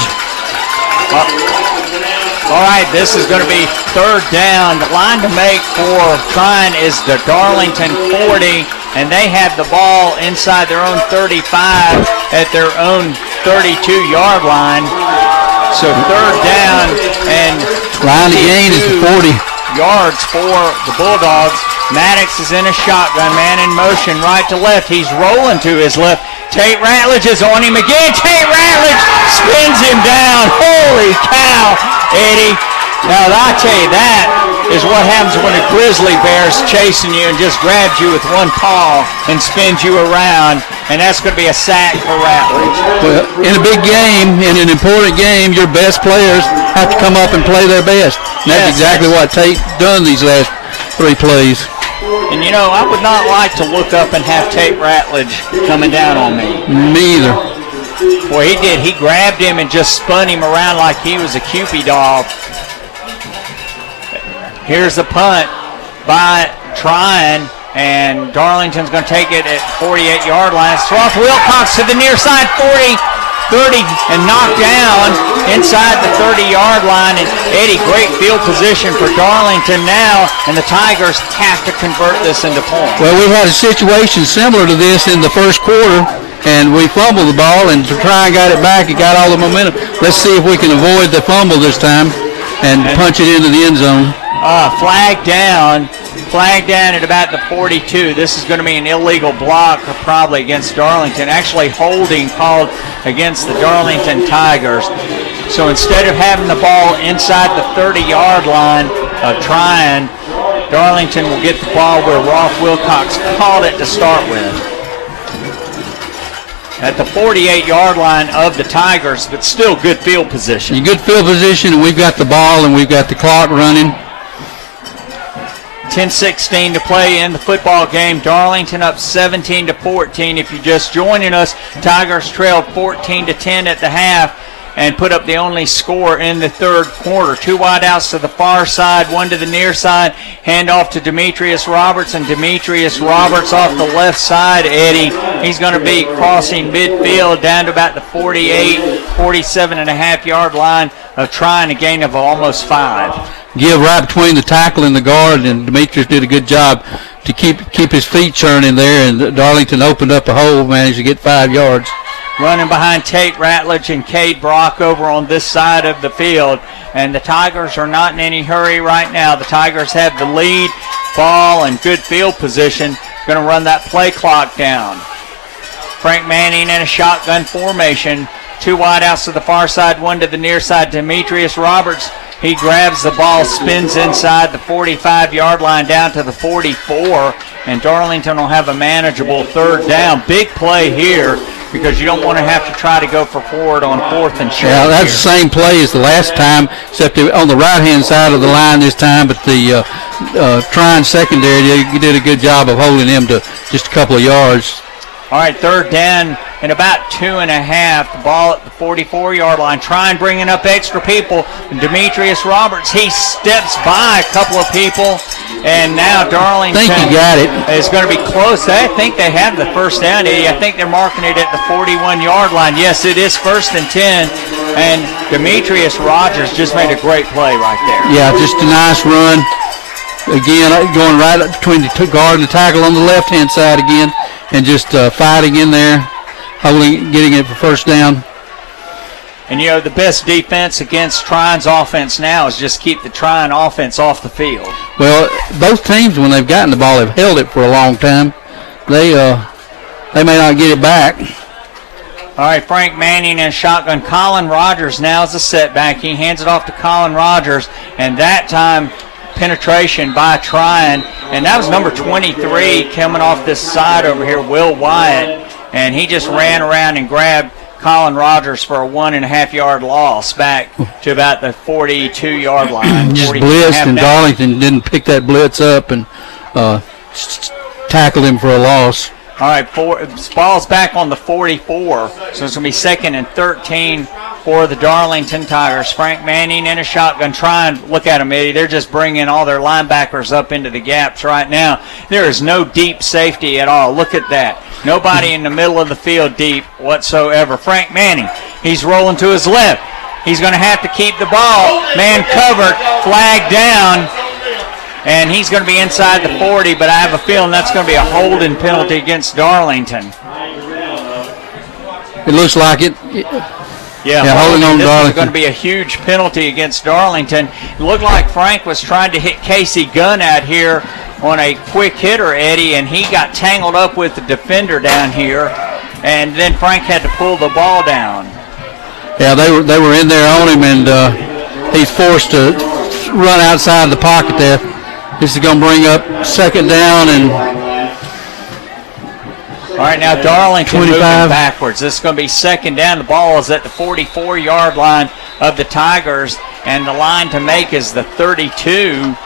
All right, this is going to be 3rd down. The line to make for Trion is the Darlington 40, and they have the ball inside their own 35 at their own 32-yard line. So 3rd down and line to gain is the 40 yards for the Bulldogs. Maddox is in a shotgun, man in motion, right to left. He's rolling to his left. Tate Ratledge is on him again. Tate Ratledge spins him down. Holy cow, Eddie. Now, I tell you, that is what happens when a grizzly bear's chasing you and just grabs you with one paw and spins you around, and that's going to be a sack for Ratledge. Well, in a big game, in an important game, your best players have to come up and play their best. And that's exactly what Tate done these last 3 plays. And, I would not like to look up and have Tate Ratledge coming down on me. Me either. Boy, he did. He grabbed him and just spun him around like he was a Cupid doll. Here's the punt by Trion, and Darlington's going to take it at 48-yard line. Roth Wilcox to the near side, 40, 30, and knocked down inside the 30-yard line. And Eddie, great field position for Darlington now, and the Tigers have to convert this into points. Well, we had a situation similar to this in the first quarter, and we fumbled the ball, and Trion got it back. It got all the momentum. Let's see if we can avoid the fumble this time and punch it into the end zone. Flag down at about the 42. This is going to be an illegal block probably against Darlington. Actually holding called against the Darlington Tigers. So instead of having the ball inside the 30-yard line of Trion, Darlington will get the ball where Roth Wilcox called it to start with. At the 48-yard line of the Tigers, but still good field position. Good field position, and we've got the ball and we've got the clock running. 10:16 to play in the football game. Darlington up 17-14. If you're just joining us, Tigers trailed 14-10 at the half. and put up the only score in the third quarter. 2 wideouts to the far side, 1 to the near side. Hand off to Demetrius Roberts, and Demetrius Roberts off the left side, Eddie. He's going to be crossing midfield down to about the 48, 47.5-yard line of Trion, a gain of almost 5. Give right between the tackle and the guard, and Demetrius did a good job to keep his feet churning there, and Darlington opened up a hole, managed to get 5 yards. Running behind Tate Ratledge and Cade Brock over on this side of the field. And the Tigers are not in any hurry right now. The Tigers have the lead, ball, and good field position. Going to run that play clock down. Frank Manning in a shotgun formation. 2 wideouts to the far side, 1 to the near side. Demetrius Roberts, he grabs the ball, spins inside the 45-yard line down to the 44. And Darlington will have a manageable third down. Big play here, because you don't want to have to try to go for forward on 4th and short. Yeah, that's the same play as the last time, except on the right-hand side of the line this time, but the Trion secondary did a good job of holding him to just a couple of yards. All right, third down and about 2.5. The ball at the 44-yard line. Trion bringing up extra people. And Demetrius Roberts, he steps by a couple of people. And now Darlington I think he got it. Is going to be close. I think they have the first down, Eddie. I think they're marking it at the 41-yard line. Yes, it is 1st and 10. And Demetrius Rogers just made a great play right there. Yeah, just a nice run. Again, going right up between the guard and the tackle on the left-hand side again. And just fighting in there, getting it for first down. And, you know, the best defense against Trion's offense now is just keep the Trion offense off the field. Well, both teams, when they've gotten the ball, have held it for a long time. They may not get it back. All right, Frank Manning in shotgun. Colin Rogers now is a setback. He hands it off to Colin Rogers, and that time penetration by Trion, and that was number 23 coming off this side over here, Will Wyatt, and he just ran around and grabbed Colin Rogers for a 1.5-yard loss back to about the 42-yard line. Just blitzed, and Darlington didn't pick that blitz up and tackled him for a loss. All right, ball's back on the 44, so it's going to be 2nd and 13 for the Darlington Tigers. Frank Manning in a shotgun. Look at them, Eddie. They're just bringing all their linebackers up into the gaps right now. There is no deep safety at all. Look at that. Nobody in the middle of the field deep whatsoever. Frank Manning, he's rolling to his left. He's going to have to keep the ball. Man covered, flag down. And he's going to be inside the 40, but I have a feeling that's going to be a holding penalty against Darlington. It looks like it. Yeah, holding on this Darlington. is going to be a huge penalty against Darlington. It looked like Frank was trying to hit Casey Gunn out here on a quick hitter, Eddie, and he got tangled up with the defender down here, and then Frank had to pull the ball down. Yeah, they were in there on him, and he's forced to run outside the pocket there. This is going to bring up 2nd down and all right, now Darlington 25. moving backwards. This is going to be 2nd down. The ball is at the 44-yard line of the Tigers, and the line to make is the 32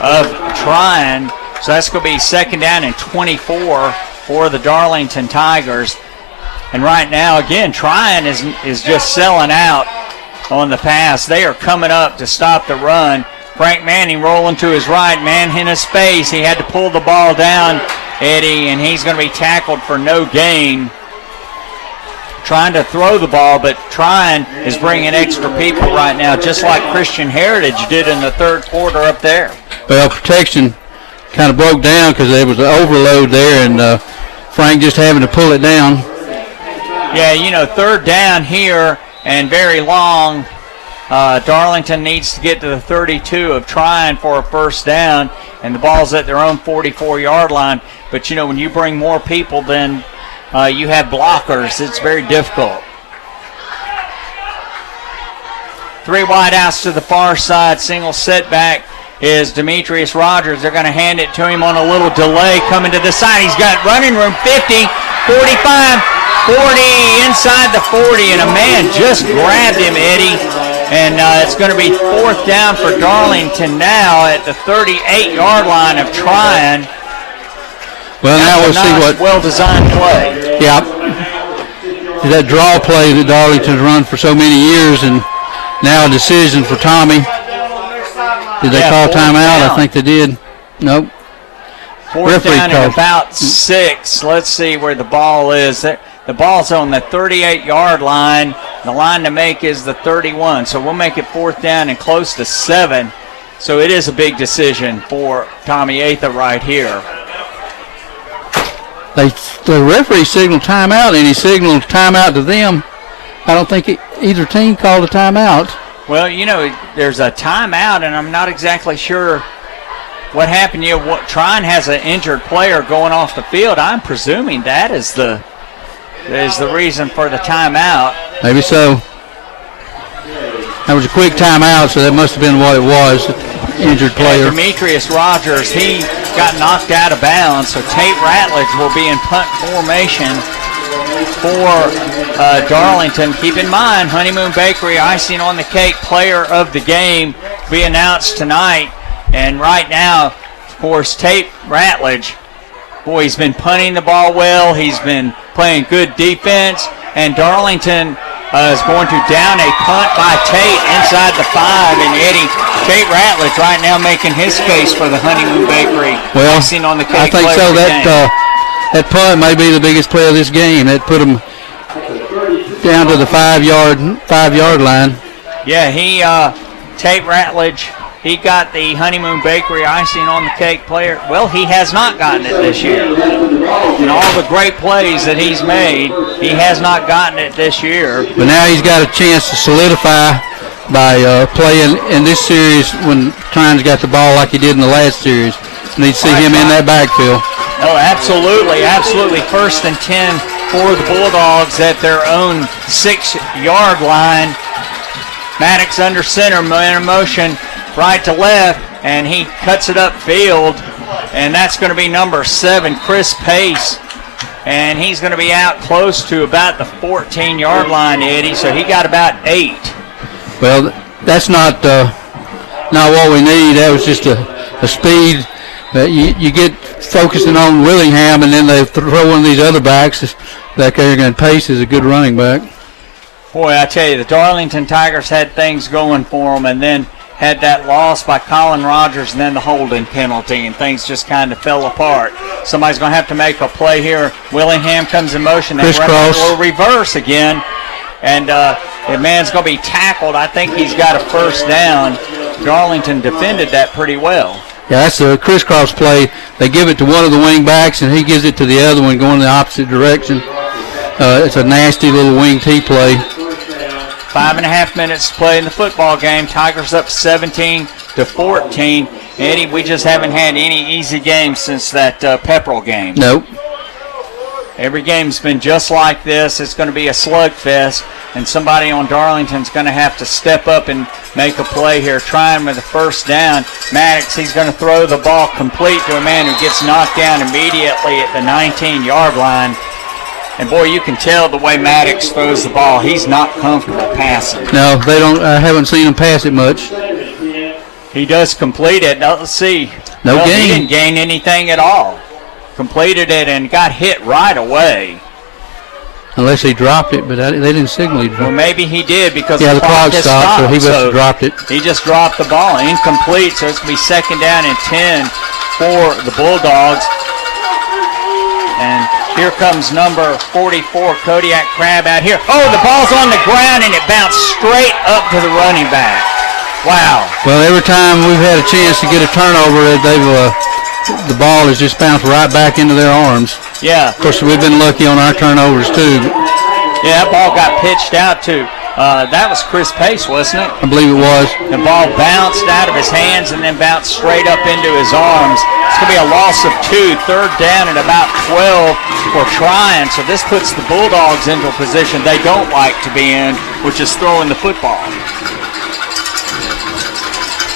of Trion. So that's going to be 2nd down and 24 for the Darlington Tigers. And right now, again, Trion is just selling out on the pass. They are coming up to stop the run. Frank Manning rolling to his right, man in his space. He had to pull the ball down, Eddie, and he's going to be tackled for no gain. Trying to throw the ball, but Trion is bringing extra people right now, just like Christian Heritage did in the third quarter up there. Well, protection kind of broke down because there was an overload there, and Frank just having to pull it down. Yeah, you know, third down here and very long. Darlington needs to get to the 32 of Trion for a first down, and the ball's at their own 44-yard line. But, you know, when you bring more people than you have blockers, it's very difficult. 3 wideouts to the far side. Single setback is Demetrius Rogers. They're going to hand it to him on a little delay coming to the side. He's got running room 50, 45, 40, inside the 40, and a man just grabbed him, Eddie. And it's going to be 4th down for Darlington now at the 38-yard line of Trion. Well, now we'll see what. Well-designed play. Yeah. that draw play that Darlington's run for so many years, and now a decision for Tommy. Did they call timeout? Down. I think they did. Nope. Fourth down at about 6. Let's see where the ball is. The ball's on the 38-yard line. The line to make is the 31. So we'll make it fourth down and close to 7. So it is a big decision for Tommy Atha right here. The referee signaled timeout, and he signaled timeout to them. I don't think either team called a timeout. Well, you know, there's a timeout, and I'm not exactly sure what happened. You know, Trion has an injured player going off the field. I'm presuming that is the reason for the timeout. Maybe so. That was a quick timeout, so that must have been what it was. Injured player. Demetrius Rogers, he got knocked out of bounds, so Tate Ratledge will be in punt formation for Darlington. Keep in mind, Honeymoon Bakery icing on the cake player of the game to be announced tonight. And right now, of course, Tate Ratledge, boy, he's been punting the ball well. He's been playing good defense. And Darlington is going to down a punt by Tate inside the 5. And Eddie, Tate Ratledge right now making his case for the Honeymoon Bakery. Well, icing on the cake I think player so. of the game. That punt may be the biggest play of this game. That put him down to the 5-yard line. Yeah, Tate Ratledge, he got the Honeymoon Bakery icing on the cake player. Well, he has not gotten it this year. And all the great plays that he's made, he has not gotten it this year. But now he's got a chance to solidify by playing in this series when Trion's got the ball like he did in the last series. Need to see him in that backfield. Oh, absolutely, absolutely. 1st and 10 for the Bulldogs at their own 6-yard line. Maddox under center, man in motion, right to left, and he cuts it upfield, and that's going to be number 7, Chris Pace, and he's going to be out close to about the 14-yard line, Eddie, so he got about 8. Well, that's not what we need. That was just a speed. You get focusing on Willingham, and then they throw one of these other backs. That Hagen Pace is a good running back. Boy, I tell you, the Darlington Tigers had things going for them, and then had that loss by Colin Rogers and then the holding penalty, and things just kind of fell apart. Somebody's going to have to make a play here. Willingham comes in motion. They will reverse again, and the man's going to be tackled. I think he's got a first down. Darlington defended that pretty well. Yeah, that's a crisscross play. They give it to one of the wing backs, and he gives it to the other one going in the opposite direction. It's a nasty little wing T play. 5.5 minutes to play in the football game. Tigers up 17-14. Eddie, we just haven't had any easy games since that Pepperell game. Nope. Every game's been just like this. It's going to be a slugfest, and somebody on Darlington's going to have to step up and make a play here. Trying with the first down. Maddox, he's going to throw the ball complete to a man who gets knocked down immediately at the 19-yard line. And, boy, you can tell the way Maddox throws the ball. He's not comfortable passing. No, they don't. I haven't seen him pass it much. He does complete it. Now, let's see. No gain. He didn't gain anything at all. Completed it and got hit right away. Unless he dropped it, but they didn't signal he dropped it. Well, maybe he did because the clock has stopped, so he must have dropped it. He just dropped the ball. Incomplete, so it's going to be 2nd down and 10 for the Bulldogs. And here comes number 44, Kodiak Crabb out here. Oh, the ball's on the ground, and it bounced straight up to the running back. Wow. Well, every time we've had a chance to get a turnover, the ball has just bounced right back into their arms. Yeah. Of course, we've been lucky on our turnovers, too. Yeah, that ball got pitched out, too. That was Chris Pace, wasn't it? I believe it was. The ball bounced out of his hands and then bounced straight up into his arms. It's going to be a loss of 2, 3rd down and about 12 for Trion. So this puts the Bulldogs into a position they don't like to be in, which is throwing the football.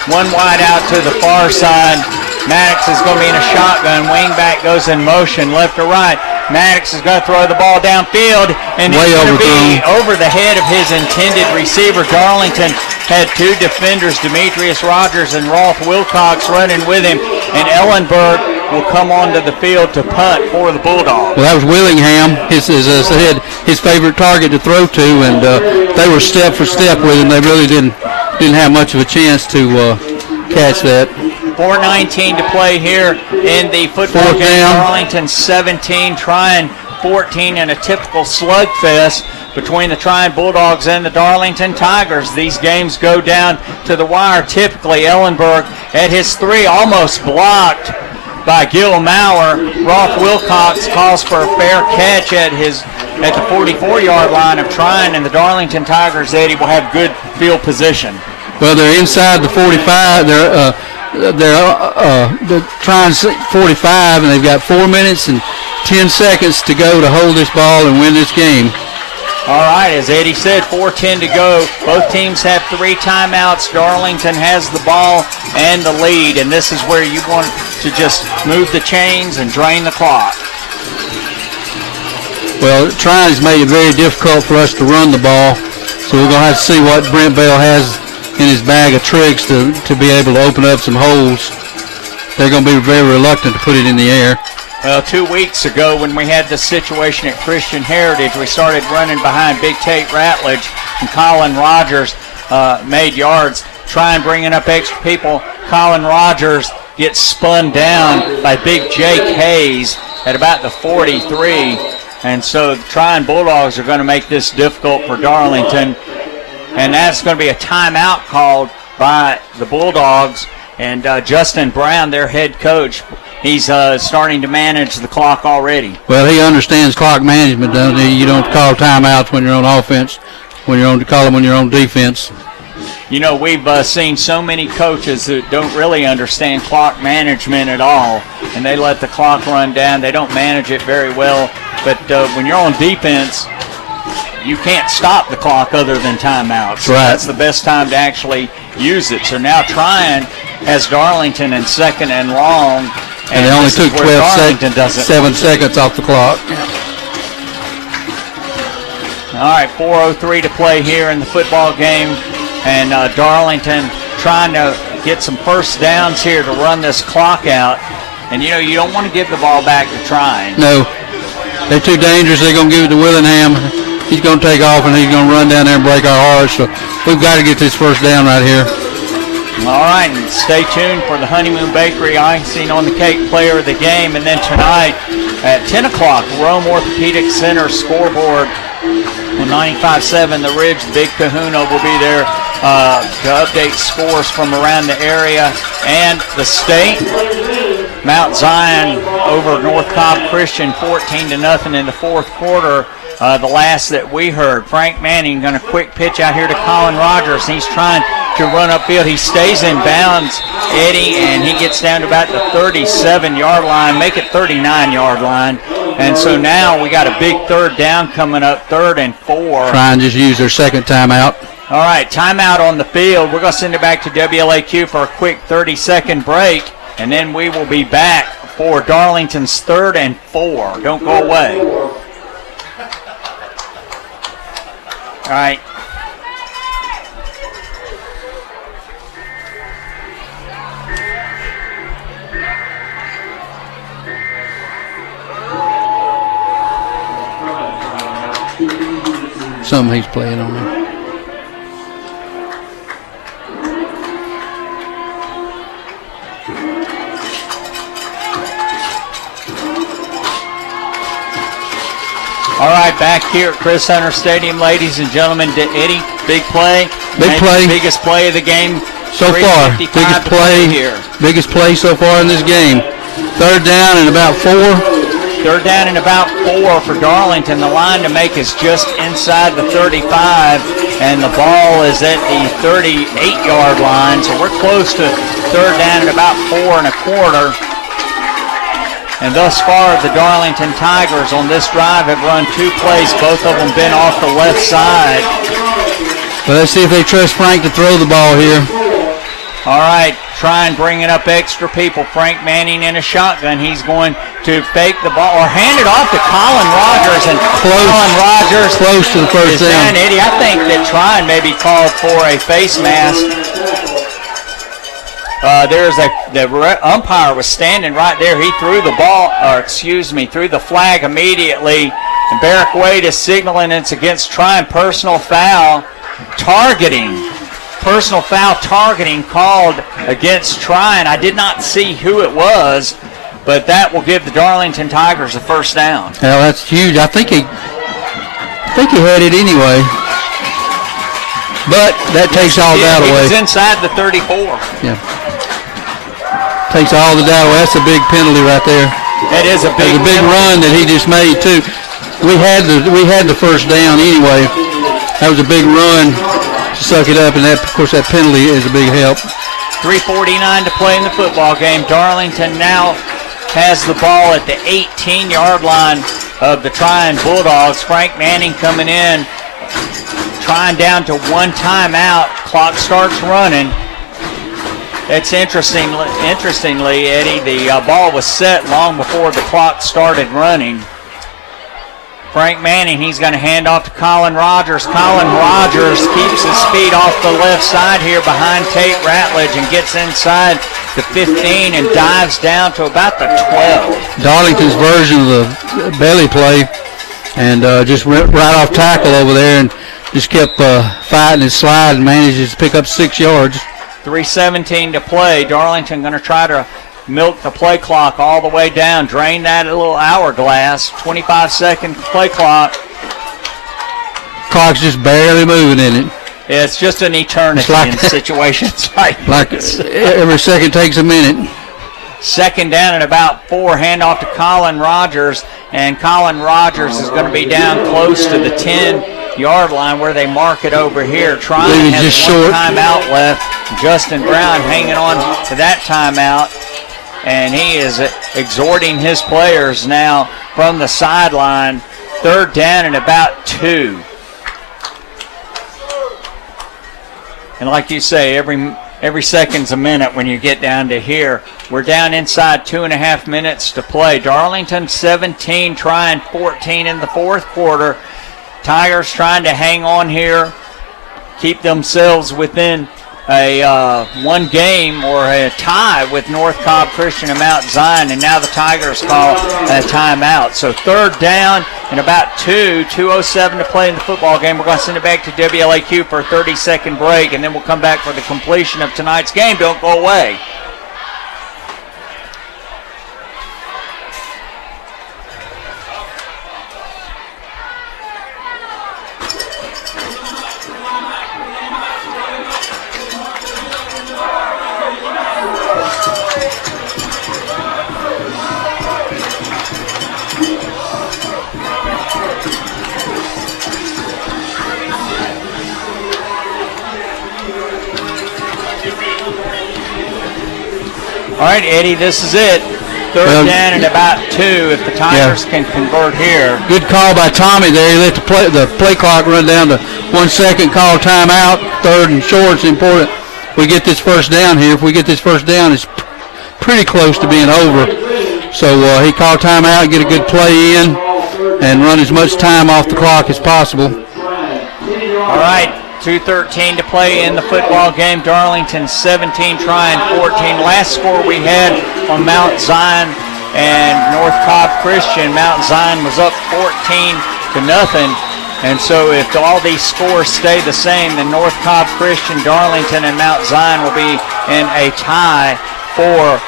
One wide out to the far side. Maddox is going to be in a shotgun. Wingback goes in motion, left or right. Maddox is going to throw the ball downfield, and it's going to be over the head of his intended receiver. Darlington had 2 defenders, Demetrius Rogers and Rolf Wilcox, running with him, and Ellenberg will come onto the field to punt for the Bulldogs. Well, that was Willingham, as I said, his favorite target to throw to, and they were step for step with him. They really didn't have much of a chance to catch that. 4:19 to play here in the football Fourth game. down. Darlington 17, Trion 14 in a typical slugfest between the Trion Bulldogs and the Darlington Tigers. These games go down to the wire. Typically, Ellenberg at his 3 almost blocked by Gil Maurer. Roth Wilcox calls for a fair catch at the 44-yard line of Trion, and the Darlington Tigers, Eddie, will have good field position. Well, they're inside the 45. They're trying 45, and they've got 4 minutes and 10 seconds to go to hold this ball and win this game. All right, as Eddie said, 4:10 to go. Both teams have 3 timeouts. Darlington has the ball and the lead, and this is where you want to just move the chains and drain the clock. Well, Trion has made it very difficult for us to run the ball, so we're going to have to see what Brent Bell has in his bag of tricks to be able to open up some holes. They're going to be very reluctant to put it in the air. Well, 2 weeks ago when we had this situation at Christian Heritage, we started running behind Big Tate Ratledge, and Colin Rogers made yards. Trion bringing up extra people. Colin Rogers gets spun down by Big Jake Hayes at about the 43. And so the Trion Bulldogs are going to make this difficult for Darlington. And that's going to be a timeout called by the Bulldogs. And Justin Brown, their head coach, he's starting to manage the clock already. Well, he understands clock management, doesn't he? You don't call timeouts when you're on offense, call them when you're on defense. You know, we've seen so many coaches who don't really understand clock management at all, and they let the clock run down. They don't manage it very well. But when you're on defense, you can't stop the clock other than timeouts. Right. That's the best time to actually use it. So now Trion has Darlington in 2nd and long. And they only took 7 seconds off the clock. All right, 4:03 to play here in the football game. And Darlington trying to get some first downs here to run this clock out. And, you know, you don't want to give the ball back to Trion. No, they're too dangerous. They're going to give it to Willingham. He's going to take off, and he's going to run down there and break our hearts. So we've got to get this first down right here. All right, and stay tuned for the Honeymoon Bakery Icing on the Cake Player of the Game. And then tonight at 10 o'clock, Rome Orthopedic Center scoreboard on 95.7 The Ridge. The Big Kahuna will be there to update scores from around the area and the state. Mount Zion over North Cobb Christian 14-0 in the fourth quarter. The last that we heard, Frank Manning going to quick pitch out here to Colin Rogers. He's trying to run upfield. He stays in bounds, Eddie, and he gets down to about the 37-yard line, make it 39-yard line. And so now we got a big 3rd down coming up, 3rd and 4. Try and just use their second timeout. All right, timeout on the field. We're going to send it back to WLAQ for a quick 30-second break, and then we will be back for Darlington's 3rd and 4. Don't go away. All right. Something he's playing on there. All right, back here at Chris Hunter Stadium, ladies and gentlemen. Eddie, big play. Big play. Biggest play of the game So far. Biggest play so far in this game. 3rd down and about 4. 3rd down and about 4 for Darlington. The line to make is just inside the 35, and the ball is at the 38-yard line. So we're close to 3rd down and about 4 1/4. And thus far, the Darlington Tigers on this drive have run 2 plays, both of them been off the left side. Well, let's see if they trust Frank to throw the ball here. All right, Trion bringing up extra people. Frank Manning in a shotgun. He's going to fake the ball or hand it off to Colin Rogers. And Colin Rogers close to the first down. Eddie, I think that Trion maybe called for a face mask. the umpire was standing right there. He threw the ball, threw the flag immediately. And Barrick Wade is signaling it's against Trion. Personal foul targeting called against Trion. I did not see who it was, but that will give the Darlington Tigers a first down. Well, that's huge. I think he had it anyway. But that takes all doubt away. He was inside the 34. Yeah. Takes all the doubt away. That's a big penalty right there. That is a big run that he just made too. We had the first down anyway. That was a big run to suck it up, and that, of course, that penalty is a big help. 3:49 to play in the football game. Darlington now has the ball at the 18-yard line of the Trion Bulldogs. Frank Manning coming in, trying down to one timeout. Clock starts running. It's interestingly, Eddie, the ball was set long before the clock started running. Frank Manning, he's going to hand off to Colin Rogers. Colin Rogers keeps his feet off the left side here behind Tate Ratledge and gets inside the 15 and dives down to about the 12. Darlington's version of the belly play, and just right off tackle over there and just kept fighting and sliding, manages to pick up 6 yards. 3:17 to play. Darlington going to try to milk the play clock all the way down, drain that little hourglass. 25-second play clock. Clock's just barely moving in it. It's just an eternity in situations like this. Every second takes a minute. Second down and about 4. Handoff to Colin Rogers, and Colin Rogers is going to be down close to the 10-yard line where they mark it over here. Trion has just one short. timeout left. Justin Brown hanging on to that timeout, and he is exhorting his players now from the sideline. Third down and about 2. And like you say, every second's a minute when you get down to here. We're down inside 2.5 minutes to play. Darlington 17, Trion 14 in the fourth quarter. Tigers trying to hang on here, keep themselves within a one game or a tie with North Cobb Christian and Mount Zion, and now the Tigers call a timeout. So third down and about 2:07 to play in the football game. We're going to send it back to WLAQ for a 30-second break, and then we'll come back for the completion of tonight's game. Don't go away. All right, Eddie, this is it. Third down and about 2 if the Tigers can convert here. Good call by Tommy there. He let the play clock run down to 1 second, call timeout. Third and short is important. We get this first down here. If we get this first down, it's pretty close to being over. So he called timeout, get a good play in, and run as much time off the clock as possible. All right. 2:13 to play in the football game. Darlington 17, Trion 14. Last score we had on Mount Zion and North Cobb Christian. Mount Zion was up 14-0. And so if all these scores stay the same, then North Cobb Christian, Darlington, and Mount Zion will be in a tie for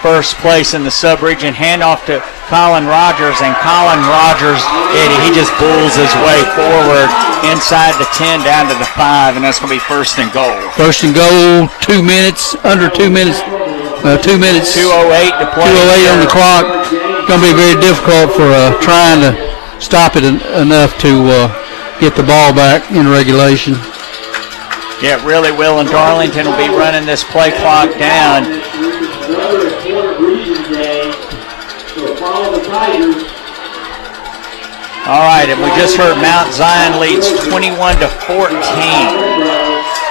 first place in the sub-region. Handoff to Colin Rogers, and Colin Rogers, Eddie, he just bulls his way forward inside the 10 down to the 5, and that's going to be first and goal. First and goal, 2 minutes, under 2 minutes, 2 minutes. 2:08 to play. 2:08 on the clock. Going to be very difficult for trying to stop it enough to get the ball back in regulation. Yeah, it really will, and Darlington will be running this play clock down. All right, and we just heard Mount Zion leads 21-14.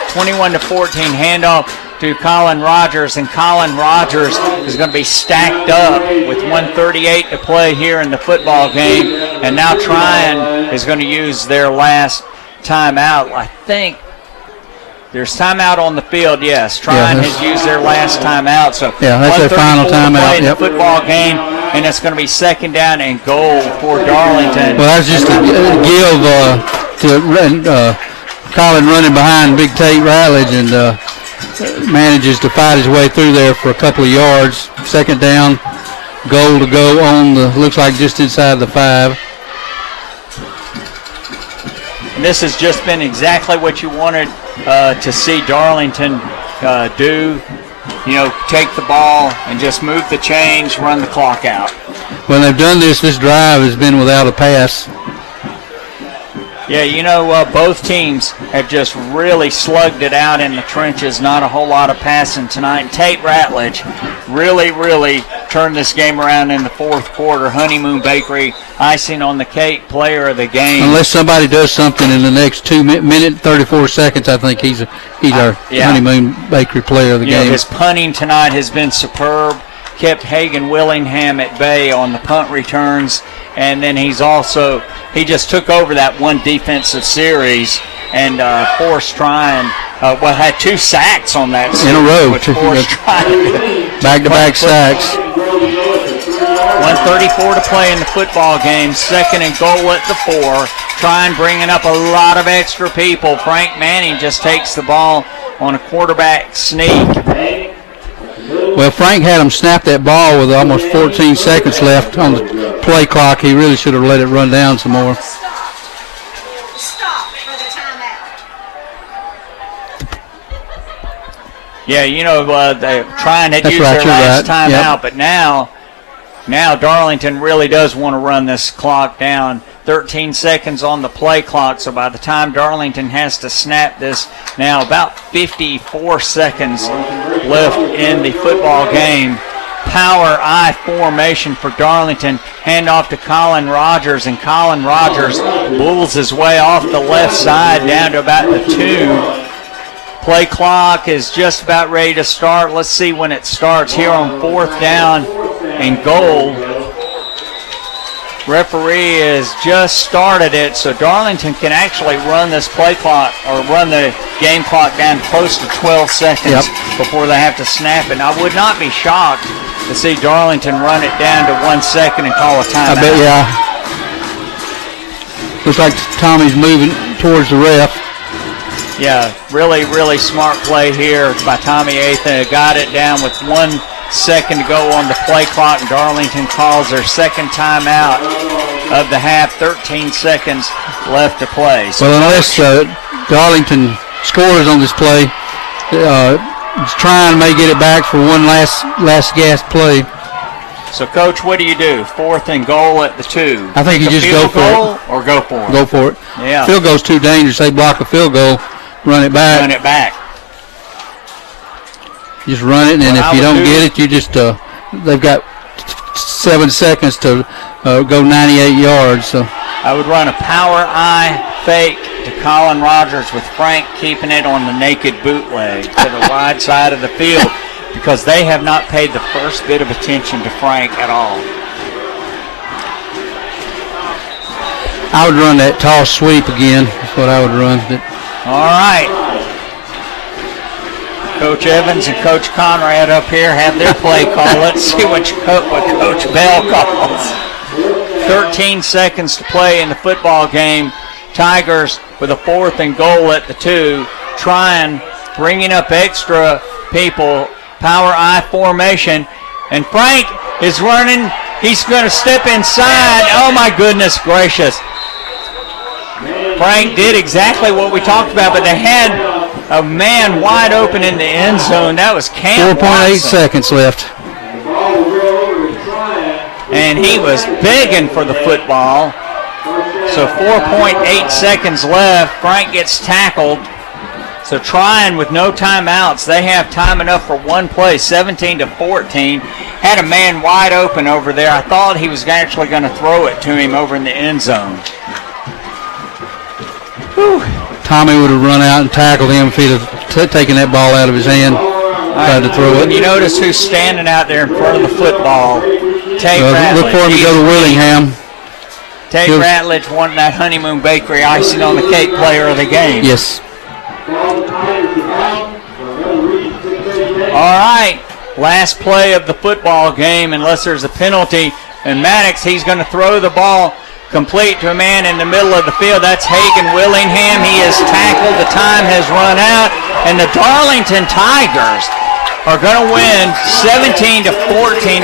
21-14, handoff to Colin Rogers, and Colin Rogers is going to be stacked up with 1:38 to play here in the football game, and now Trion is going to use their last timeout. I think There's timeout on the field, yes. Trion has used their last timeout. So yeah, that's their final timeout. In the football game, and it's going to be 2nd down and goal for Darlington. Well, that's just to give to Colin running behind Big Tate Ratledge and manages to fight his way through there for a couple of yards. 2nd down, goal to go on the, looks like just inside the 5. And this has just been exactly what you wanted to see Darlington do. You know, take the ball and just move the chains, run the clock out. When they've done this drive has been without a pass. Yeah, you know, both teams have just really slugged it out in the trenches. Not a whole lot of passing tonight. And Tate Ratledge really turned this game around in the 4th quarter. Honeymoon Bakery, icing on the cake, player of the game. Unless somebody does something in the next 2 minutes, 34 seconds, I think he's our Honeymoon Bakery player of the game. His punting tonight has been superb. Kept Hagen Willingham at bay on the punt returns. And then he just took over that one defensive series and forced Trion, had 2 sacks on that series. In a row. Which forced Trion back-to-back sacks. 1:34 to play in the football game. 2nd and goal at the 4. Trion bringing up a lot of extra people. Frank Manning just takes the ball on a quarterback sneak. Well, Frank had him snap that ball with almost 14 seconds left on the play clock. He really should have let it run down some more. Stop for the timeout. Yeah, you know, Trion had used their last timeout, but now Darlington really does want to run this clock down. 13 seconds on the play clock, so by the time Darlington has to snap this, now about 54 seconds left in the football game. Power I formation for Darlington. Hand off to Colin Rogers, and Colin Rogers bulls his way off the left side down to about the 2. Play clock is just about ready to start. Let's see when it starts here on 4th down and goal. Referee has just started it, so Darlington can actually run this play clock or run the game clock down close to 12 seconds before they have to snap it. And I would not be shocked to see Darlington run it down to 1 second and call a timeout. I bet, Looks like Tommy's moving towards the ref. Yeah, really smart play here by Tommy Athan. Got it down with 1 second to go on the play clock, and Darlington calls their 2nd timeout of the half. 13 seconds left to play. So well, unless Darlington scores on this play, Trion may get it back for one last gasp play. So, Coach, what do you do? 4th and goal at the 2. I think you just go for it. Or go for it. Go for it. Yeah. Field goal's too dangerous. They block a field goal, run it back. Run it back. Just run it, and if you don't get it, you just they've got 7 seconds to go 98 yards. So I would run a power I fake to Colin Rogers with Frank keeping it on the naked bootleg to the wide side of the field, because they have not paid the first bit of attention to Frank at all. I would run that toss sweep again. That's what I would run. All right. Coach Evans and Coach Conrad up here have their play call. Let's see what Coach Bell calls. 13 seconds to play in the football game. Tigers with a 4th and goal at the 2. Trion bringing up extra people. Power I formation. And Frank is running. He's going to step inside. Oh, my goodness gracious. Frank did exactly what we talked about, but they had a man wide open in the end zone. That was Cam 4.8 seconds left. And he was begging for the football. So 4.8 seconds left. Frank gets tackled. So Trion with no timeouts. They have time enough for one play, 17-14. Had a man wide open over there. I thought he was actually going to throw it to him over in the end zone. Whew. Tommy would have run out and tackled him if he'd have taken that ball out of his hand, tried to throw it. You notice who's standing out there in front of the football. Tate Ratledge. Look for him to go to Willingham. Tate Ratledge won that Honeymoon Bakery icing on the cake player of the game. Yes. All right, last play of the football game, unless there's a penalty. And Maddox, he's going to throw the ball complete to a man in the middle of the field. That's Hagen Willingham. He is tackled. The time has run out. And the Darlington Tigers are going to win 17-14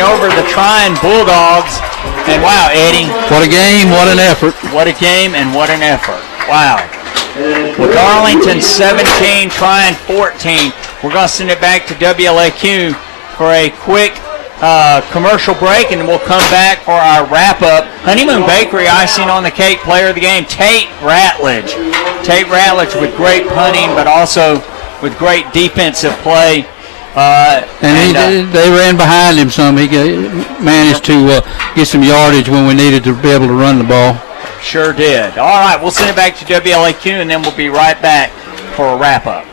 over the Trion Bulldogs. And wow, Eddie. What a game, what an effort. What a game and what an effort. Wow. Well, Darlington 17, Trion 14. We're going to send it back to WLAQ for a quick commercial break, and we'll come back for our wrap-up. Honeymoon Bakery icing on the cake player of the game, Tate Ratledge. Tate Ratledge with great punting, but also with great defensive play. They ran behind him some. He managed to get some yardage when we needed to be able to run the ball. Sure did. All right, we'll send it back to WLAQ, and then we'll be right back for a wrap-up.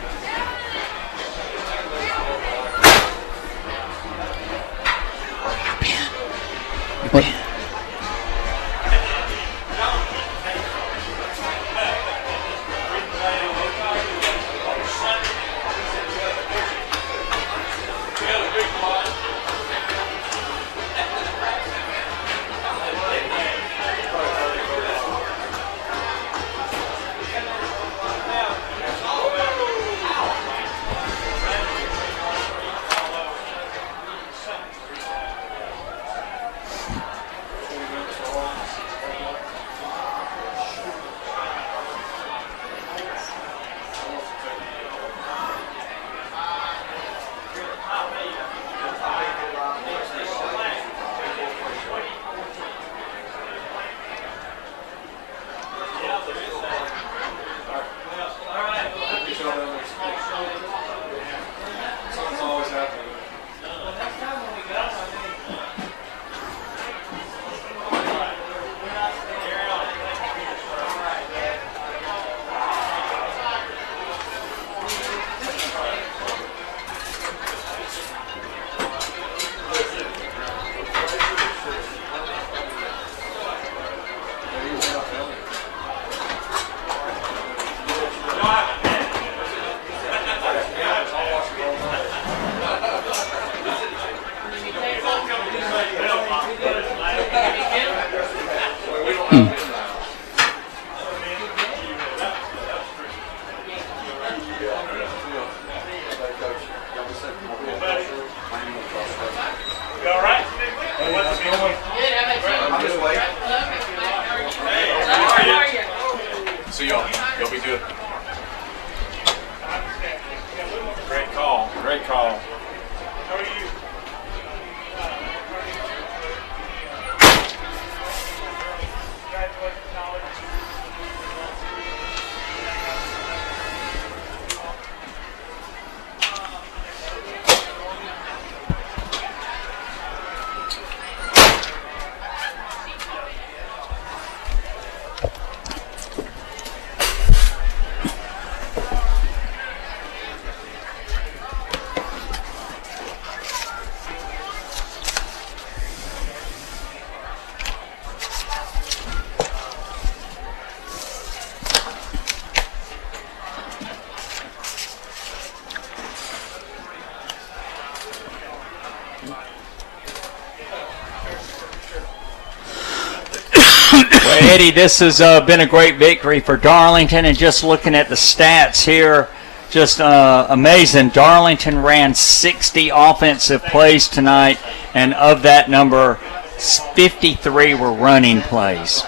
Eddie, this has been a great victory for Darlington, and just looking at the stats here, just amazing. Darlington ran 60 offensive plays tonight, and of that number, 53 were running plays.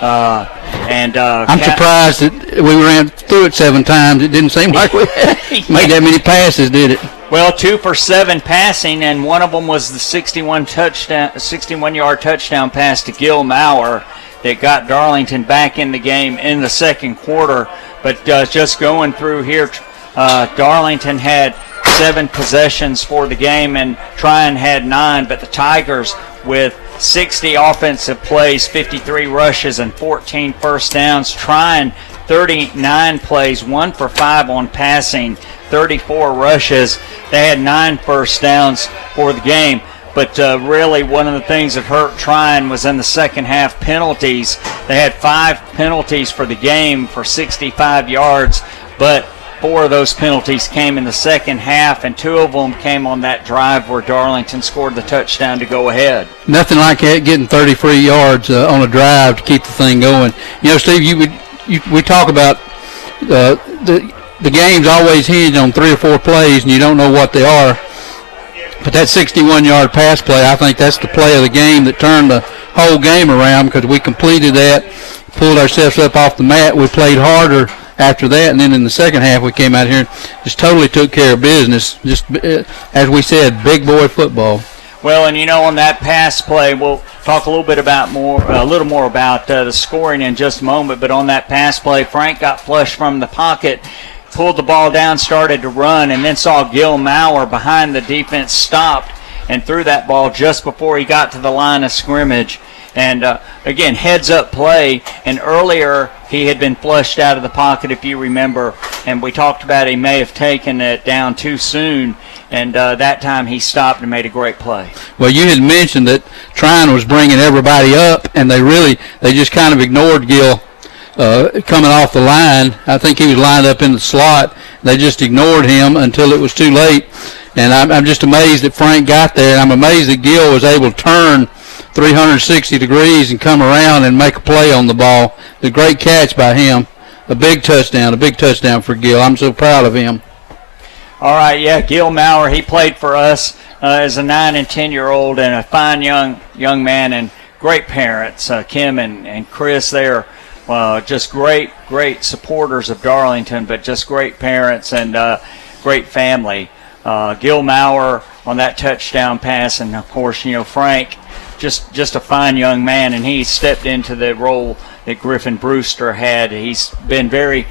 I'm surprised that we ran through it 7 times. It didn't seem like we made that many passes, did it? Well, 2 for 7 passing, and one of them was the 61-yard touchdown pass to Gil Maurer that got Darlington back in the game in the second quarter. But just going through here, Darlington had 7 possessions for the game, and Trion had 9, but the Tigers with 60 offensive plays, 53 rushes, and 14 first downs. Trion 39 plays, 1 for 5 on passing, 34 rushes. They had 9 first downs for the game. But really one of the things that hurt Trion was in the second half penalties. They had 5 penalties for the game for 65 yards, but 4 of those penalties came in the second half, and 2 of them came on that drive where Darlington scored the touchdown to go ahead. Nothing like getting 33 yards on a drive to keep the thing going. You know, Steve, we talk about the game's always hinged on 3 or 4 plays, and you don't know what they are. But that 61-yard pass play, I think that's the play of the game that turned the whole game around, because we completed that, pulled ourselves up off the mat. We played harder after that, and then in the second half we came out here and just totally took care of business. Just, as we said, big boy football. Well, and you know, on that pass play, we'll talk a little bit about a little more about the scoring in just a moment. But on that pass play, Frank got flushed from the pocket, pulled the ball down, started to run, and then saw Gil Maurer behind the defense, stopped and threw that ball just before he got to the line of scrimmage. And again, heads-up play. And earlier he had been flushed out of the pocket, if you remember, and we talked about he may have taken it down too soon. And that time he stopped and made a great play. Well, you had mentioned that Trion was bringing everybody up, and they just kind of ignored Gil coming off the line. I think he was lined up in the slot. They just ignored him until it was too late. And I'm just amazed that Frank got there, and I'm amazed that Gil was able to turn 360 degrees and come around and make a play on the ball. A great catch by him. A big touchdown for Gil. I'm so proud of him. All right, yeah, Gil Maurer, he played for us as a 9 and 10-year-old, and a fine young man, and great parents. Kim and Chris, they're just great supporters of Darlington, but just great parents and great family. Gil Maurer on that touchdown pass, and of course, you know, Frank, just a fine young man, and he stepped into the role that Griffin Brewster had. He's been very,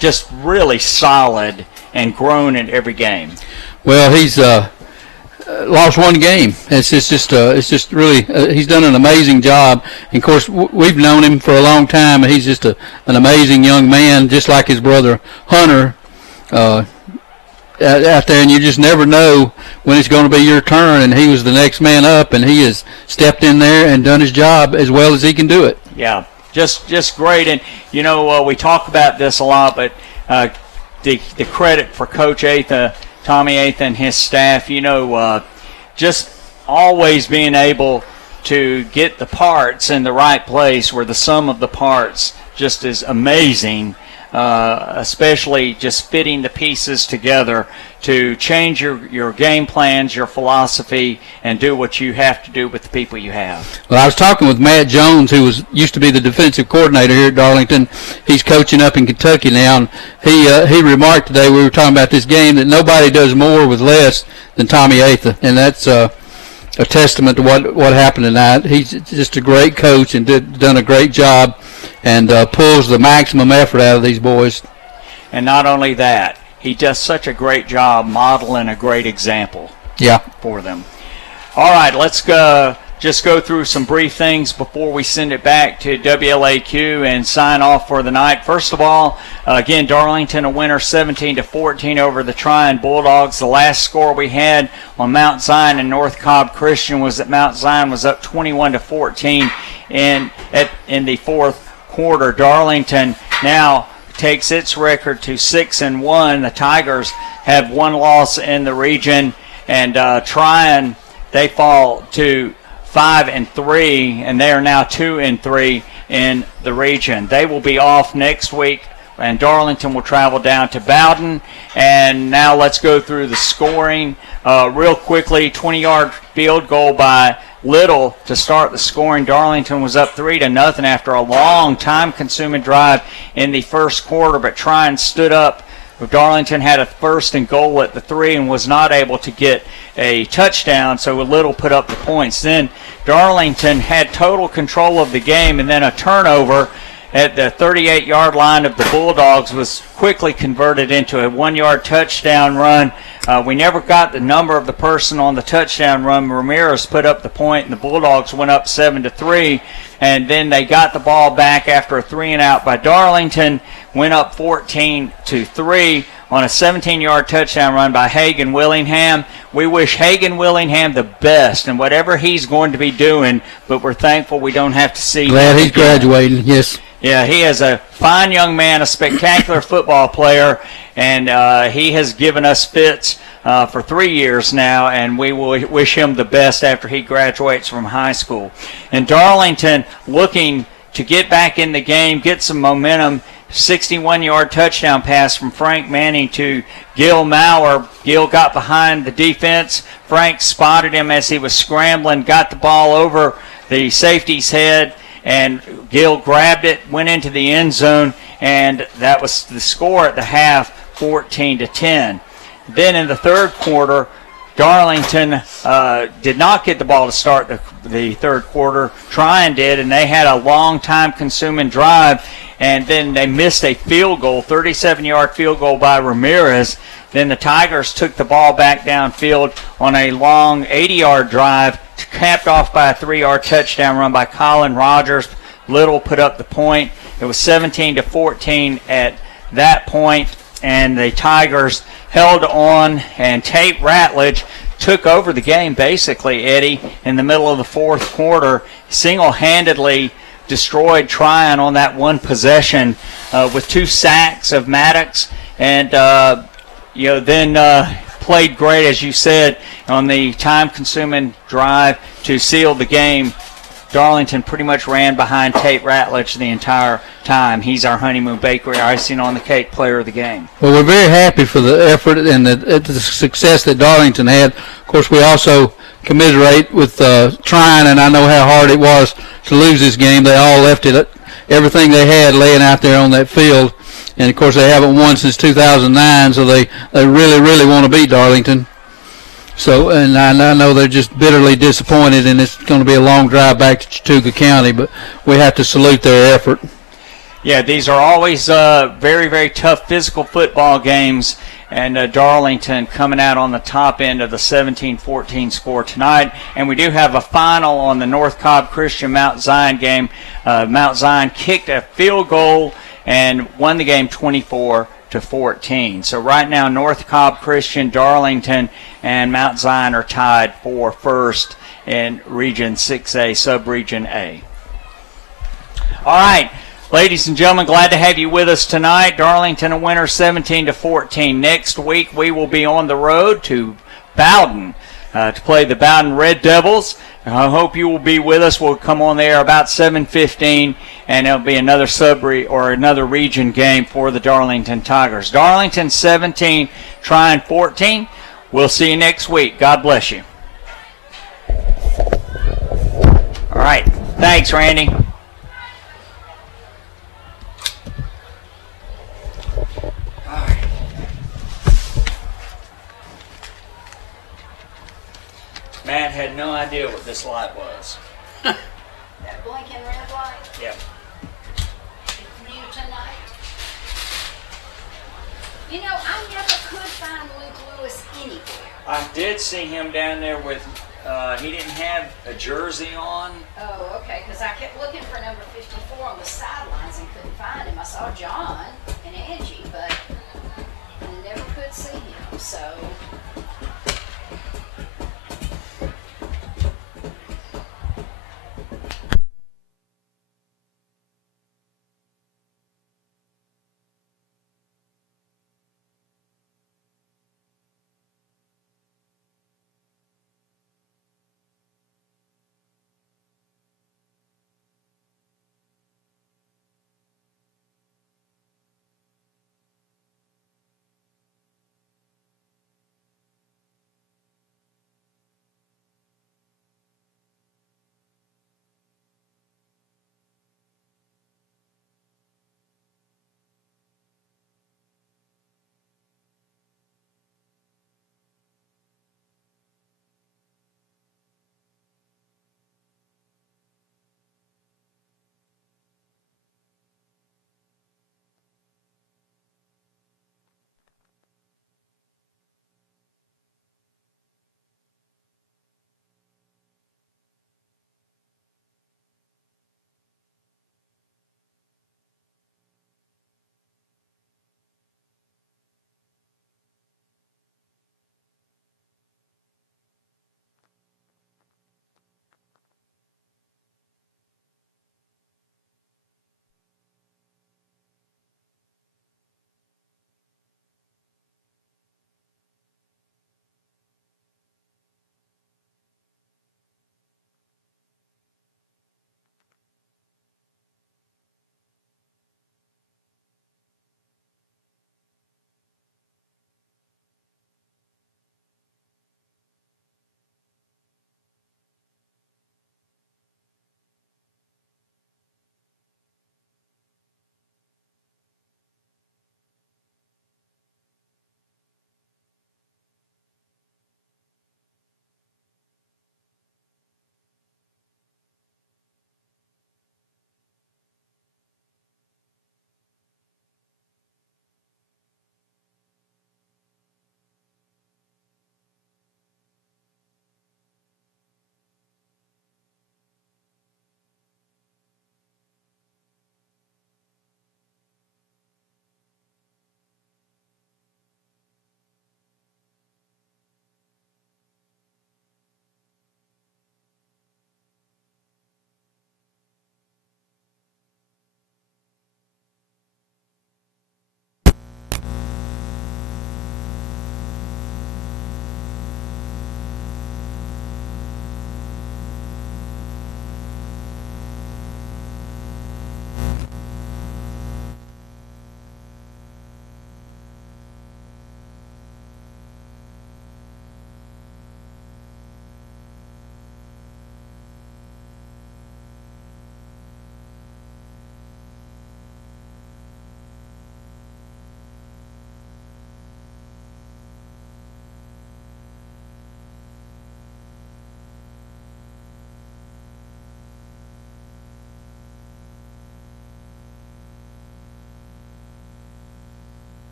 just really solid and grown in every game. Well, he's lost one game. It's just really he's done an amazing job. And of course, we've known him for a long time, and he's just an amazing young man, just like his brother Hunter. Out there, and you just never know when it's going to be your turn, and he was the next man up, and he has stepped in there and done his job as well as he can do it. Yeah, just great. And you know, we talk about this a lot, but the credit for Coach Atha, Tommy Atha, and his staff, you know, just always being able to get the parts in the right place where the sum of the parts just is amazing. Especially just fitting the pieces together to change your game plans, your philosophy, and do what you have to do with the people you have. Well, I was talking with Matt Jones, who used to be the defensive coordinator here at Darlington. He's coaching up in Kentucky now, and he remarked today, we were talking about this game, that nobody does more with less than Tommy Atha, and that's a testament to what happened tonight. He's just a great coach and done a great job, and pulls the maximum effort out of these boys. And not only that, he does such a great job modeling a great example for them. All right, let's just go through some brief things before we send it back to WLAQ and sign off for the night. First of all, again, Darlington a winner 17-14 over the Trion Bulldogs. The last score we had on Mount Zion and North Cobb Christian was that Mount Zion was up 21-14 in the fourth quarter. Darlington now takes its record to 6-1. The Tigers have one loss in the region, and Trion, they fall to 5-3, and they are now 2-3 in the region. They will be off next week, and Darlington will travel down to Bowden. And now let's go through the scoring real quickly. 20-yard field goal by Little to start the scoring. Darlington was up 3-0 after a long time-consuming drive in the first quarter, but Trion stood up. Darlington had a first and goal at the 3 and was not able to get a touchdown, so Little put up the points. Then Darlington had total control of the game, and then a turnover at the 38-yard line of the Bulldogs was quickly converted into a 1-yard touchdown run. We never got the number of the person on the touchdown run. Ramirez put up the point, and the Bulldogs went up 7-3. And then they got the ball back after a 3-and-out by Darlington, went up 14-3 on a 17-yard touchdown run by Hagen Willingham. We wish Hagen Willingham the best in whatever he's going to be doing, but we're thankful we don't have to see him Glad he's again. graduating, yes. Yeah, he is a fine young man, a spectacular football player, and he has given us fits for 3 years now, and we will wish him the best after he graduates from high school. And Darlington looking to get back in the game, get some momentum. 61-yard touchdown pass from Frank Manning to Gil Maurer. Gil got behind the defense. Frank spotted him as he was scrambling, got the ball over the safety's head, and Gil grabbed it, went into the end zone, and that was the score at the half, 14-10. Then in the third quarter, Darlington did not get the ball to start the third quarter. Trion did, and they had a long time-consuming drive, and then they missed a field goal, 37-yard field goal by Ramirez. Then the Tigers took the ball back downfield on a long 80-yard drive, capped off by a 3-yard touchdown run by Colin Rogers. Little put up the point. It was 17-14 at that point, and the Tigers held on, and Tate Ratledge took over the game basically, Eddie, in the middle of the fourth quarter, single-handedly destroyed Trion on that one possession with 2 sacks of Maddox, and then played great, as you said, on the time-consuming drive to seal the game. Darlington pretty much ran behind Tate Ratledge the entire time. He's our Honeymoon Bakery icing on the cake player of the game. Well, we're very happy for the effort and the success that Darlington had. Of course, we also commiserate with Trion, and I know how hard it was to lose this game. They all left everything they had laying out there on that field. And, of course, they haven't won since 2009, so they really, really want to beat Darlington. So, and I know they're just bitterly disappointed, and it's going to be a long drive back to Chattooga County, but we have to salute their effort. Yeah, these are always very, very tough physical football games, and Darlington coming out on the top end of the 17-14 score tonight. And we do have a final on the North Cobb Christian Mount Zion game. Mount Zion kicked a field goal and won the game 24-14. So right now, North Cobb Christian, Darlington, and Mount Zion are tied for first in Region 6A, Sub-Region A. All right, ladies and gentlemen, glad to have you with us tonight. Darlington a winner 17-14. Next week, we will be on the road to Bowden to play the Bowden Red Devils. I hope you will be with us. We'll come on there about 7:15, and it'll be another another region game for the Darlington Tigers. Darlington 17, Trion 14. We'll see you next week. God bless you. All right. Thanks, Randy. All right. Matt had no idea what this light was. That blinking red light? Yep. New tonight? You know, I never could find Luke Lewis anywhere. I did see him down there with, he didn't have a jersey on. Oh,